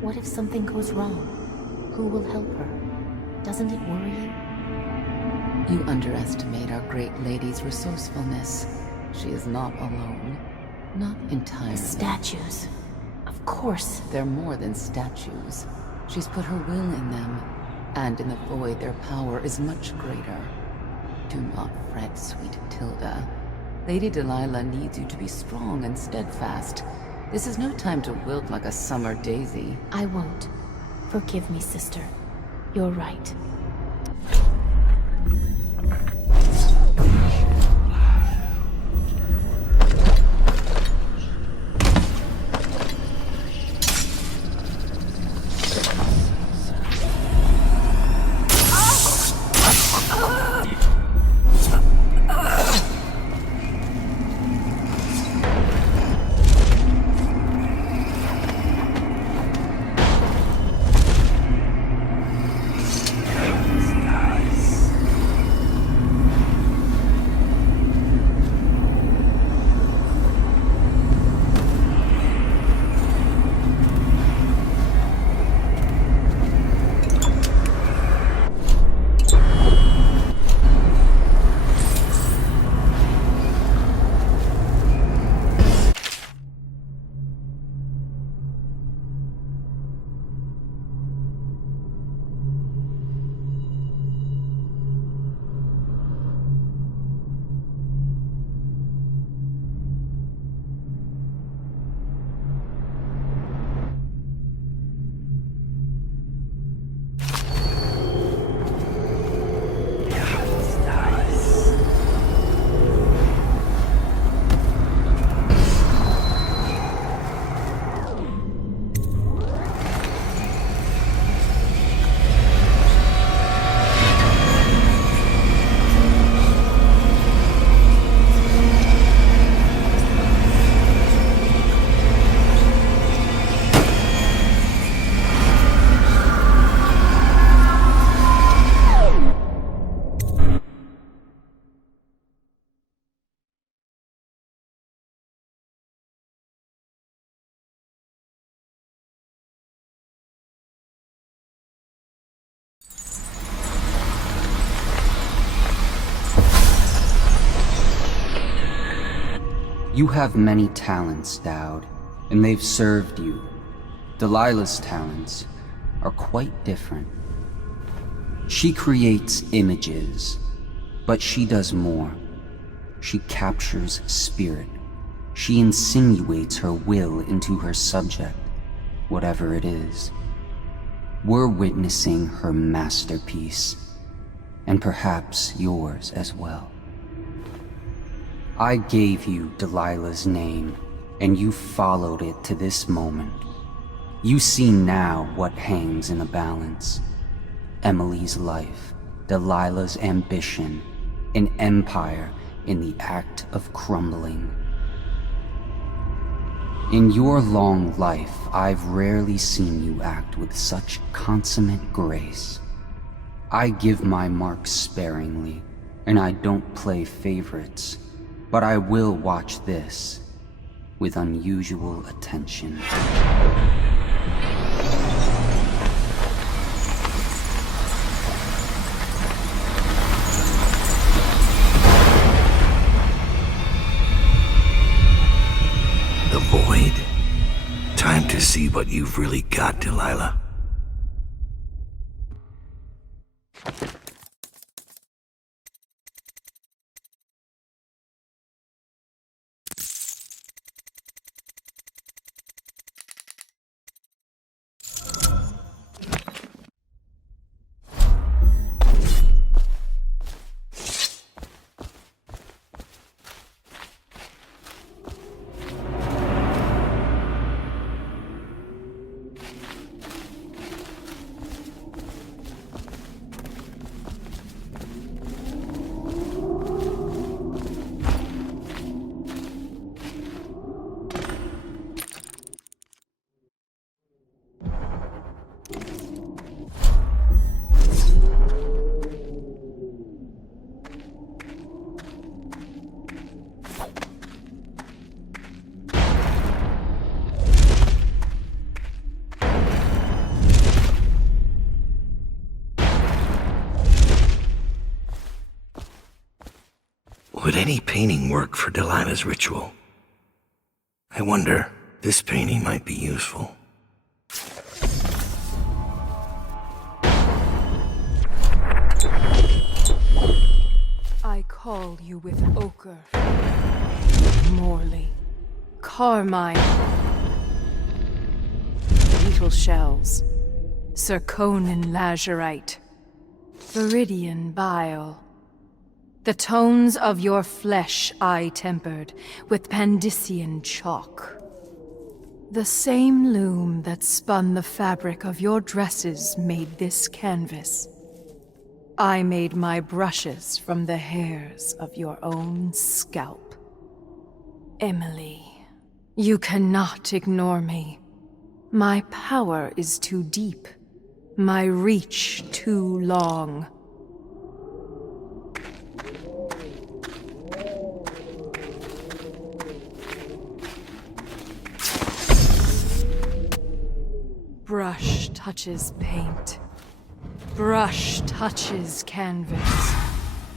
What if something goes wrong? Who will help her? Doesn't it worry you? You underestimate our great lady's resourcefulness. She is not alone. Not entirely. The statues. Of course. They're more than statues. She's put her will in them. And in the void, their power is much greater. Do not fret, sweet Tilda. Lady Delilah needs you to be strong and steadfast. This is no time to wilt like a summer daisy. I won't. Forgive me, sister. You're right. You have many talents, Dowd, and they've served you. Delilah's talents are quite different. She creates images, but she does more. She captures spirit. She insinuates her will into her subject, whatever it is. We're witnessing her masterpiece, and perhaps yours as well. I gave you Delilah's name, and you followed it to this moment. You see now what hangs in the balance. Emily's life, Delilah's ambition, an empire in the act of crumbling. In your long life, I've rarely seen you act with such consummate grace. I give my marks sparingly, and I don't play favorites, but I will watch this with unusual attention. The void. Time to see what you've really got, Delilah. Would any painting work for Delilah's ritual? I wonder, this painting might be useful. I call you with ochre, Morley, carmine, beetle shells, zirconin lazurite, viridian bile. The tones of your flesh I tempered with Pandician chalk. The same loom that spun the fabric of your dresses made this canvas. I made my brushes from the hairs of your own scalp. Emily, you cannot ignore me. My power is too deep, my reach too long. Brush touches paint. Brush touches canvas.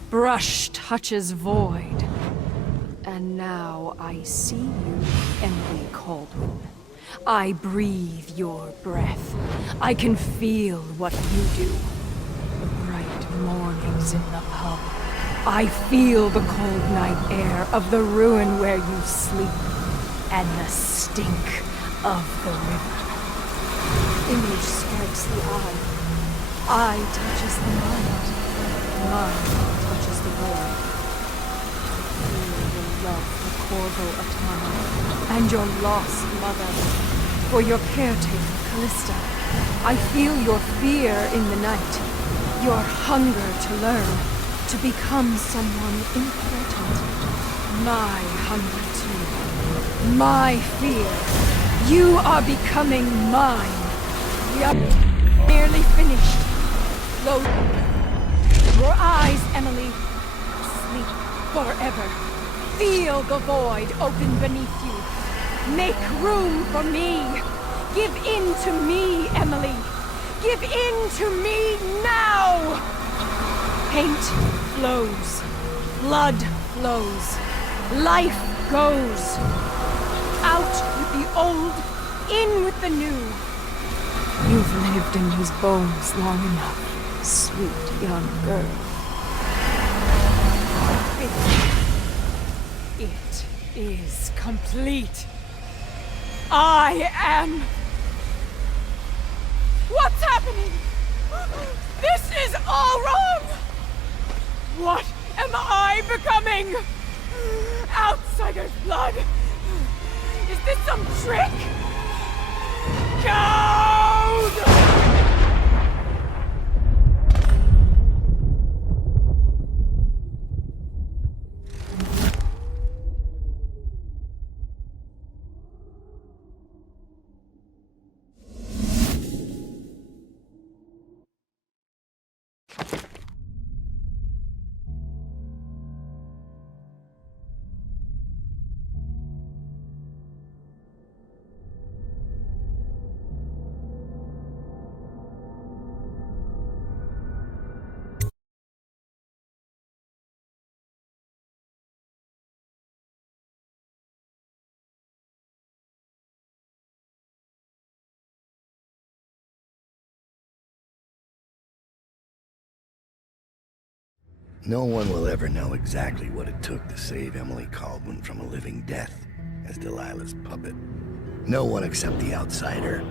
Brush touches void. And now I see you, Emily Caldwin. I breathe your breath. I can feel what you do. The bright mornings in the pub. I feel the cold night air of the ruin where you sleep. And the stink of the river. Image strikes the eye. Eye touches the mind. Mind touches the world. Feel your love for Corvo Attano and your lost mother. For your caretaker, Callista. I feel your fear in the night. Your hunger to learn. To become someone important. My hunger too. My fear. You are becoming mine. We are nearly finished. Close your eyes, Emily. Sleep forever. Feel the void open beneath you. Make room for me. Give in to me, Emily. Give in to me now. Paint flows. Blood flows. Life goes. Out with the old, in with the new. You've lived in these bones long enough, sweet young girl. It is complete. I am... What's happening? This is all wrong! What am I becoming? Outsider's blood! Is this some trick? Code! No one will ever know exactly what it took to save Emily Caldwin from a living death as Delilah's puppet. No one except the outsider,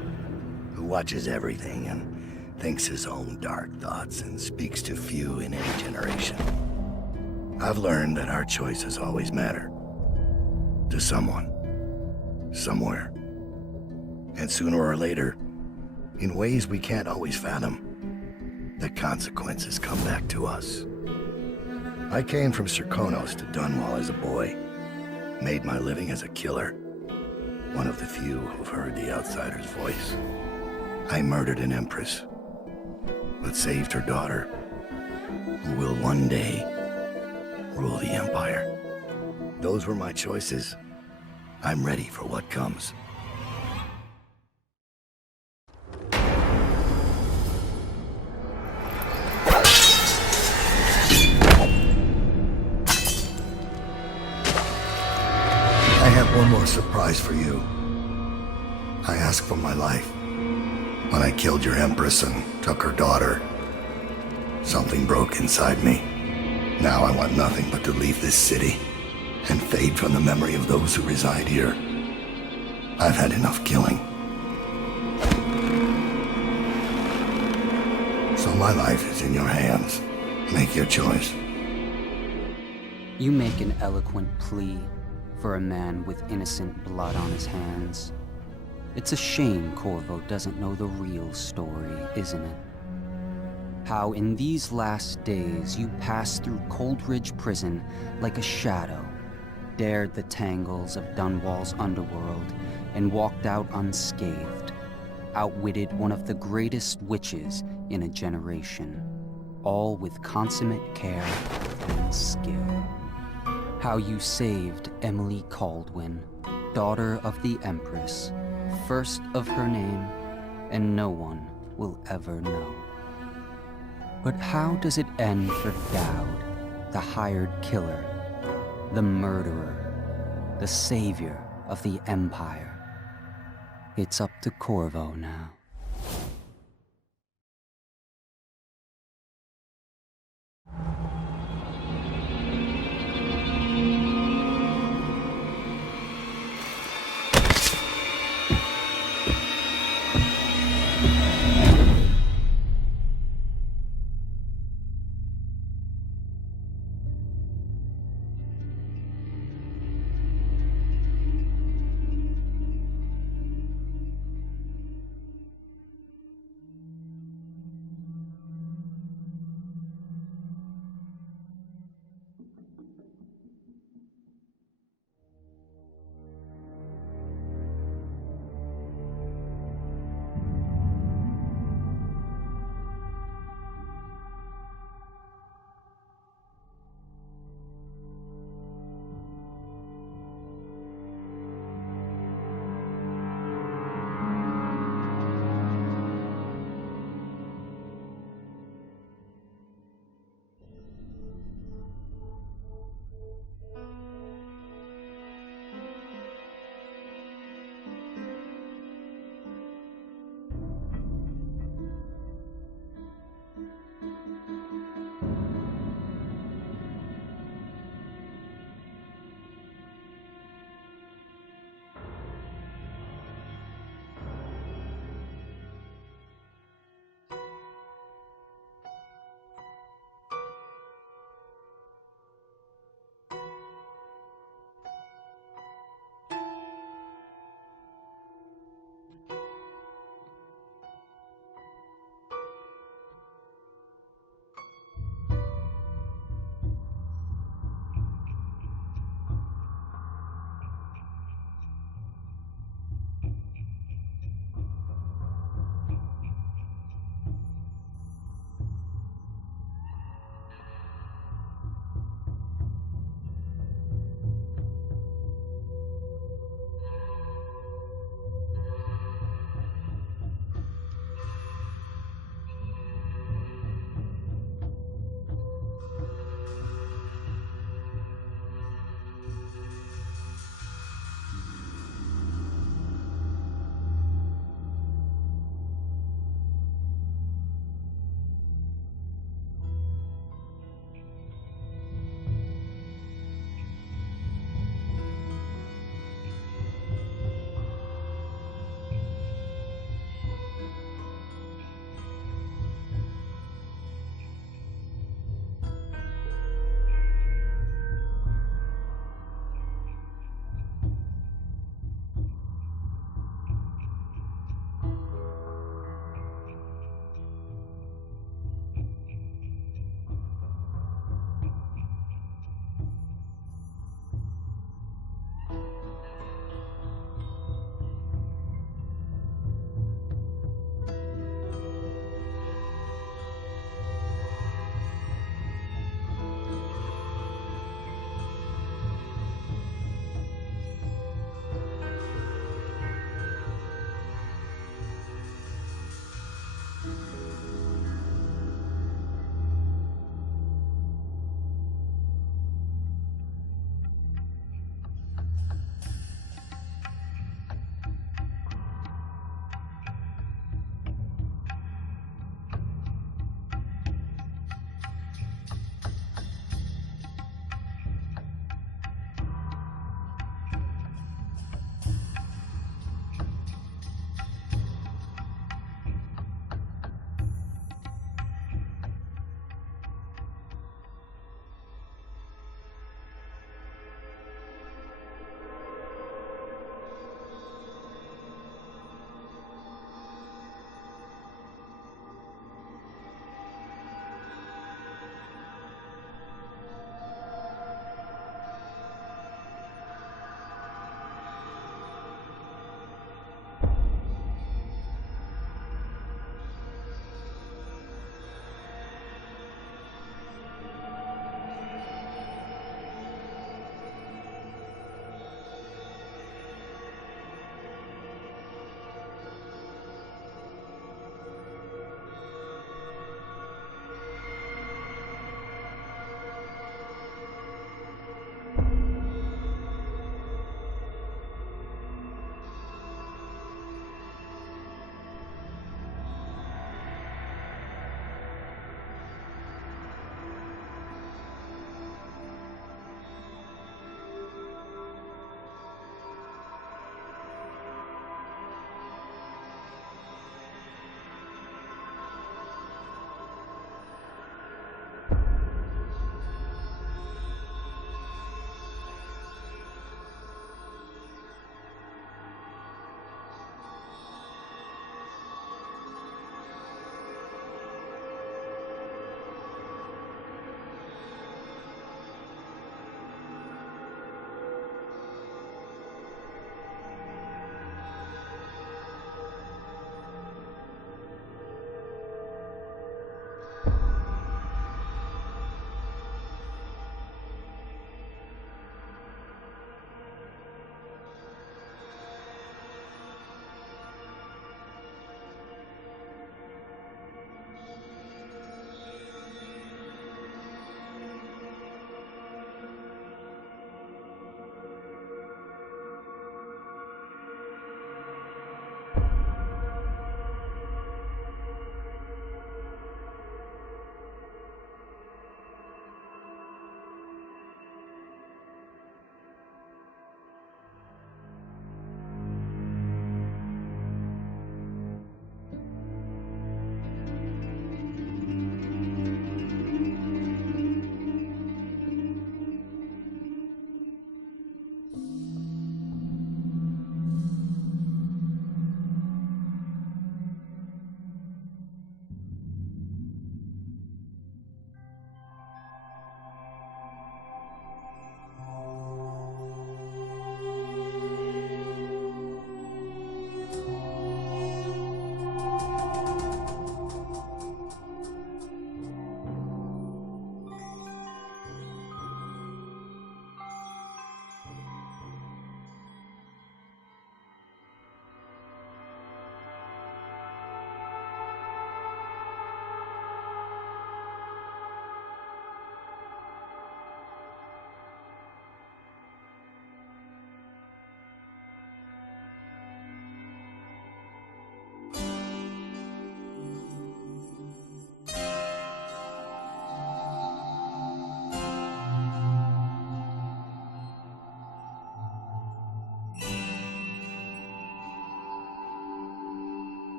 who watches everything and thinks his own dark thoughts and speaks to few in any generation. I've learned that our choices always matter. To someone. Somewhere. And sooner or later, in ways we can't always fathom, the consequences come back to us. I came from Serkonos to Dunwall as a boy, made my living as a killer, one of the few who've heard the outsider's voice. I murdered an empress, but saved her daughter, who will one day rule the Empire. Those were my choices. I'm ready for what comes. I have one more surprise for you. I asked for my life. When I killed your Empress and took her daughter, something broke inside me. Now I want nothing but to leave this city and fade from the memory of those who reside here. I've had enough killing. So my life is in your hands. Make your choice. You make an eloquent plea for a man with innocent blood on his hands. It's a shame Corvo doesn't know the real story, isn't it? How in these last days you passed through Coldridge Prison like a shadow, dared the tangles of Dunwall's underworld, and walked out unscathed, outwitted one of the greatest witches in a generation, all with consummate care and skill. How you saved Emily Caldwin, daughter of the Empress, first of her name, and no one will ever know. But how does it end for Dowd, the hired killer, the murderer, the savior of the Empire? It's up to Corvo now.